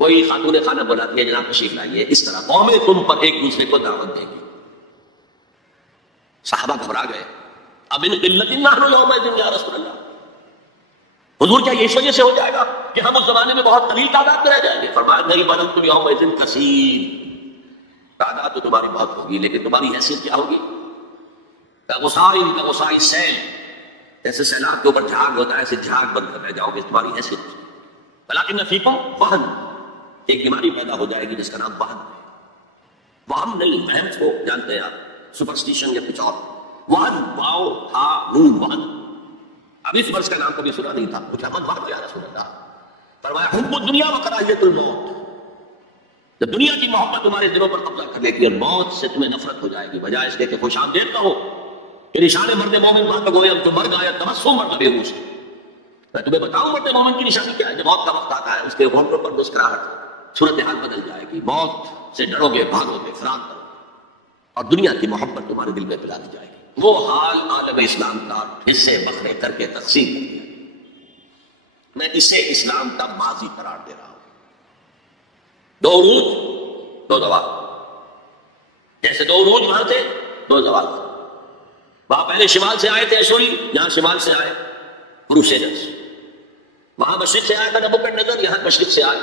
کوئی خاتون خانہ بلاتی ہے، جناب تشریف لائیے، اس طرح قومیں تم پر ایک دوسرے کو دعوت دیں گی۔ صحابہ گھبرا گئے، اب ان قلت نحن یومئذ یا رسول اللہ، حضور کیا یہ اس وجہ سے ہو جائے گا کہ ہم اس زمانے میں بہت قلیل تعداد میں رہ جائیں گے؟ فرمایا نہیں، بل انتم یومئذ کثیر، تعداد تو تمہاری بہت ہوگی، لیکن تمہاری حیثیت کیا ہوگی؟ کغصاء السیل، جیسے سیلاب کے اوپر جھاگ ہوتا ہے، ایسے جھاگ بند کر رہ جاؤ گے، تمہاری حیثیت۔ ولکن فیکم وہن، ایک بیماری پیدا ہو جائے گی جس کا نام وہن ہے۔ وہم نہیں، وہم کو جانتے ہیں آپ، سپرسٹیشن یا کچھ اور۔ وہن، واؤ ہا نون، وہن۔ اب اس ورس کا نام کبھی سنا نہیں تھا، کچھ احمد وہن یا رسول اللہ۔ فرمایا حب الدنیا وکراہیۃ الموت، جب دنیا کی محبت تمہارے دلوں پر قبضہ کر لے گی اور موت سے تمہیں نفرت ہو جائے گی، بجائے اس کے کہ خوش آمدید کہو کہ نشان مرد مومن ماں کا گویا جو مر گیا تبسم مرد بیہوش۔ میں تمہیں بتاؤں مرد مومن کی نشانی کیا ہے؟ جب موت کا وقت آتا ہے اس کے ہونٹوں پر مسکراہٹ، صورتحال بدل جائے گی، موت سے ڈرو گے، بھاگو گے، فرار کرو، اور دنیا کی محبت تمہارے دل میں پلا دی جائے گی۔ وہ حال عالم اسلام کا حصے بکھرے کر کے تقسیم کر دیا۔ میں اسے اسلام کا ماضی قرار دے رہا ہوں۔ دو عروج، دو زوال، جیسے دو عروج وہاں تھے، دو زوال تھے۔ وہاں پہلے شمال سے آئے تھے ایشوری، یہاں شمال سے آئے کروسیڈرز۔ وہاں مشرق سے آیا تھا نبوکڈنیزر، یہاں مشرق سے آئے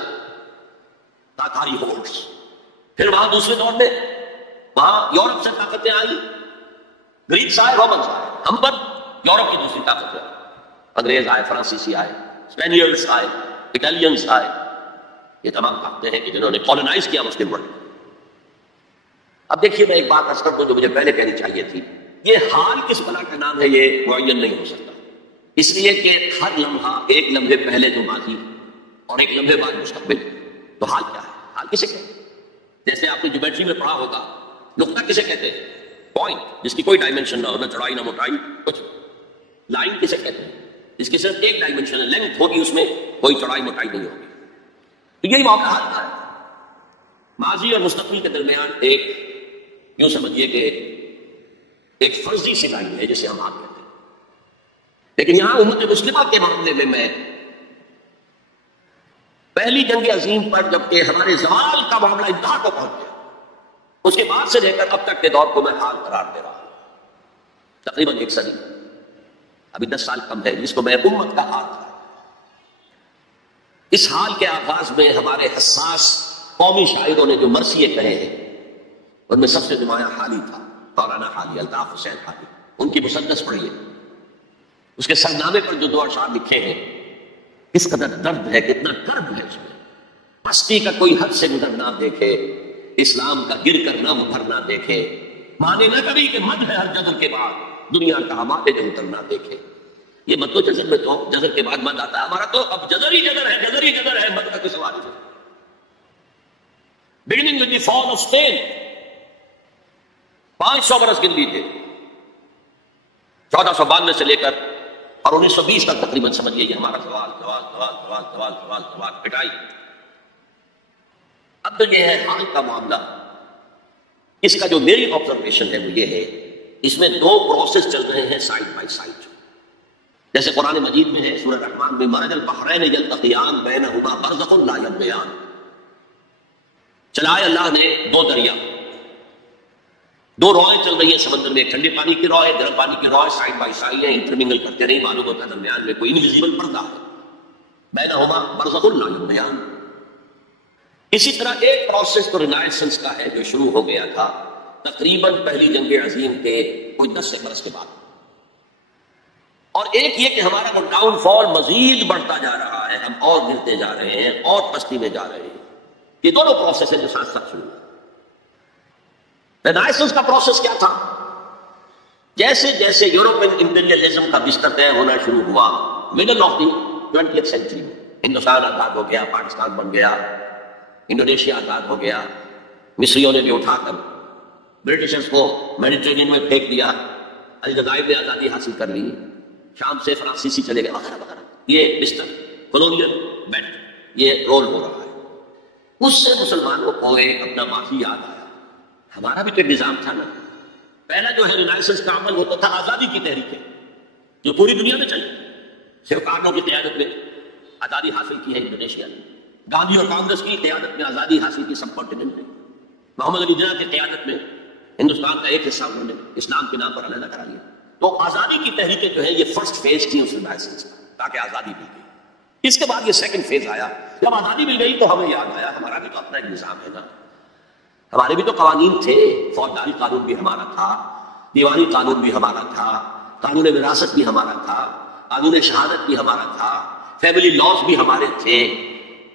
تاتاری ہورڈز۔ پھر وہاں دوسرے دور میں وہاں یورپ سے طاقتیں آئی، گریکس آئے، رومنز آئے، ہم پر یورپ کی دوسری طاقتیں آئی، انگریز آئے، فرانسیسی آئے، اسپینیئرز آئے، اٹالینز آئے۔ یہ تمام طاقتیں ہیں کہ جنہوں نے کالونائز کیا مسلم ورلڈ۔ اب دیکھیے، میں ایک بات عرض کر دوں جو مجھے پہلے کہنی چاہیے تھی، یہ حال کس بلا کا نام ہے یہ معین نہیں ہو سکتا، اس لیے کہ ہر لمحہ ایک لمحے پہلے جو ماضی اور ایک لمحے بعد مستقبل، تو حال کیا ہے؟ حال کسے کہتے ہیں؟ جیسے آپ نے جیومیٹری میں پڑھا ہوگا، نقطہ کسے کہتے ہیں؟ پوائنٹ، جس کی کوئی ڈائمنشن نہ ہو، نہ چوڑائی نہ موٹائی کچھ۔ لائن کسے کہتے ہیں؟ جس کی صرف ایک ڈائمنشن ہے، لینتھ ہوگی، اس میں کوئی چوڑائی موٹائی نہیں ہوگی۔ تو یہی موقع حال کا ہے، ماضی اور مستقبل کے درمیان ایک، یوں سمجھیے کہ ایک فرضی سی لائن ہے جسے ہم آپ کہتے ہیں۔ لیکن یہاں امت مسلمہ کے معاملے میں پہلی جنگ عظیم پر جبکہ ہمارے زوال کا معاملہ انتہا کو پہنچ گیا، اس کے بعد سے لے کر اب تک کے دور کو میں حال قرار دے رہا ہوں، تقریباً 1 صدی، ابھی 10 سال کم ہے جس کو میں امت کا حال تھا۔ اس حال کے آغاز میں ہمارے حساس قومی شاعروں نے جو مرثیے کہے ہیں ان میں سب سے نمایاں حالی تھا مولانا حالی، الطاف حسین حالی۔ ان کی مسدس پڑھیے، اس کے سرنامے پر جو 2 اشعار لکھے ہیں، کس قدر درد ہے، کتنا کرب ہے اس میں۔ پستی کا کوئی حد سے گزر نہ دیکھے، اسلام کا گر کر نہ ابھر نہ دیکھے، مانے نہ کبھی کہ مد ہے ہر جذر کے بعد، دنیا کا ہمارے جو اتر نہ دیکھے۔ یہ مد و جزر میں تو جزر کے بعد مد آتا ہے، ہمارا تو اب جزر ہی جزر ہے، جزر ہی جزر ہے، مد کا کوئی سوال نہیں۔ Beginning with the fall of Spain, 500 برس گن لیجیے، 1492 سے لے کر اور 1920 تک تقریباً سمجھیے یہ ہمارا سوال پٹائی۔ اب تو یہ ہے حال کا معاملہ۔ اس کا جو میری آبزرویشن ہے وہ یہ ہے، اس میں 2 پروسیس چل رہے ہیں سائڈ بائی سائڈ، جیسے قرآن مجید میں ہے سورہ رحمان میں مرج البحرین یلتقیان بینہما برزخ لا یبغیان، چلائے اللہ نے 2 دریا، 2 روئیں چل رہی ہیں سمندر میں، ٹھنڈے پانی کی روئے، گرم پانی کی روئے سائڈ بائی سائڈ ہیں، انٹرمنگل کرتے نہیں، معلوم ہوتا ہے درمیان میں کوئی انویزیبل پردہ ہے، بینہما برزخ لا یبغیان۔ اسی طرح ایک پروسیس تو رینائسنس کا ہے جو شروع ہو گیا تھا تقریباً پہلی جنگ عظیم کے کوئی 10 برس کے بعد، اور ایک یہ کہ ہمارا وہ ڈاؤن فال مزید بڑھتا جا رہا ہے، ہم اور گرتے جا رہے ہیں اور پستی میں جا رہے ہیں۔ یہ دونوں پروسیس ہیں جو ساتھ ساتھ شروع ہوئے۔ رینائسنس کا پروسیس کیا تھا؟ جیسے جیسے یورپین امپیریلزم کا بستر طے ہونا شروع ہوا middle of the 20th century میں، ہندوستان آزاد ہو گیا، پاکستان بن گیا، انڈونیشیا آزاد ہو گیا، مصریوں نے بھی اٹھا کر برٹشرز کو میڈیٹرینین میں پھینک دیا، الجزائر نے آزادی حاصل کر لی، شام سے فرانسیسی چلے گئے وغیرہ وغیرہ۔ یہ بستر کولونیل بیلٹ یہ رول ہو رہا ہے۔ اس سے مسلمانوں کو ایک اپنا ماضی یاد آیا، ہمارا بھی تو ایک نظام تھا نا۔ پہلا جو ہے رینائسنس کا عمل ہوتا تھا آزادی کی تحریکیں جو پوری دنیا میں چلی، صرف کارنوں کی قیادت میں آزادی حاصل کی ہے انڈونیشیا نے، گاندھی اور کانگریس کی قیادت میں آزادی حاصل کی سب کانٹیننٹ میں، محمد علی جناح کی قیادت میں ہندوستان کا ایک حصہ انہوں نے اسلام کے نام پر علیحدہ کرا لیا۔ تو آزادی کی تحریکیں جو ہے یہ فرسٹ فیز تھی اس رینائسنس کا، تاکہ آزادی مل گئی۔ اس کے بعد یہ سیکنڈ فیز آیا، جب آزادی مل گئی تو ہمیں یاد آیا ہمارا بھی تو اپنا ایک نظام ہے نا، ہمارے بھی تو قوانین تھے، فوجداری قانون بھی ہمارا تھا، دیوانی قانون بھی ہمارا تھا، قانون وراثت بھی ہمارا تھا، قانون شہادت بھی ہمارا تھا، فیملی لاز بھی ہمارے تھے۔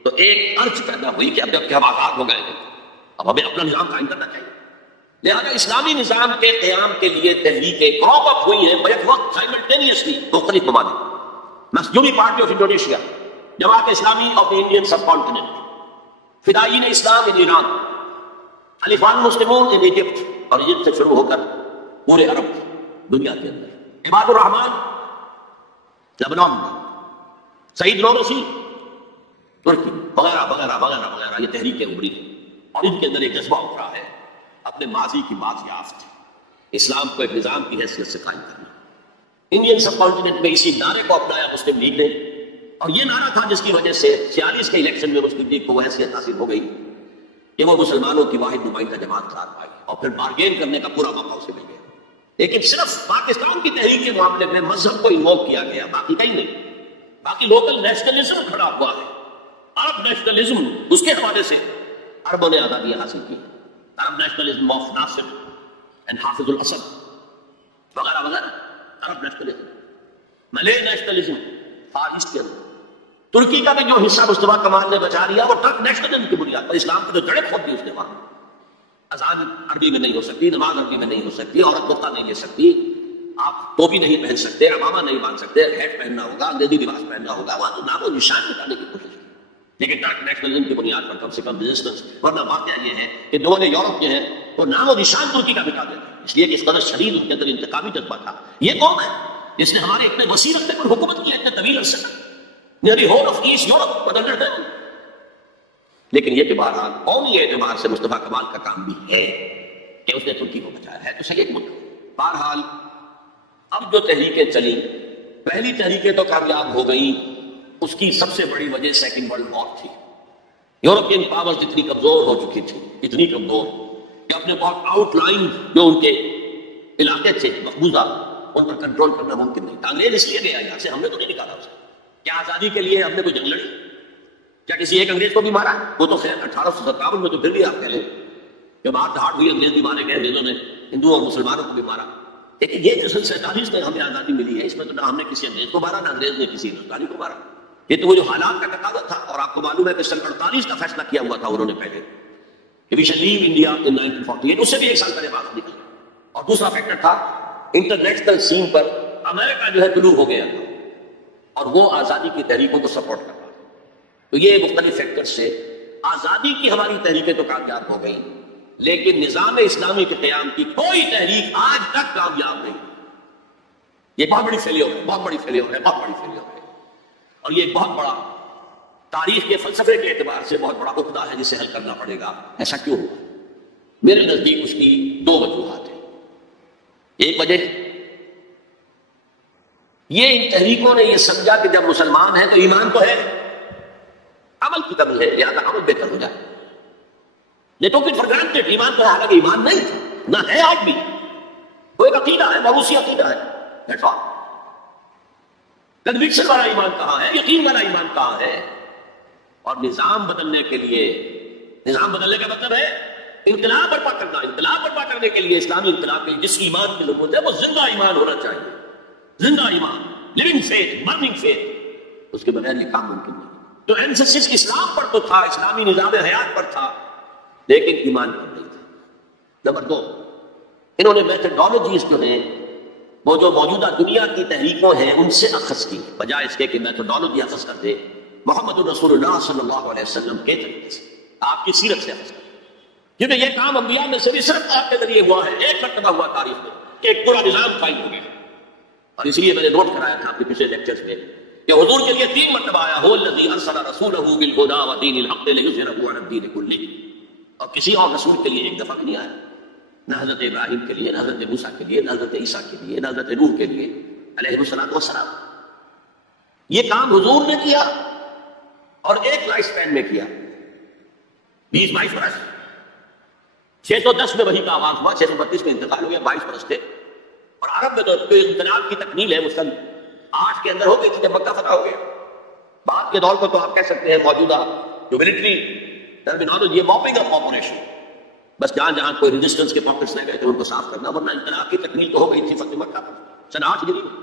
تو ایک ارج پیدا ہوئی کہ اب جب کہ ہم آزاد ہو گئے ہیں اب ہمیں اپنا نظام قائم کرنا چاہیے، لہذا اسلامی نظام کے قیام کے لیے تحریکیں کراپ اپ ہوئی ہیں بیک وقت سائملٹینیسلی مختلف ممالک، uni party of Indonesia, Jamaat Islami of the Indian subcontinent, فدائین اسلام ان ایران، خلیفان مسلمون ان ایجپٹ، اور ایجپٹ سے شروع ہو کر پورے عرب دنیا کے اندر، عباد الرحمان لبنان میں، سعید نورسی ترکی، وغیرہ وغیرہ وغیرہ وغیرہ، یہ تحریکیں ابھری ہیں اور ان کے اندر ایک جذبہ اٹھ رہا ہے اپنے ماضی کی بات یافت اسلام کو ایک نظام کی حیثیت سے قائم کرنا۔ انڈین سب کانٹیننٹ میں اسی نعرے کو اپنایا مسلم لیگ نے، اور یہ نعرہ تھا جس کی وجہ سے 46 کے الیکشن میں مسلم لیگ کو وہ حیثیت حاصل ہو گئی کہ وہ مسلمانوں کی واحد نمائندہ جماعت قرار پائی، اور پھر بارگین کرنے کا پورا موقع اسے مل گیا۔ لیکن صرف پاکستان کی تحریک کے معاملے میں مذہب کو انوالو کیا گیا، باقی کہیں نہیں۔ باقی لوکل نیشنلزم کھڑا ہوا ہے، عرب نیشنلزم، اس کے حوالے سے عربوں نے آزادی حاصل کی، عرب نیشنلزم آف ناصر اینڈ حافظ الاسد وغیرہ وغیرہ، عرب نیشنلزم، ملے نیشنلزم فار ایسٹ کے اندر، ترکی کا بھی جو حصہ مصطفیٰ کمال نے بچا لیا وہ ٹرک نیشنلزم کی بنیاد پر، اسلام کو جو جڑیں کھود دی اس نے وہاں، اذان عربی میں نہیں ہو سکتی، نماز عربی میں نہیں ہو سکتی، عورت برقع نہیں لے سکتی، آپ ٹوپی نہیں پہن سکتے، عمامہ نہیں باندھ سکتے، ہیٹ پہننا ہوگا، انگریزی لباس پہننا ہوگا، وہاں تو نام و نشان مٹانے کی کوشش کی، لیکن ٹرک نیشنلزم کی بنیاد پر کم سے کم ریزسٹنس، ورنہ واقعہ یہ ہے کہ دول یورپ جو ہے وہ نام و نشان ترکی کا مٹا دیتے ہیں، اس لیے کہ اس قدر شدید ان کے اندر انتقامی جذبہ تھا۔ یہ قوم ہے جس نے ہمارے اتنے وسیع رقبے پر حکومت کی اتنے طویل عرصے تک، nearly whole of East Europe بدل رہے ہیں، لیکن یہ کہ بہرحال قومی اعتبار سے مصطفیٰ کمال کا کام بھی ہے کہ اس نے ترکی کو بچایا ہے، تو صحیح ایک ملک۔ بہرحال اب جو تحریکیں چلی، پہلی تحریکیں تو کامیاب ہو گئی، اس کی سب سے بڑی وجہ سیکنڈ ورلڈ وار تھی، یورپین پاورز اتنی کمزور ہو چکی تھی، اتنی کمزور کہ اپنے بہت آؤٹ لائن جو ان کے علاقے تھے مقبوضہ، ان پر کنٹرول کرنا ممکن نہیں تھا۔ انگریز اس لیے گیا یہاں سے، ہم نے تو نہیں نکالا اسے۔ کیا آزادی کے لیے ہم نے کوئی جنگ لڑی؟ کیا کسی ایک انگریز کو بھی مارا؟ وہ تو خیر 1857 میں تو پھر بھی آپ کہہ لیں کہ بات ہارڈ ہوئی، انگریز بھی مارے گئے، انگریزوں نے ہندوؤں اور مسلمانوں کو بھی مارا۔ لیکن یہ جو 47 میں ہمیں آزادی ملی ہے، اس میں تو نہ ہم نے کسی انگریز کو مارا، نہ انگریز نے کسی ہندوستانی کو مارا۔ یہ تو وہ جو حالات کا تقاضا تھا، اور آپ کو معلوم ہے کہ سن 48 کا فیصلہ کیا ہوا تھا انہوں نے پہلے کہ وی شیل لیو انڈیا ان 1948، اس سے بھی ایک سال پہلے بات نکلی۔ اور دوسرا فیکٹر تھا انٹرنیشنل سین پر امریکہ جو ہے طلوع ہو گیا تھا اور وہ آزادی کی تحریکوں کو سپورٹ کرتا تھا۔ تو یہ مختلف فیکٹر سے آزادی کی ہماری تحریکیں تو کامیاب ہو گئی، لیکن نظام اسلامی کے قیام کی کوئی تحریک آج تک کامیاب نہیں۔ یہ بہت بڑی فیلیور ہے، بہت بڑی فیلیور ہے، بہت بڑی فیلیور ہے، اور یہ ایک بہت بڑا تاریخ کے فلسفے کے اعتبار سے بہت بڑا عقدہ ہے جسے حل کرنا پڑے گا۔ ایسا کیوں ہوا؟ میرے نزدیک اس کی دو وجوہات ہیں۔ ایک وجہ یہ ان تحریکوں نے یہ سمجھا کہ جب مسلمان ہیں تو ایمان تو ہے، عمل کی کمی ہے، لہذا عمل بہتر ہو جائے۔ یہ تو فار گرانٹیڈ ایمان تو ہے، حالانکہ ایمان نہیں تھا، نہ ہے آج بھی۔ وہ ایک عقیدہ ہے، موروثی عقیدہ ہے، دیٹس آل۔ کنوکشن والا ایمان کہاں ہے؟ یقین والا ایمان کہاں ہے؟ اور نظام بدلنے کے لیے، نظام بدلنے کا مطلب ہے انقلاب برپا کرنا۔ انقلاب برپا کرنے کے لیے، اسلامی انقلاب کے لیے جس ایمان کی ضرورت ہے وہ زندہ ایمان ہونا چاہیے، زندہ ایمان، لیونگ فیتھ، برننگ فیتھ۔ اس کے بغیر یہ کام ممکن نہیں۔ تو ایمفیسس اسلام پر تو تھا، اسلامی نظام حیات پر تھا، لیکن ایمان پر نہیں تھا۔ نمبر 2، انہوں نے میتھڈالوجیز جو ہیں وہ جو موجودہ دنیا کی تحریکوں ہیں ان سے اخذ کی، بجائے اس کے کہ میتھڈالوجی اخذ کر دے محمد رسول اللہ صلی اللہ علیہ وسلم کے طریقے سے، آپ کی سیرت سے اخذ کر دے۔ کیونکہ یہ کام انبیاء میں سے بھی صرف آپ کے ذریعے ہوا ہے، ایک مرتبہ ہوا تاریخ میں کہ ایک پورا نظام قائم ہو گیا۔ اور اس لیے میں نے نوٹ کرایا تھا اپنے پچھلے لیکچرز میں کہ حضور کے لیے 3 مرتبہ آیا هو الذی ارسل رسولہ بالہدی ودین الحق لیظہرہ علی الدین کلہ، اور کسی اور رسول کے لیے ایک دفعہ بھی نہیں آیا، نہ حضرت ابراہیم کے لیے، نہ حضرت موسیٰ کے لیے، نہ حضرت عیسیٰ کے لیے، نہ حضرت نوح کے لیے علیہ السلام۔ یہ کام حضور نے کیا اور ایک لائف سپین میں کیا، 20-22 برس۔ 610 میں وحی کا آغاز ہوا، 632 میں انتقال ہو گیا، 22 برس تھے۔ اور عرب میں تو انقلاب کی تکمیل ہے وہ سن 8 کے اندر ہو گئی تھی جب مکہ فتح ہو گیا۔ بعد کے دور کو تو آپ کہہ سکتے ہیں موجودہ جو ملٹری ٹرمینالوجی ہے، موپنگ اپ پاپولیشن، بس جہاں جہاں کوئی ریزسٹنس کے پاکٹس رہ گئے تھے ان کو صاف کرنا، ورنہ انقلاب کی تکمیل تو ہو گئی تھی فتح مکہ سن 8 ہجری میں۔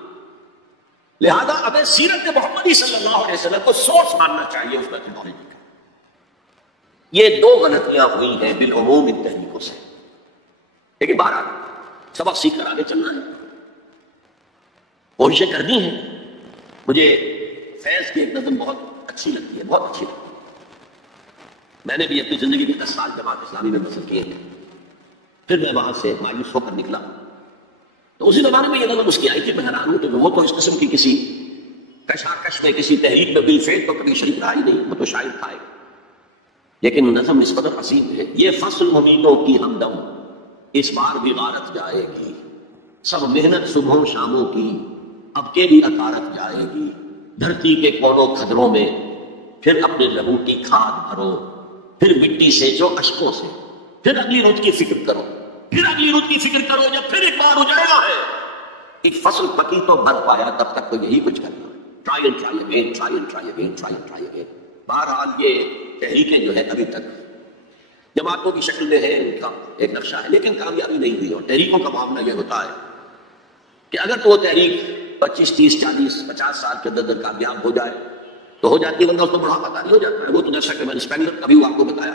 لہذا اب سیرت محمدی صلی اللہ علیہ وسلم کو سورس ماننا چاہیے اس میتھڈالوجی کا۔ یہ 2 غلطیاں ہوئی ہیں بالعموم ان تحریکوں سے، لیکن بہرحال سبق سیکھ کر آگے چلنا ہے، کوششیں کرنی ہیں۔ مجھے فیض کی ایک نظم بہت اچھی لگتی ہے، بہت اچھی لگتی ہے۔ میں نے بھی اپنی زندگی کے 10 سال جماعت اسلامی میں بسر کیے ہیں، پھر میں وہاں سے مایوس ہو کر نکلا، تو اسی زمانے میں یہ نظم اس کی آئی تھی۔ میں حیران ہوں کہ وہ تو اس قسم کی کسی کشاکش میں، کسی تحریک میں بالفعل تو کبھی شریک رہا ہی نہیں، وہ تو شاعر تھا، لیکن نظم اس قدر حسین ہے۔ یہ فصل امیدوں کی ہمدم اس بار بھی غارت جائے گی، سب محنت صبحوں شاموں کی اب کے بھی اطارت جائے گی، دھرتی کے کونوں کھدروں میں پھر اپنے لہو کی کھاد بھرو، پھر مٹی سے جو اشکوں سے پھر اگلی رت کی فکر کرو، پھر اگلی رت کی فکر کرو، جب پھر ایک بار اجڑنا ہے۔ ایک فصل پکی تو بھر پایا، تب تک تو یہی کچھ کرنا، try and try again, try and try again, try and try again. بہرحال یہ تحریکیں جو ہے ابھی تک جماعتوں کی شکل میں ہے، ان کا ایک نقشہ ہے، لیکن کامیابی نہیں ہوئی۔ اور تحریکوں کا معاملہ یہ ہوتا ہے کہ اگر تو وہ تحریک 25, 30, 40, 50 سال کے اندر کامیاب ہو جائے تو ہو جاتی ہے، ورنہ اس کو بڑھاپا طاری ہو جاتا ہے۔ وہ تو جیسا کہ میں نے اسپینگر کا بھی آپ کو بتایا،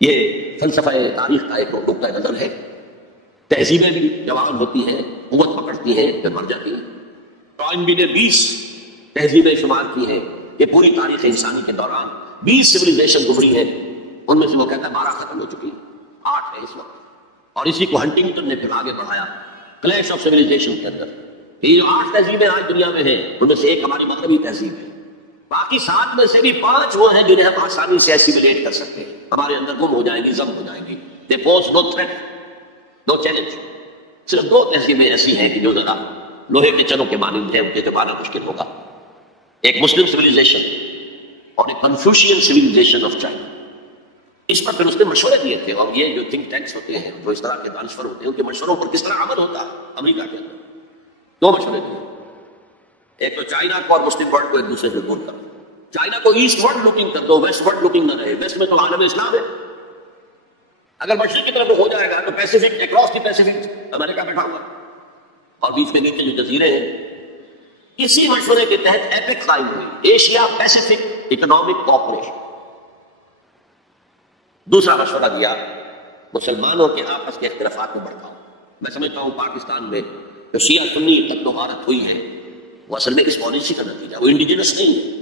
یہ فلسفہ تاریخ کا ایک نقطہ نظر ہے۔ تہذیبیں بھی جوان ہوتی ہیں، قوت پکڑتی ہیں، پھر مر جاتی ہیں۔ ٹوائنبی نے 20 تہذیبیں شمار کی ہیں کہ پوری تاریخ انسانی کے دوران 20 سویلائزیشن گزری ہے، ان میں سے وہ کہتا ہے 12 ختم ہو چکی، 8 ہے اس وقت۔ اور اسی کو ہنٹنگٹن نے پھر آگے بڑھایا کلیش آف سویلائزیشن کے اندر۔ یہ جو 8 تہذیبیں آج دنیا میں ہیں ان میں سے ایک ہماری مغربی تہذیب ہے، باقی 7 میں سے بھی 5 وہ ہیں جنہیں ہم آسانی سے ایسیمیلیٹ کر سکتے ہیں، ہمارے اندر گم ہو جائیں گی، ضم ہو جائیں گی۔ They pose no threat, no challenge. صرف 2 تہذیبیں ایسی ہیں کہ جو ذرا لوہے کے چنوں کے مانند ہیں، ان کے پانا مشکل ہوگا۔ ایک مسلم سویلائزیشن اور ایک کنفیوشین سیویلائزیشن آف چائنا. اس پر پھر اس نے مشورے دیے تھے. اور یہ جو تھنک ٹینکس ہوتے ہیں، جو اس طرح کے دانشور ہوتے ہیں، ان کے مشوروں پر کس طرح عمل ہوتا ہے امریکہ کے اندر. 2 مشورے دیے. ایک تو چائنا کو اور مسلم ورلڈ کو ایک دوسرے سے دور کرو. چائنا کو ایسٹ ورلڈ لوکنگ کر دو، ویسٹ ورلڈ لوکنگ نہ رہے. ویسٹ میں تو عالم اسلام ہے. اگر مشرق کی طرف ہو جائے گا تو پیسیفک، اکراس دی پیسیفک امریکہ بیٹھا ہوا، اور بیچ میں نیچے جو جزیرے ہیں. اسی مشورے کے تحت ایپیک قائم ہوئی، ایشیا پیسیفک اکنامک کوآپریشن. دوسرا مشورہ دیا مسلمانوں کے آپس کے اختلافات کو بڑھاؤ. میں سمجھتا ہوں پاکستان میں جو شیعہ سنی تک تو غارت ہوئی ہے، وہ اصل میں اس پالیسی کا نتیجہ، وہ انڈیجنس نہیں ہے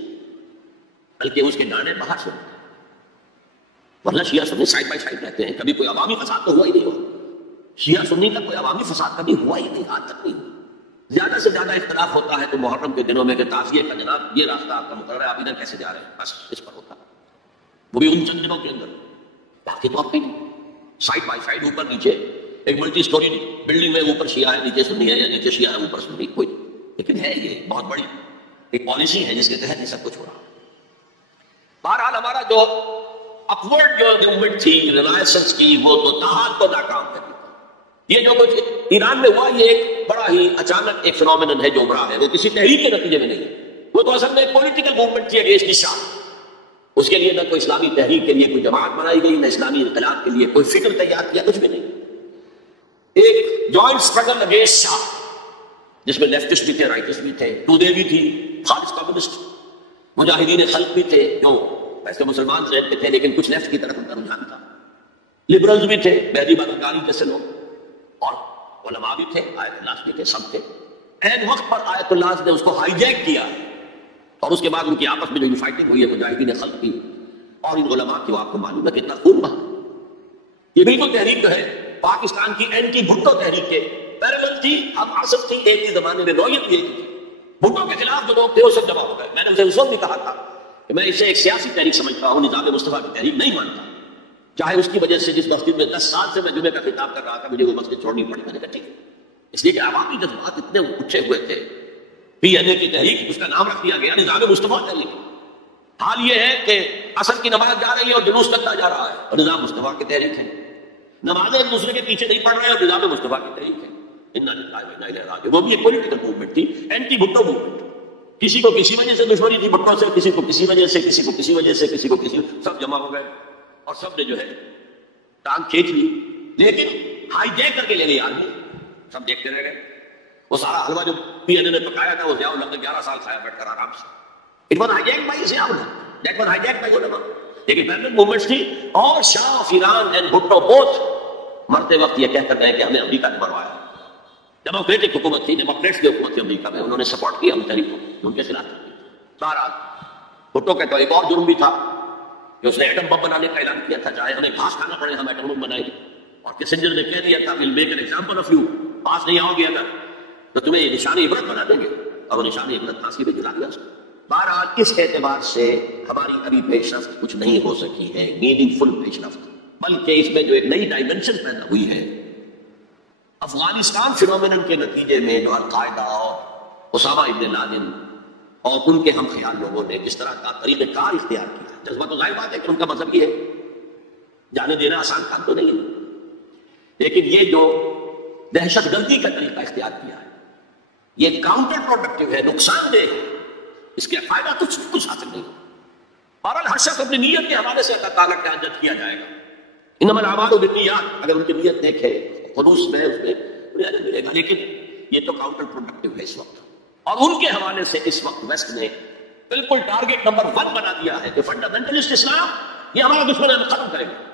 بلکہ اس کے ڈانڈے باہر سے ہوتے ہیں. ورنہ شیعہ سنی سائڈ بائی سائڈ رہتے ہیں، کبھی کوئی عوامی فساد تو ہوا ہی نہیں ہوا. شیعہ سنی کا کوئی عوامی فساد کبھی ہوا ہی نہیں، آج تک نہیں. زیادہ سے زیادہ اختلاف ہوتا ہے تو محرم کے دنوں میں کہ تعزیے کا جناب یہ راستہ آپ کا مقرر ہے، آپ ادھر کیسے جا رہے ہیں، بس اس پر ہوتا ہے. وہ بھی ان چند دنوں کے اندر. باقی تو آپ کہیں سائڈ بائی سائڈ، اوپر نیچے ایک ملٹی سٹوری بلڈنگ میں اوپر شیعہ ہے نیچے سنی ہے، یا نیچے شیعہ ہے اوپر سنی، کوئی. لیکن ہے یہ بہت بڑی ایک پالیسی ہے جس کے تحت یہ سب کچھ ہو رہا. بہرحال ہمارا جو اپورڈ جو موومنٹ تھی ریلائنس کی، وہ تو تاحال کو ناکام کر دی. یہ جو کچھ ایران میں ہوا، یہ ایک بڑا ہی اچانک ایک فینومینن ہے جو ابھرا ہے، وہ کسی تحریک کے نتیجے میں نہیں. وہ تو اصل میں ایک پولیٹیکل موومنٹ تھی اگینسٹ شاہ. اس کے لیے نہ کوئی اسلامی تحریک کے لیے کوئی جماعت بنائی گئی، نہ اسلامی انقلاب کے لیے کوئی فکر تیار کیا، کچھ بھی نہیں. ایک جوائنٹ اسٹرگل اگینسٹ شاہ جس میں لیفٹسٹ بھی تھے، رائٹسٹ بھی تھے، ٹودے بھی تھی، خالص کمیونسٹ، مجاہدین خلق بھی تھے جو ویسے مسلمان ذہن کے تھے لیکن کچھ لیفٹ کی طرف ان کا رجحان تھا. لبرلز بھی تھے، مہدی بادرکاری جیسے لوگ، اور علماء بھی تھے، آیت اللہ بھی تھے، سب تھے. این وقت پر آیت اللہ نے اس کو ہائی جیک کیا، اور اس کے بعد ان کی آپس میں جو فائٹنگ ہوئی ہے مجاہدین خلق کی اور ان علماء کی، وہ آپ کو معلوم ہے کتنا خون بہا. یہ بالکل تحریک جو ہے پاکستان کی اینٹی بھٹو تحریک کے پیرالل تھی، ہم عصر تھی. ایک ہی زمانے میں نوعیت یہ تھی. بھٹو کے خلاف جو لوگ تھے وہ سب جمع ہو گئے. میں نے اسے اس وقت بھی کہا تھا کہ میں اسے ایک سیاسی تحریک سمجھتا ہوں، نظام مصطفیٰ کی تحریک نہیں مانتا. چاہے اس کی وجہ سے جس مسجد میں 10 سال سے میں جمعے کا خطاب کر رہا تھا مجھے وہ مسجد چھوڑنی پڑی. میں نے کہا ٹھیک ہے، اس لیے کہ عوامی جذبات اتنے اٹھے ہوئے تھے. پی این اے کی تحریک، اس کا نام رکھ دیا گیا نظام مصطفیٰ تحریک. حال یہ ہے کہ عصر کی نماز جا رہی ہے اور جلوس کرتا جا رہا ہے، اور نظام مصطفیٰ کی تحریک ہے. نمازیں ایک دوسرے کے پیچھے نہیں پڑھ رہے اور نظام مصطفیٰ کی تحریک ہے. وہ بھی ایک پولیٹیکل موومنٹ تھی، اینٹی بھٹو موومنٹ. کسی کو کسی وجہ سے دشمنی تھی بھٹو سے، کسی کو کسی وجہ سے، کسی کو کسی وجہ سے، کسی کو کسی، سب جمع ہو گئے اور سب نے جو ہے ٹانگ کھینچ لی. لیکن ہائی جیک کر کے لے گئی آدمی، سب دیکھتے رہ گئے. وہ سارا حلوہ جو پی این اے نے پکایا تھا وہ ضیاء الحق نے 11 سال کھایا بیٹھ کر آرام سے. It was hijack by Zia ul-Haq, that was hijack by علماء. لیکن پیرلل موومنٹس تھی. اور Shah of Iran and Bhutto both مرتے وقت یہ کہہ کر گئے کہ ہمیں امریکہ نے مروایا. ڈیموکریٹک حکومت تھی، ڈیموکریٹس کی حکومت تھی امریکہ میں، انہوں نے سپورٹ کیا ہم تحریک کو، ان کے خلاف. بہرحال بھٹو کا تو ایک اور جرم بھی تھا کہ اس نے ایٹم بم بنانے کا اعلان کیا تھا، چاہے ہمیں گھاس کھانا پڑے ہم ایٹم بم بنائیں گے. اور کسنجر نے کہہ دیا تھا we'll make an example of you, پاس نہیں آؤ گے اگر تو تمہیں یہ نشان عبرت بنا دیں گے. اور وہ نشان عبرت پھانسی پہ جلا دیا اس کو. بہرحال اس اعتبار سے ہماری ابھی پیش رفت کچھ نہیں ہو سکی ہے، میننگ فل پیش رفت، بلکہ اس میں جو ایک نئی ڈائمنشن پیدا ہوئی ہے افغانستان فینومینن کے نتیجے میں، جو القاعدہ اور اسامہ ابن لادن اور ان کے ہم خیال لوگوں نے جس طرح کا طریقہ کار اختیار کیا. جذبہ تو ظاہر بات ہے کہ ان کا مذہب یہ ہے، جانے دینا آسان کام تو نہیں ہے، لیکن یہ جو دہشت گردی کا طریقہ اختیار کیا ہے یہ کاؤنٹر پروڈکٹیو ہے، نقصان دہ ہے، اس کے فائدہ کچھ حاصل نہیں. بہرحال ہر شخص اپنی نیت کے حوالے سے اللہ تعالیٰ کا جج کیا جائے گا. انما الاعمال بالنیات، اگر ان کی نیت دیکھے خلوص میں اس میں ملے گا. لیکن یہ تو کاؤنٹر پروڈکٹیو ہے اس وقت. اور ان کے حوالے سے اس وقت ویسٹ نے بالکل ٹارگٹ نمبر 1 بنا دیا ہے کہ فنڈامنٹلسٹ اسلام یہ ہمارا دشمن ہے، ختم کرے گا.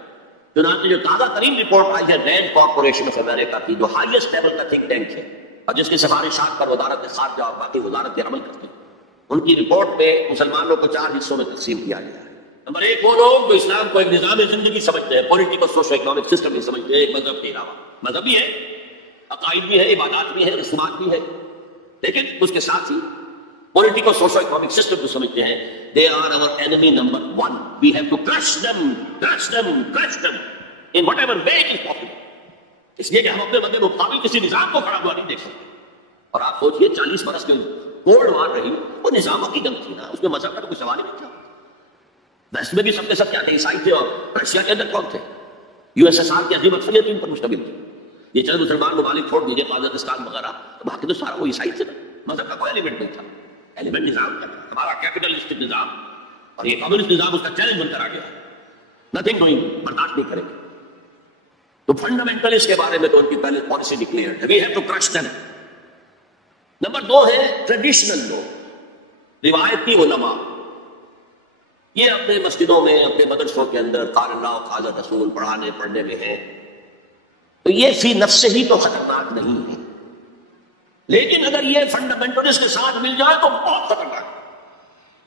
چنانچہ جو تازہ ترین رپورٹ آئی ہے رینڈ کارپوریشن آف امریکہ کی، جو ہائیسٹ لیول کا تھنک ٹینک ہے اور جس کی سفارشات پر وزارت خارجہ اور باقی وزارتیں عمل کرتی ہیں، ان کی رپورٹ میں مسلمانوں کو 4 حصوں میں تقسیم کیا گیا ہے. نمبر 1 وہ لوگ جو اسلام کو ایک نظام زندگی سمجھتے ہیں، پولیٹیکل سوشو اکنامک سسٹم نہیں سمجھتے ہیں، ایک مذہب کے علاوہ. مذہب بھی ہے، عقائد بھی ہے، عبادات بھی ہے، رسومات بھی ہے، لیکن اس کے ساتھ ہی پولیٹیکل سوشو اکنامک سسٹم کو سمجھتے ہیں. They are our enemy number 1. We have to crush them in whatever way it is possible. اس لیے کہ ہم اپنے مد مقابل کسی نظام کو کھڑا ہوا نہیں دیکھ سکتے. اور آپ سوچئے 40 برس کے کولڈ وار رہی، وہ نظاموں کی جنگ تھی نا، اس میں مذہب کا تو کوئی سوال ہی نہیں تھا. ویسٹ میں بھی سب کے سب کیا تھے؟ عیسائی تھے. اور رشیا کے اندر کون تھے؟ USSR کی عظیم اکثریت ان پر مشتمل تھی. یہ چند مسلمان ممالک چھوڑ دیجیے پاکستان وغیرہ، تو باقی تو سارا وہ عیسائی تھے نا. مذہب کا کوئی ایلیمنٹ نہیں تھا. ایلیمنٹ نظام کا تھا، ہمارا کیپٹلسٹک نظام، اور یہ کمیونسٹ نظام اس کا چیلنج بن کر آ گیا. نتھنگ ڈوئنگ، برداشت نہیں کریں گے. تو فنڈامنٹلسٹ کے بارے میں تو ان کی پہلے پالیسی ڈکلیئرڈ ہے، we have to crush them. Number 2 ہے ٹریڈیشنل لوگ، روایتی علماء. یہ اپنے مسجدوں میں، اپنے مدرسوں کے اندر قال اللہ قال رسول پڑھنے میں ہیں، تو یہ فی نفس ہی تو خطرناک نہیں ہے. لیکن اگر یہ فنڈامنٹلسٹ کے ساتھ مل جائے تو بہت خطرناک ہے.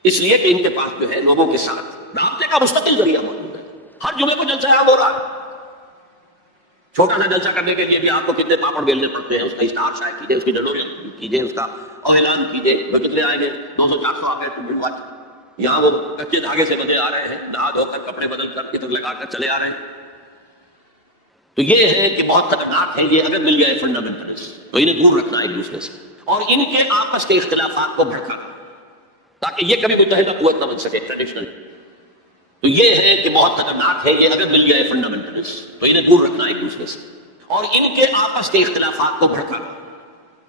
اس لیے کہ ان کے پاس جو ہے لوگوں کے ساتھ رابطے کا مستقل ذریعہ موجود ہے. ہر جمعے کو جلسہ عام ہو رہا ہے. چھوٹا سا جلسہ کرنے کے لیے بھی آپ کو کتنے پاپڑ بیلنے پڑتے ہیں. اس کا اشتہار شائع کیجیے، اس کی ڈلوریاں کیجیے، اس کا اعلان کیجیے. وہ کتنے آئیں گے؟ 200-400 آ گئے تو بڑی بات. یہاں وہ کچے دھاگے سے بندے آ رہے ہیں، نہا دھو کر کپڑے بدل کر عطر لگا کر چلے آ رہے ہیں. تو یہ ہے کہ بہت خطرناک ہے یہ. اگر مل جائے فنڈامنٹلسٹ تو انہیں دور رکھنا ایک دوسرے سے، اور ان کے آپس کے اختلافات کو بھڑکا، تاکہ یہ کبھی متحدہ قوت نہ بن سکے ٹریڈیشنل. تو یہ ہے کہ بہت خطرناک ہے یہ. اگر مل جائے فنڈامنٹلسٹ تو انہیں دور رکھنا ایک دوسرے سے، اور ان کے آپس کے اختلافات کو بھڑکا،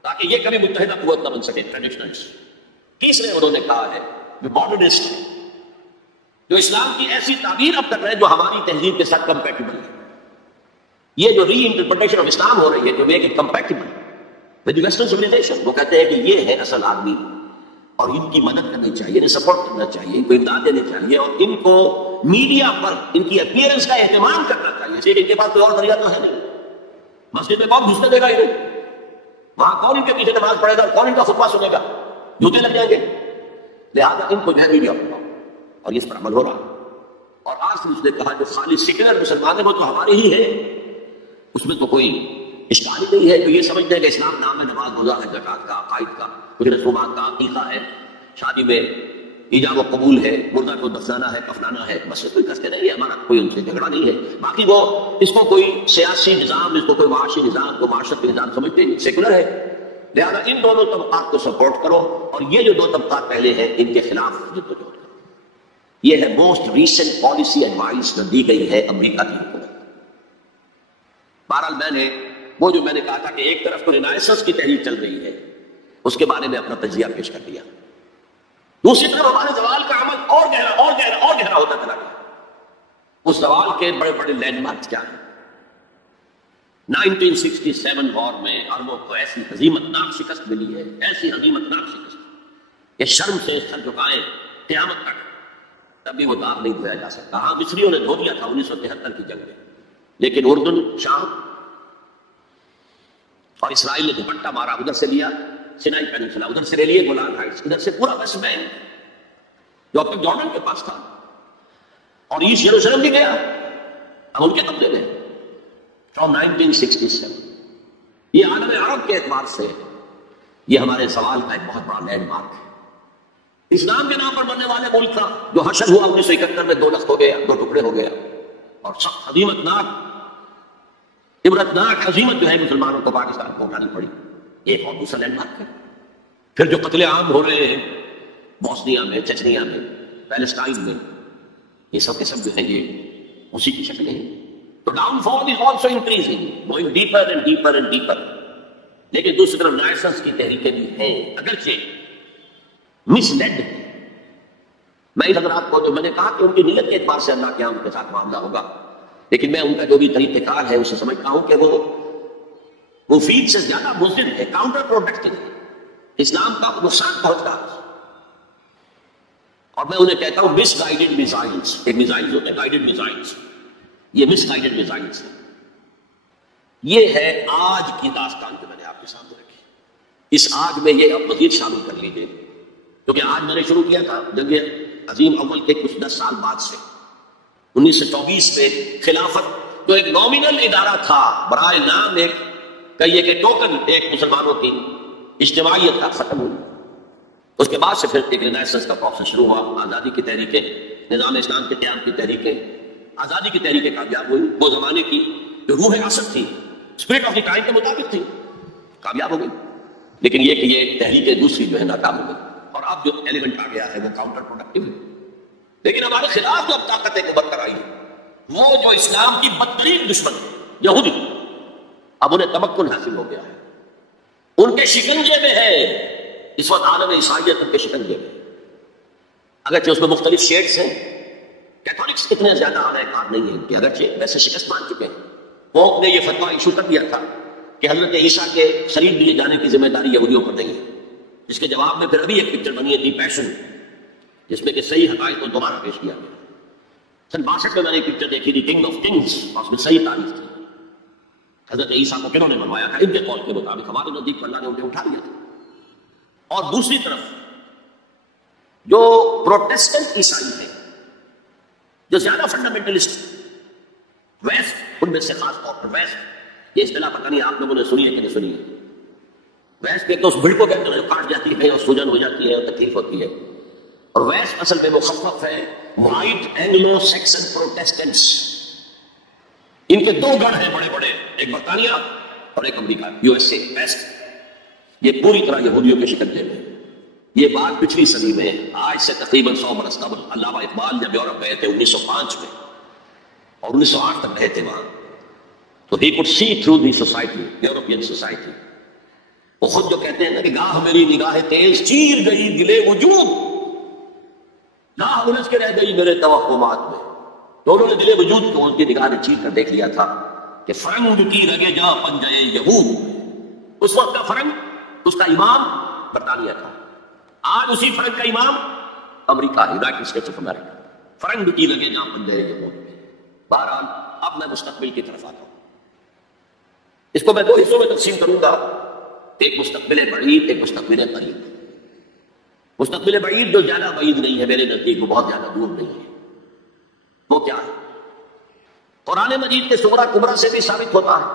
تاکہ یہ کبھی متحدہ قوت نہ بن سکے ٹریڈیشنلس. تیسرے انہوں نے کہا ہے ماڈرنسٹ، جو اسلام کی ایسی تعبیر اب کر رہے ہیں جو ہماری تہذیب کے ساتھ کمپیٹیبل ہے. یہ جو ری انٹرپریٹیشن آف اسلام ہو رہی ہے، جو make it compatible with western civilisation, وہ کہتے ہیں کہ یہ ہے اصل آدمی، اور ان کی مدد کرنی چاہیے، انہیں سپورٹ کرنا چاہیے، ان کو امداد دینی چاہیے، اور ان کو میڈیا پر ان کی اپیئرنس کا اہتمام کرنا چاہیے. صرف ان کے پاس کوئی اور ذریعہ تو ہے نہیں. مسجد میں کون گھسنے دے گا انہیں؟ وہاں کون ان کے پیچھے نماز پڑھے گا؟ کون ان کا خطبہ سنے گا؟ جوتے لگ جائیں گے. لہٰذا ان کو جو ہے میڈیا پر، اور اس پر عمل ہو رہا. اور آج سے اس نے کہا جو خالی سیکولر مسلمان ہیں وہ تو ہمارے ہی ہے، اس میں تو کوئی اشکال ہی نہیں ہے. تو یہ سمجھتے ہیں کہ اسلام نام ہے نماز، روزہ ہے، زکات کا، عقائد کا، کچھ رسومات کا، عقیقہ ہے، شادی میں ایجاب و قبول ہے، مردہ کو دفنانا ہے، کفنانا ہے. بس کوئی کہتے نہیں ہے، ہمارا کوئی ان سے جھگڑا نہیں ہے. باقی وہ اس کو کوئی سیاسی نظام، اس کو کوئی معاشی نظام، کو معاشرت کے نظام سمجھتے ہیں، سیکولر ہے. لہٰذا ان دونوں طبقات کو سپورٹ کرو، اور یہ جو 2 طبقات پہلے ہیں ان کے خلاف جدوجہد کرو. یہ ہے موسٹ ریسنٹ پالیسی ایڈوائس جو دی گئی ہے امریکہ کی حکومت. بہرحال میں نے کہا تھا کہ ایک طرف تو رینائسنس کی تحریک چل رہی ہے، اس کے بارے میں اپنا تجزیہ پیش کر دیا. دوسری طرف ہمارے زوال کا عمل اور گہرا ہوتا چلا گیا. اس زوال کے بڑے بڑے لینڈ مارکس کیا ہیں؟ 1967 وار میں عربوں کو ایسی ہزیمتناک شکست ملی ہے، ایسی ہزیمتناک شکست کہ شرم سے سر جھکائے قیامت تک تب بھی وہ داغ نہیں دھویا جا سکتا. ہاں مصریوں نے دھو دیا تھا 1973 کی جنگ میں، لیکن اردن، شام اور اسرائیل نے دوپٹہ مارا. ادھر سے لیا سینائی پیننسلا، ادھر سے لے لیے گولان ہائٹس، ادھر سے پورا ویسٹ بینک جو اب تک جارڈن کے پاس تھا، اور ایسٹ یروشلم بھی گیا، اب ان کے قبضے میں. فرام 1967 یہ عالم عرب کے اعتبار سے یہ ہمارے سوال کا ایک بہت بڑا لینڈ مارک ہے. اسلام کے نام پر بننے والے ملک کا جو حشر ہوا 1971 میں 2 لخت ہو گیا، 2 ٹکڑے ہو گیا، اور سخت ہزیمتناک عبرتناک ہزیمت جو ہے مسلمانوں کو پاکستان کو اٹھانی پڑی. یہ ایک اور دوسرا لینڈ مارک ہے. پھر جو قتل عام ہو رہے ہیں بوسنیا میں، چچنیا میں، پیلسٹائن میں، یہ سب کے سب جو ہے یہ اسی کی شکلیں ہیں. تو down fall is also increasing, going deeper and deeper and deeper. لیکن دوسری طرف رینائسنس کی تحریکیں بھی ہیں، اگرچہ مس لیڈ. میں ان حضرات کو جو میں نے کہا کہ ان کی نیت کے اعتبار سے اللہ کے یہاں ان کے ساتھ معاملہ ہوگا، لیکن میں ان کا جو بھی طریقہ کار ہے اسے سمجھتا ہوں کہ وہ مفید سے زیادہ مضر ہے، کاؤنٹر پروڈکٹیو، اسلام کا نقصان پہنچتا ہے. اور میں انہیں کہتا ہوں مس گائیڈڈ میزائلز. ایک میزائلز ہوتے ہیں گائیڈڈ میزائلز، یہ مس گائیڈڈ میزائلز ہیں. یہ ہے آج کی داستان جو میں نے آپ کے سامنے رکھی. اس آج میں یہ اب مزید شامل کر لیجیے، کیونکہ آج میں نے شروع کیا تھا جنگ عظیم اول کے کچھ 10 سال بعد سے. 1924 میں خلافت جو ایک نامینل ادارہ تھا، برائے نام ایک کہیے کہ ٹوکن ایک مسلمانوں کی اجتماعیت کا ختم ہوئی. اس کے بعد سے پھر ایک رینائسنس کا پروسیس شروع ہوا. آزادی کی تحریکیں، نظام اسلام کے قیام کی تحریکیں، آزادی کی تحریکیں کامیاب ہوئی. وہ زمانے کی جو روح عصر تھی، اسپرٹ آف دی ٹائم کے مطابق تھی، کامیاب ہو گئی. لیکن یہ کہ یہ تحریکیں دوسری جو ہے ناکام ہو گئی. اور اب جو ایلیمنٹ آ گیا ہے وہ کاؤنٹر پروڈکٹیو ہے. لیکن ہمارے خلاف جو اب طاقتیں برقرار آئی وہ جو اسلام کی بدترین دشمن ہے یہودی، اب انہیں تمکن حاصل ہو گیا ہے، ان کے شکنجے میں ہے اس وقت عالم عیسائیت، ان کے شکنجے میں، اگرچہ اس میں مختلف شیڈز ہیں، کیتھولکس اتنے زیادہ اعلی کار نہیں ہیں کہ اگرچہ ویسے شکست مان چکے ہیں۔ پوپ نے یہ فتویٰ ایشو کر دیا تھا کہ حضرت عیسیٰ کے شریف لیے جانے کی ذمہ داری یہودیوں پر نہیں ہے، جس کے جواب میں پھر ابھی ایک پکچر بنی ہے دی پیشن، جس میں کہ صحیح حقائق کو دوبارہ پیش کیا گیا۔ سن 62 میں نے ایک پکچر دیکھی تھی کنگ آف کنگز، اور اس میں صحیح تاریخ تھی، حضرت عیسیٰ کو کنہوں نے منوایا تھا، ان کے قول کے مطابق، ہمارے نزدیک اللہ نے انہیں اٹھا لیا تھا۔ اور دوسری طرف جو پروٹیسٹنٹ عیسائی ہیں، جو زیادہ فنڈامنٹلسٹ ویسٹ، ان میں سے خاص طور پر ویسٹ، یہ اصطلاح پتہ نہیں آپ لوگوں نے سنی ہے کہ نہیں سنی ہے، ویسٹ کہتے ہیں اس بھیڑ کو کہتے ہیں جو کاٹ جاتی ہے اور سوجن ہو جاتی ہے اور تکلیف ہوتی ہے، اور ویسٹ اصل میں مخفف ہے وائٹ اینگلو سیکسن پروٹیسٹنٹس۔ ان کے دو گڑھ ہیں بڑے بڑے، ایک برطانیہ اور ایک امریکہ، یو ایس اے ویسٹ، یہ پوری طرح یہودیوں کے شکنجے میں۔ یہ بات پچھلی صدی میں، آج سے تقریباً 100 برس قبل، علامہ اقبال جب یورپ گئے تھے 1905 میں اور 1908 تک رہے تھے وہاں، تو he could see through the society, European society۔ وہ خود جو کہتے ہیں نا کہ گاہ میری نگاہ تیز چیر گئی دلے وجود، گاہ الجھ کے رہ گئی میرے توہمات میں، تو انہوں نے دلے وجود کو ان کی نگاہ نے چیر کر دیکھ لیا تھا کہ فرنگ کی رگے جا پنجے یہود، اس وقت کا فرنگ، اس کا امام برطانیہ تھا، آج اسی فرنگ کا امام امریکہ، یونائٹڈ اسٹیٹس آف امریکہ، فرنگ کی رگے جا پنجے یہود۔ بہرحال اب میں مستقبل کی طرف آتا ہوں، اس کو میں دو حصوں میں تقسیم کروں گا، ایک مستقبل بعید، ایک مستقبل قریب۔ مستقبل بعید جو زیادہ بعید نہیں ہے میرے نزدیک، وہ بہت زیادہ دور نہیں ہے، وہ کیا ہے؟ قرآن مجید کے صغرا کبرا سے بھی ثابت ہوتا ہے،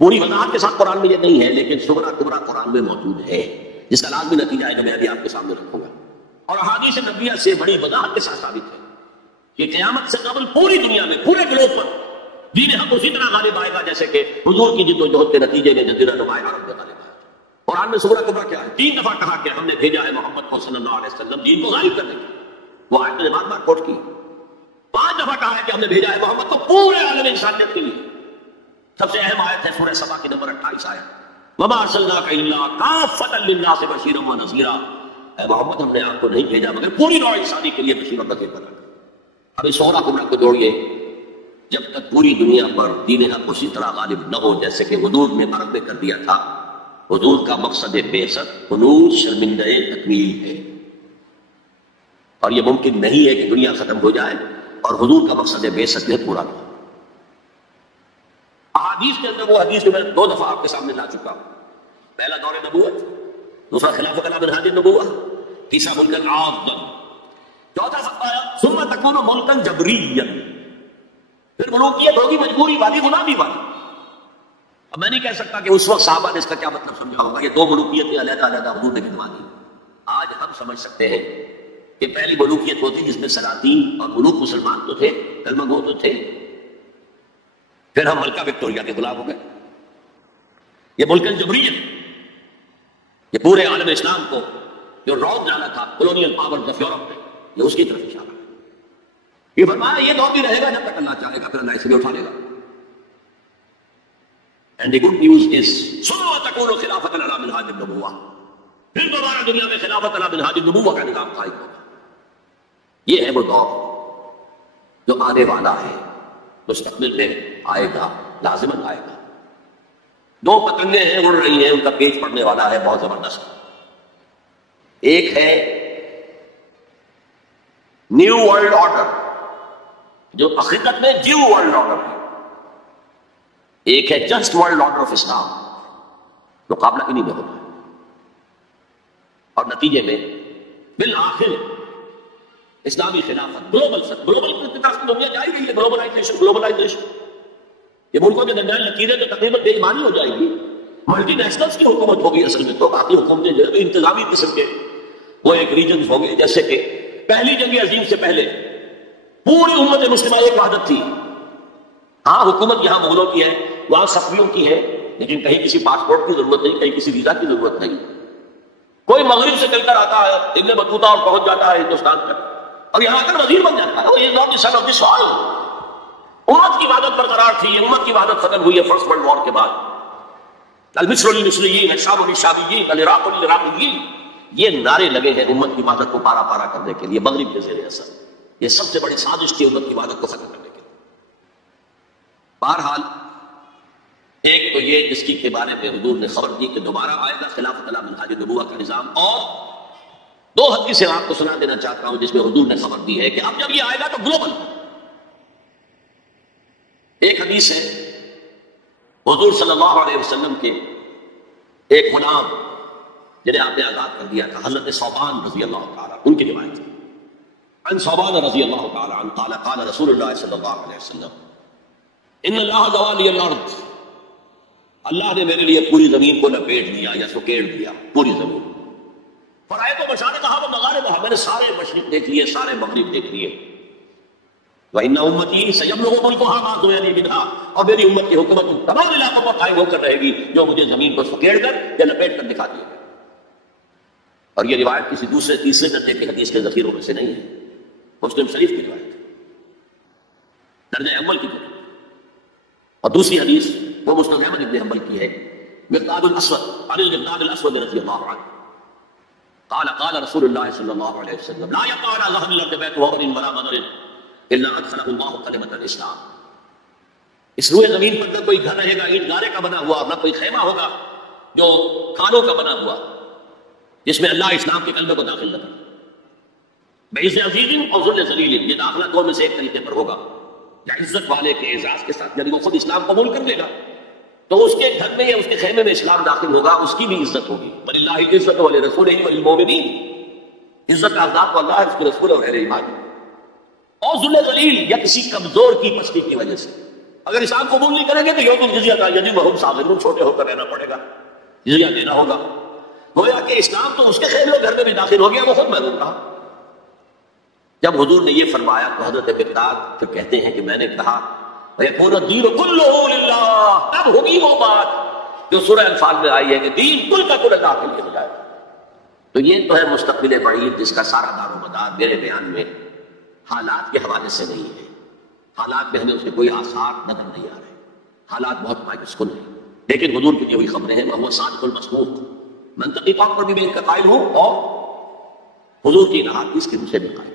پوری وضاحت کے ساتھ قرآن میں یہ نہیں ہے، لیکن صغرا کبرا قرآن میں موجود ہے، جس کا لازمی نتیجہ ہے جو میں ابھی آپ کے سامنے رکھوں گا، اور احادیث نبویہ سے بڑی وضاحت کے ساتھ ثابت ہے کہ قیامت سے قبل پوری دنیا میں، پورے گلوب پر دین حق اسی طرح غالب آئے گا جیسے کہ حضور کی جد و جہد کے نتیجے میں جزیرہ نما عرب میں غالب آئے۔ قرآن میں صغرا کبرا کیا ہے؟ 3 دفعہ کہا کہ ہم نے بھیجا ہے محمد کو صلی اللہ علیہ وسلم دین کو غالب کرنے کے لیے، وہ آیت میں نے بار بار کوٹ کی۔ 5 دفعہ کہا ہے کہ ہم نے بھیجا ہے محمد کو پورے عالم انسانیت کے لیے۔ سب سے اہم آیت ہے سورہ سبا کی نمبر 28 آیت، وما ارسلناک الا کافۃ للناس بشیرا ونذیرا، اے محمد ہم نے آپ کو نہیں بھیجا مگر پوری نوع انسانی کے لیے بشیر و نذیر بنا۔ اب اس صغرا کبرا کو جوڑیے، جب تک پوری دنیا پر دین حق اسی طرح غالب نہ ہو جیسے کہ حضور نے عرب میں کر دیا تھا، حضور کا مقصد بعثت خلود شرمندہ تکمیل ہے، اور یہ ممکن نہیں ہے کہ دنیا ختم ہو جائے اور حضور کا مقصد بعثت جو ہے پورا نہ ہو۔ احادیث کے اندر وہ حدیث جو میں 2 دفعہ آپ کے سامنے لا چکا ہوں، پہلا دور نبوت، دوسرا خلافت علی منہاج النبوہ، تیسرا ملکا عاضا، چوتھا فرمایا ثم تکون ملکا جبریا، پھر ملوکیت ہوگی مجبوری والی، غلامی والی۔ اب میں نہیں کہہ سکتا کہ اس وقت صحابہ نے اس کا کیا مطلب سمجھا ہوگا، یہ 2 ملوکیتیں علیحدہ علیحدہ حضور نے گنوا دی۔ آج ہم سمجھ سکتے ہیں کہ پہلی ملوکیت ہوتی جس میں سلاطین اور ملوک مسلمان تو تھے، کلمہ گو تو تھے، پھر ہم ملکہ وکٹوریہ کے غلام ہو گئے۔ یہ ملک الجبریت، یہ پورے عالم اسلام کو جو روب ڈالا تھا کولونیل پاورز آف یورپ میں، یہ اس کی طرف اشارہ ہے۔ یہ فرمایا یہ دور بھی رہے گا جب تک اللہ چاہے گا، پھر اللہ اسے بھی اٹھا لے گا۔ And the good news is ثم تکون خلافۃ علی منہاج النبوہ، پھر دوبارہ دنیا میں خلافت علی منہاج النبوہ کا نظام قائم ہوگا۔ یہ ہے وہ دور جو آنے والا ہے، مستقبل میں آئے گا، لازماً آئے گا۔ 2 پتنگیں ہیں اڑ رہی ہیں، ان کا پیچ پڑنے والا ہے بہت زبردست۔ ایک ہے نیو ورلڈ آرڈر جو حقیقت میں جیو ورلڈ آرڈر ہے، ایک ہے جسٹ ورلڈ آرڈر آف اسلام، مقابلہ انہی میں ہوتا ہے، اور نتیجے میں بالآخر اسلامی خلافت، گلوبل کی طرف دنیا جائے گی، گلوبلائزیشن، یہ ملکوں کے درمیان لکیریں تو تقریباً بے ایمانی ہو جائے گی، ملٹی نیشنلز کی حکومت ہوگی اصل میں، تو باقی حکومتیں جو ہے انتظامی قسم کے وہ ایک ریجنز ہوں گے، جیسے کہ پہلی جنگ عظیم سے پہلے پوری امت مسلمہ ایک وحدت تھی۔ ہاں حکومت یہاں مغلوں کی ہے، وہاں صفویوں کی ہے، لیکن کہیں کسی پاسپورٹ کی ضرورت نہیں، کہیں کسی ویزا کی ضرورت نہیں، کوئی مغرب سے چل کر آتا ہے ابن بطوطہ اور پہنچ جاتا ہے ہندوستان تک، اور یہاں اگر وزیر بن جاتا ہے. یہ not the sun of this سوال. امت کی وحدت برقرار تھی. یہ امت کی وحدت ختم ہوئی ہے فرسٹ ورلڈ وار کے بعد. المصر للمصریین، الشام للشامیین، العراق للعراقیین، یہ نعرے لگے ہیں امت کی وحدت کو پارا پارا کرنے کے لیے مغرب کے زیر اثر. یہ سب سے بڑی سازش تھی امت کی وحدت کو ختم کرنے کے لیے. بہرحال ایک تو یہ جس کی کے بارے میں حضور نے خبر دی کہ دوبارہ آئے گا خلافت علی منہاج نبوت کا نظام. اور دو حدیثیں آپ کو سنا دینا چاہتا ہوں جس میں حضور نے خبر دی ہے کہ اب جب یہ آئے گا تو گلوبل. ایک حدیث ہے حضور صلی اللہ علیہ وسلم کے ایک غلام جنہیں آپ نے آزاد کر دیا تھا، حضرت ثوبان رضی اللہ تعالیٰ، ان کی روایت ہے. عن ثوبان رضی اللہ تعالیٰ عنہ قال قال رسول اللہ صلی اللہ علیہ وسلم ان اللہ زوال لی الارض، اللہ نے میرے لیے پوری زمین کو لپیٹ دیا یا سکیڑ دیا، پوری زمین. فرائے تو مشارقہ و مغاربہ، میں نے سارے مشرق دیکھ لیے، سارے مغرب دیکھ لیے. وَإِنَّ أُمَّتِي سَيَبْلُغُ مُلْكُهَا مَا ضُوِيَنِي مِنْهَا، اور میری امت کی حکومت تمام علاقوں پر قائم ہو کر رہے گی جو مجھے زمین کو سکیڑ کر یا لپیٹ کر دکھا دیا. اور یہ روایت کسی دوسرے تیسرے درجے کی حدیث کے ذخیروں میں سے نہیں ہے، مسلم شریف کی روایت ہے، درجہ اول کی روایت. اور دوسری حدیث وہ مسند احمد ابن حنبل کی ہے، مقداد الاسود عن المقداد الاسود رضی اللہ عنہ قال قال رسول اللہ صلی اللہ علیہ وسلم لا يقع على ظهر الارض بيت وبر ولا مدر الا ادخله الله كلمة الاسلام. اس روئے زمین پر نہ کوئی گھر رہے گا اینٹ گارے کا بنا ہوا، اور نہ کوئی خیمہ ہوگا جو کانوں کا بنا ہوا، جس میں اللہ اسلام کے کلمے کو داخل نہ کرے. بعز عزیز اور ذل ذلیل، یہ داخلہ دو میں سے ایک طریقے پر ہوگا. یا عزت والے کے اعزاز کے ساتھ، جب وہ خود اسلام قبول کر لے گا تو اس کے گھر میں یا اس کے خیمے میں اسلام داخل ہوگا، اس کی بھی عزت ہوگی. وَلِلَّهِ الْعِزَّةُ وَلِرَسُولِهِ وَلِلْمُؤْمِنِينَ، عزت کا ذات اللہ ہے، اس کے رسول اور اہل ایمان. اور ذل ذلیل یا کسی کمزور کی پستی کی وجہ سے اگر اسلام قبول نہیں کریں گے تو یوم الجزیہ کا یعنی وہم صاغرون، چھوٹے ہو کر رہنا پڑے گا، جزیہ دینا ہوگا. گویا کہ اسلام تو اس کے خیمے گھر میں بھی داخل ہو گیا، وہ خود محروم رہا. جب حضور نے یہ فرمایا تو حضرت مقداد پھر کہتے ہیں کہ میں نے کہا وَيَكُونُ الدِّينُ كُلُّهُ لِلَّهِ، تب ہوگی وہ بات جو سورہ انفال میں آئی ہے کہ دین کل کا کل اللہ کے لیے ہو جائے. تو یہ تو ہے مستقبل بعید جس کا سارا دار و مدار میرے بیان میں حالات کے حوالے سے نہیں ہے. حالات میں ہمیں اس کے کوئی آثار نظر نہیں آ رہے، حالات بہت مایوس کن ہیں. لیکن حضور کی دی ہوئی خبریں ہیں، وہ صادق المصدوق، منطقی طور پر بھی ان کا قائل ہوں اور حضور کی احادیث کے دوسرے بھی قائل.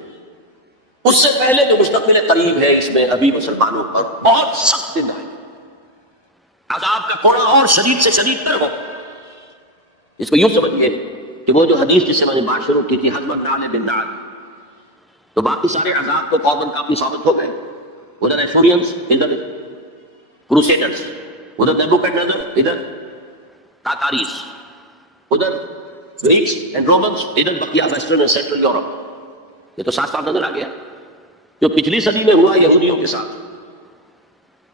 اس سے پہلے جو مستقبل قریب ہے اس میں ابھی مسلمانوں پر بہت سخت دن آئے، عذاب کا کوڑا اور شدید سے شدید تر ہو. اس کو یوں سمجھیے کہ وہ جو حدیث جس سے میں نے بات شروع کی تھی حضرت نعل بن نعل، تو باقی سارے عذاب تو قومن کافی ثابت ہو گئے. ادھر ایشورینس، ادھر کروسیڈرز، ادھر نیبوکڈنیزر، ادھر تاتاریس، ادھر گریکس اینڈ رومنس، ادھر بقیہ ویسٹرن اینڈ سینٹرل یورپ. یہ تو صاف صاف نظر آ گیا جو پچھلی صدی میں ہوا یہودیوں کے ساتھ.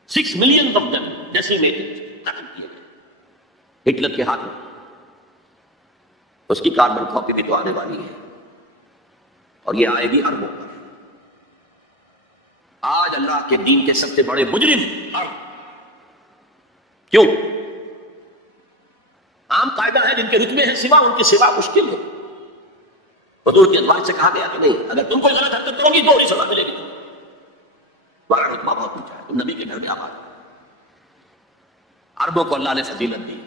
6 ملین of them decimated، قتل کیے گئے ہٹلر کے ہاتھ میں. اس کی کاربن کاپی بھی تو آنے والی ہے اور یہ آئے گی اربوں پر. آج اللہ کے دین کے سب سے بڑے مجرم عرب. کیوں؟ عام قاعدہ ہے جن کے رتبے ہیں سوا ان کی سوا مشکل ہے. حضور کے ادوار سے کہا گیا کہ نہیں، اگر تم کوئی غلط حرکت کرو گی تو سزا ملے گی. تمہارا رتبہ بہت اونچا ہے، تم نبی کے گھر میں آباد. عربوں کو اللہ نے فضیلت دی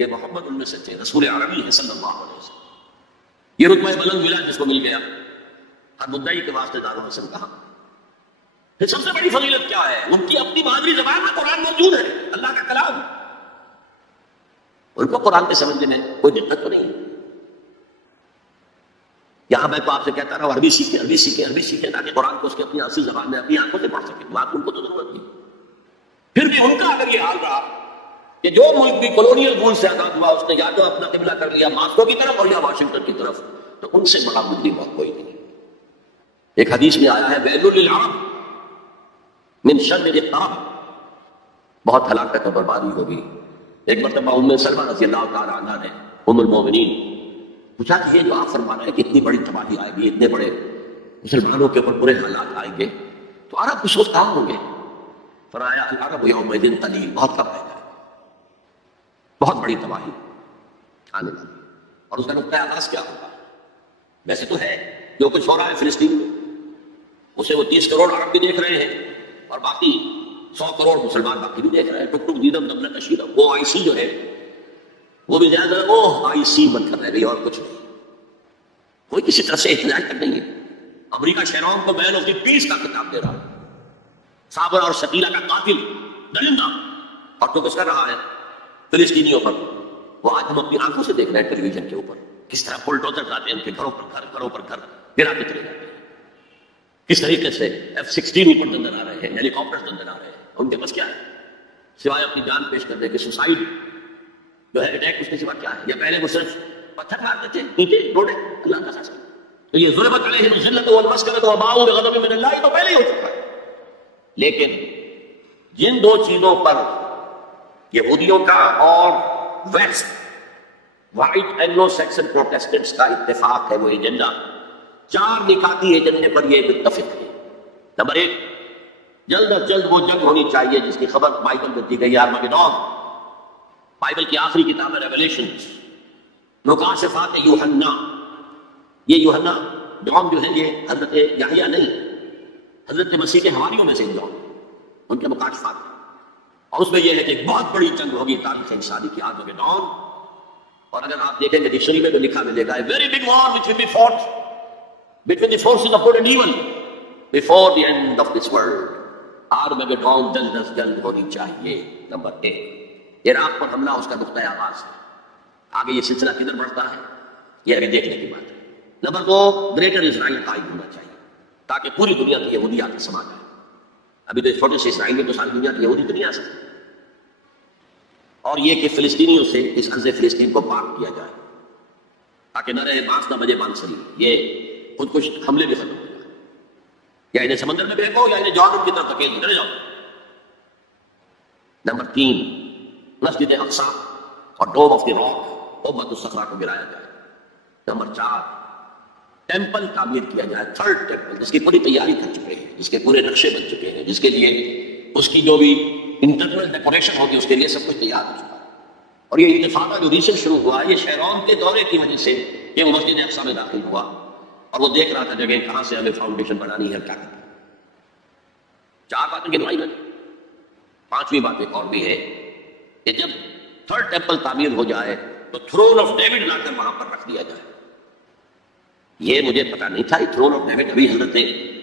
کہ محمد ان میں سے تھے، رسول عربی ہے صلی اللہ علیہ وسلم. یہ رتبہ بلند ملا جس کو مل گیا، ہر مدعی کے واسطے داروں نے سب کہا. پھر سب سے بڑی فضیلت کیا ہے؟ ان کی اپنی مادری زبان میں قرآن موجود ہے، اللہ کا کلام. ان کو قرآن کے سمجھنے میں کوئی دقت تو نہیں. یہاں میں تو آپ سے کہتا رہا عربی سیکھیں، عربی سیکھیں، عربی سیکھیں تاکہ قرآن کو اس کی اپنی اصلی زبان میں اپنی آنکھوں سے پڑھ سکیں. بات ان کو تو ضرورت نہیں. پھر بھی ان کا اگر یہ حال رہا کہ جو ملک بھی کولونیل رول سے آزاد ہوا اس نے یا تو اپنا قبلہ کر لیا ماسکو کی طرف اور یا واشنگٹن کی طرف، تو ان سے بڑا مجرم اور کوئی نہیں. ایک حدیث میں آیا ہے ویل للعرب من شر العقاب، بہت ہلاکت اور بربادی ہوگی. ایک مرتبہ ام سلمہ رضی اللہ تعالی عنہ نے ام المومنین پوچھا کہ یہ جو آپ فرما رہے ہیں کہ اتنی بڑی تباہی آئے گی، اتنے بڑے مسلمانوں کے اوپر برے حالات آئیں گے، تو عرب کچھ وقت کہاں ہوں گے؟ فرمایا العرب یومئذ قلیل، بہت کم رہ جائے، بہت بڑی تباہی آنے والی. اور اس کا نقطۂ آغاز کیا ہوگا؟ ویسے تو ہے جو کچھ ہو رہا ہے فلسطین میں، اسے وہ 30 کروڑ عرب بھی دیکھ رہے ہیں اور باقی 100 کروڑ مسلمان باقی بھی دیکھ رہے ہیں. ٹک ٹک دیدم دم کشیدہ، وہ آئی سی جو ہے وہ بھی زیادہ وہ آئی سی بند کر رہے گئی اور کچھ نہیں. کوئی کسی طرح سے احتجاج کر نہیں ہے. امریکہ شیرون کو مین آف دی پیس کا خطاب دے رہا ہے. صابر اور شکیلہ کا قاتل درندہ اور تو کس کر رہا ہے فلسطینیوں پر. وہ آج ہم اپنی آنکھوں سے دیکھ رہے ہیں ٹیلی ویژن کے اوپر کس طرح بلڈوزر آتے ہیں ان کے گھروں پر گھر گرا کے چلے جاتے ہیں. کس طریقے سے F-16 اوپر اندر آ رہے ہیں، ہیلی کاپٹر اندر آ رہے ہیں. ان کے پاس کیا ہے سوائے اپنی جان پیش کرنے کے؟ سوسائڈ جو ہے اٹیک اس کے سوا کیا ہے؟ یا پہلے وہ صرف پتھر مارتے تھے نیچے روڈے اللہ کا ساتھ. تو یہ ضربت علیہم الذلۃ والمسکنۃ وباؤوا بغضب من اللہ تو پہلے ہی ہو چکا ہے. لیکن جن دو چیزوں پر یہودیوں کا اور west white Anglo Saxon Protestants کا اتفاق ہے، وہ ایجنڈا 4 نکاتی ایجنڈے پر یہ متفق ہے. نمبر 1، جلد از جلد وہ جنگ ہونی چاہیے جس کی خبر بائبل میں دی گئی ہے، آرمگیڈون. بائبل کی آخری کتاب ہے ریویلیشن، مکاشفات یوحنا. یہ یوحنا جون جو ہے یہ حضرت یحییٰ نہیں، حضرت مسیح کے حواریوں میں سے جون، ان کے مکاشفات. اور اس میں یہ ہے کہ ایک بہت بڑی جنگ ہوگی تاریخ انسانی کی، آرمگیڈون. اور اگر آپ دیکھیں گے ڈکشنری میں تو لکھا ملے گا very big war which will be fought between the forces of good and evil before the end of this world. آرمگیڈون جلد از جلد ہونی چاہیے. نمبر 1، عراق پر حملہ اس کا نقطۂ آغاز ہے. آگے یہ سلسلہ کدھر بڑھتا ہے یہ ابھی دیکھنے کی بات ہے. نمبر 2، گریٹر اسرائیل قائم ہونا چاہیے تاکہ پوری دنیا کی یہودی آ کے سما جائے. ابھی تو چھوٹے سے اسرائیل میں تو ساری دنیا کی یہودی دنیا سے. اور یہ کہ فلسطینیوں سے اس عرض فلسطین کو پاک کیا جائے تاکہ نہ رہے بانس نہ بجے بانسری. یہ خودکش حملے بھی ختم ہو جائے. یا انہیں سمندر میں پھینکو یا انہیں جارڈن کی طرف دھکیل چلے جاؤ. نمبر 3، مسجد اقصی اور ڈوم آف دی راک قبۃ الصخرہ کو گرایا جائے. نمبر 4، ٹیمپل تعمیر کیا جائے، 3rd ٹیمپل جس کی پوری تیاری کر چکے ہیں، جس کے پورے نقشے بن چکے ہیں، جس کے لیے اس کی جو بھی انٹرنل ڈیکوریشن ہوگی اس کے لیے سب کچھ تیار ہو چکا ہے. اور یہ اتفاقہ جو ریسنٹ شروع ہوا یہ شیرون کے دورے کی وجہ سے کہ وہ مسجد اقصی میں داخل ہوا اور وہ دیکھ رہا تھا جگہ کہاں سے ہمیں فاؤنڈیشن بنانی ہے، کیا کرنا. 4 باتیں گنوائی میں. 5ویں بات ایک اور بھی ہے کہ جب 3rd ٹیمپل تعمیر ہو جائے تو تھرون آف ڈیوڈ لا کر وہاں پر رکھ دیا جائے. یہ مجھے پتا نہیں تھا. تھرون آف ڈیوڈ ابھی حضرت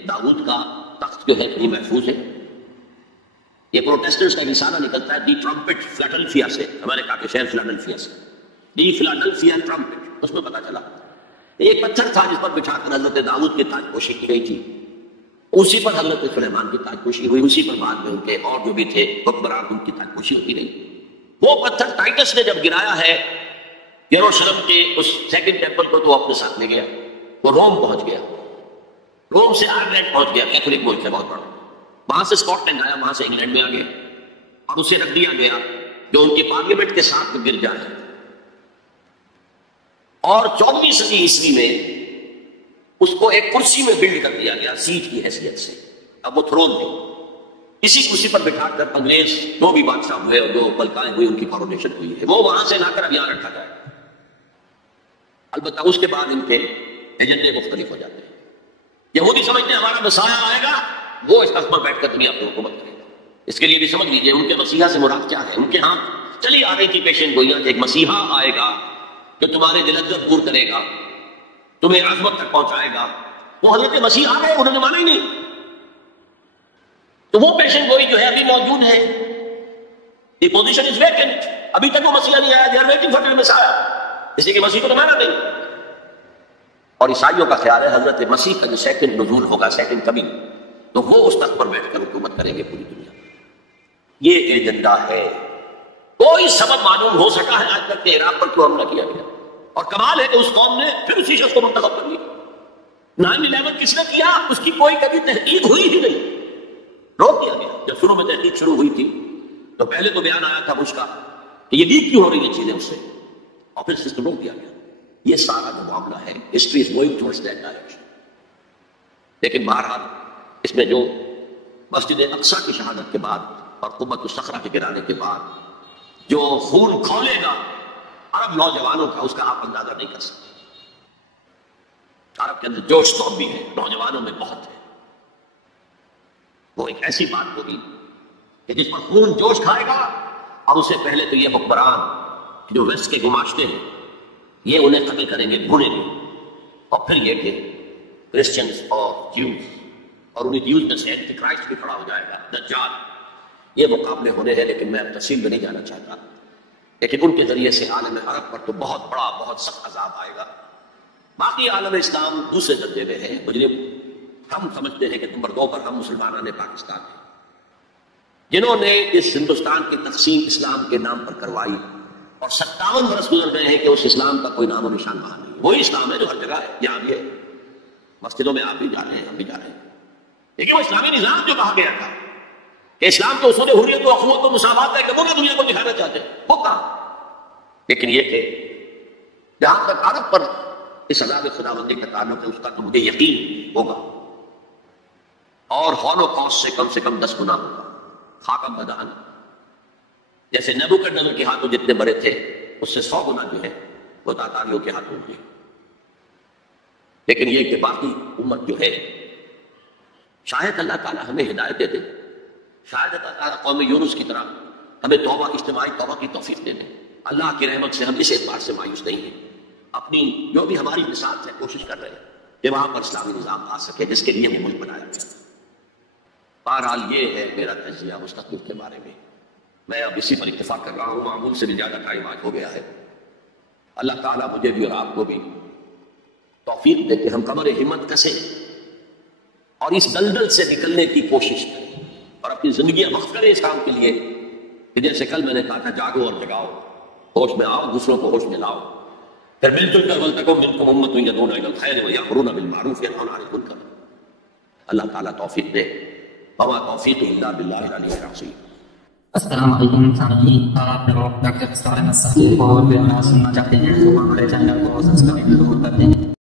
داؤد کا تخت جو ہے کہیں محفوظ ہے. یہ پروٹیسٹنٹس کا رسالہ نکلتا ہے دی ٹرمپٹ فلاڈلفیا سے، امریکہ کے شہر فلاڈلفیا سے، دی فلاڈلفیا ٹرمپٹ. اس میں پتا چلا ایک پتھر تھا جس پر بٹھا کر حضرت داؤد کی تاج پوشی کی گئی تھی. اسی پر حضرت سلیمان کی تاج پوشی ہوئی، اسی پر بعد میں ان کے اور جو بھی تھے حکمران ان کی تاج پوشی ہوتی رہی. وہ پتھر ٹائٹس نے جب گرایا ہے یروشلم کے اس 2nd ٹیمپل کو تو اپنے ساتھ لے گیا. وہ روم پہنچ گیا، روم سے آئرلینڈ پہنچ گیا، کیتھولک ملک ہے بہت بڑا. وہاں سے اسکاٹ لینڈ آیا، وہاں سے انگلینڈ میں آ گیا اور اسے رکھ دیا گیا جو ان کے پارلیمنٹ کے ساتھ گر جائے. اور 14ویں صدی عیسوی میں اس کو ایک کرسی میں بلڈ کر دیا گیا سیٹ کی حیثیت سے. اب وہ تھرون تھی، اسی کرسی پر بٹھا کر انگریز جو بھی بادشاہ ہوئے اور جو ملکائیں ہوئی ان کی کورونیشن ہوئی ہے وہ وہاں سے لا کر اب یہاں رکھا جائے. البتہ اس کے بعد ان کے ایجنڈے مختلف ہو جاتے ہیں. یہودی سمجھتے ہیں ہمارا مسیحا آئے گا، وہ اس تخت پر بیٹھ کر دنیا پر حکومت کرے گا. اس کے لیے بھی سمجھ لیجیے ان کے مسیحا سے مراد کیا ہے. ان کے ہاں چلی آ رہی تھی پیشن گوئیاں کہ ایک مسیحا آئے گا جو تمہارے دلدر دور کرے گا، تمہیں عظمت تک پہنچائے گا. وہ حضرت مسیح آ گئے، انہوں نے مانا ہی نہیں. تو وہ پیشن گوئی جو ہے ابھی موجود ہے. The position is vacant. ابھی تک وہ مسیحا نہیں آیا. They are waiting for the مسیحا، اس لیے کہ مسیح کو تو مانا نہیں. اور عیسائیوں کا خیال ہے حضرت مسیح کا جو 2nd نزول ہوگا، 2nd کمنگ، تو وہ اس تخت پر بیٹھ کر حکومت کریں گے پوری دنیا. یہ ایجنڈا ہے. کوئی سبب معلوم ہو سکا ہے آج تک کہ عراق پر کیوں حملہ کیا گیا. اور کمال ہے کہ اس قوم نے پھر اسی شخص کو منتخب کر لیا. 9/11 کس نے کیا اس کی کوئی کبھی تحقیق ہوئی ہی نہیں، روک دیا گیا. جب شروع میں تحقیق شروع ہوئی تھی تو پہلے تو بیان آیا تھا بش کا کہ یہ لیک کیوں ہو رہی ہے چیزیں اس سے، اور پھر سسٹم روک دیا گیا. یہ سارا جو معاملہ ہے history is going towards that direction. لیکن بہرحال اس میں جو مسجد اقصی کی شہادت کے بعد اور قبۃ الصخرہ کے گرانے کے بعد جو خون کھولے گا عرب نوجوانوں کا، اس کا آپ اندازہ نہیں کر سکتے. عرب کے اندر جوش تو بھی ہے، نوجوانوں میں بہت ہے. وہ ایک ایسی بات ہوگی کہ جس پر خون جوش کھائے گا، اور اس سے پہلے تو یہ حکمران جو ویسٹ کے گماشتے ہیں یہ انہیں قتل کریں گے، بھونیں گے، اور پھر یہ کہ کرسچنز اور جیوز، اور انہیں جیوز میں سے اینٹی کرائسٹ بھی کھڑا ہو جائے گا، دجال۔ یہ مقابلے ہونے ہیں، لیکن میں اب تفصیل میں نہیں جانا چاہتا، لیکن ان کے ذریعے سے عالم عرب پر تو بہت بڑا بہت سخت عذاب آئے گا۔ باقی عالم اسلام دوسرے درجے میں ہے، مجرم۔ ہم سمجھتے ہیں کہ نمبر 2 پر ہم مسلمانان پاکستان ہیں، جنہوں نے اس ہندوستان کی تقسیم اسلام کے نام پر کروائی، اور 57 برس گزر گئے ہیں کہ اس اسلام کا کوئی نام و نشان وہاں نہیں۔ وہی اسلام ہے جو ہر جگہ ہے، یہاں بھی ہے، مسجدوں میں آپ بھی جا رہے ہیں، ہم بھی جا رہے ہیں، لیکن وہ اسلامی نظام جو کہا گیا تھا کہ اسلام کے اصول حریت و اخوت و مساوات ہے کہ وہ بھی دنیا کو دکھانا چاہتے ہیں، وہ کہا۔ لیکن یہ کہ جہاں تک عرب پر اس عذاب خداوندی کا تعلق ہے، اس کا تو مجھے یقین ہوگا، اور ہولوکاسٹ سے کم 10 گنا ہوگا۔ خاکم بدان، جیسے نیبوکڈنیزر کے ہاتھوں جتنے بڑے تھے، اس سے 100 گنا جو ہے وہ تاتاریوں کے ہاتھوں ہوئے۔ لیکن یہ کہ باقی امت جو ہے، شاید اللہ تعالیٰ ہمیں ہدایت دے دے، شاید اللہ تعالیٰ قوم یونس کی طرح ہمیں توبہ، اجتماعی توبہ کی توفیق دے دے۔ اللہ کی رحمت سے ہم اس اعتبار سے مایوس نہیں ہیں، اپنی جو بھی ہماری مثال سے کوشش کر رہے ہیں کہ وہاں پر اسلامی نظام آ سکے جس کے لیے وہ ملک بنایا گیا۔ بہرحال یہ ہے میرا تجزیہ مستقبل کے بارے میں، میں اب اسی پر اتفاق کر رہا ہوں، معمول سے بھی زیادہ ٹائم آج ہو گیا ہے۔ اللہ تعالیٰ مجھے بھی اور آپ کو بھی توفیق دے کہ ہم کمر ہمت کسیں اور اس دلدل سے نکلنے کی کوشش کریں، اور اپنی زندگیاں وقف کریں اس کام کے لیے کہ جیسے کل میں نے کہا تھا، جاگو اور جگاؤ، ہوش میں آؤ، دوسروں کو ہوش میں لاؤ، پھر مل جل کر وَلْتَكُن مِنكُمْ أُمَّةٌ يَدْعُونَ إِلَى الْخَيْرِ وَيَأْمُرُونَ بِالْمَعْرُوفِ وَيَنْهَوْنَ عَنِ الْمُنكَرِ۔ اللہ تعالیٰ توفیق دے، وما توفیق الا باللہ العلی العظیم۔ السلام علیکم سامعین، آپ لوگ ڈاکٹر اسرار مساجد کو ویڈیو سننا چاہتے ہیں تو ہمارے چینل کو سبسکرائب ضرور کر دیں۔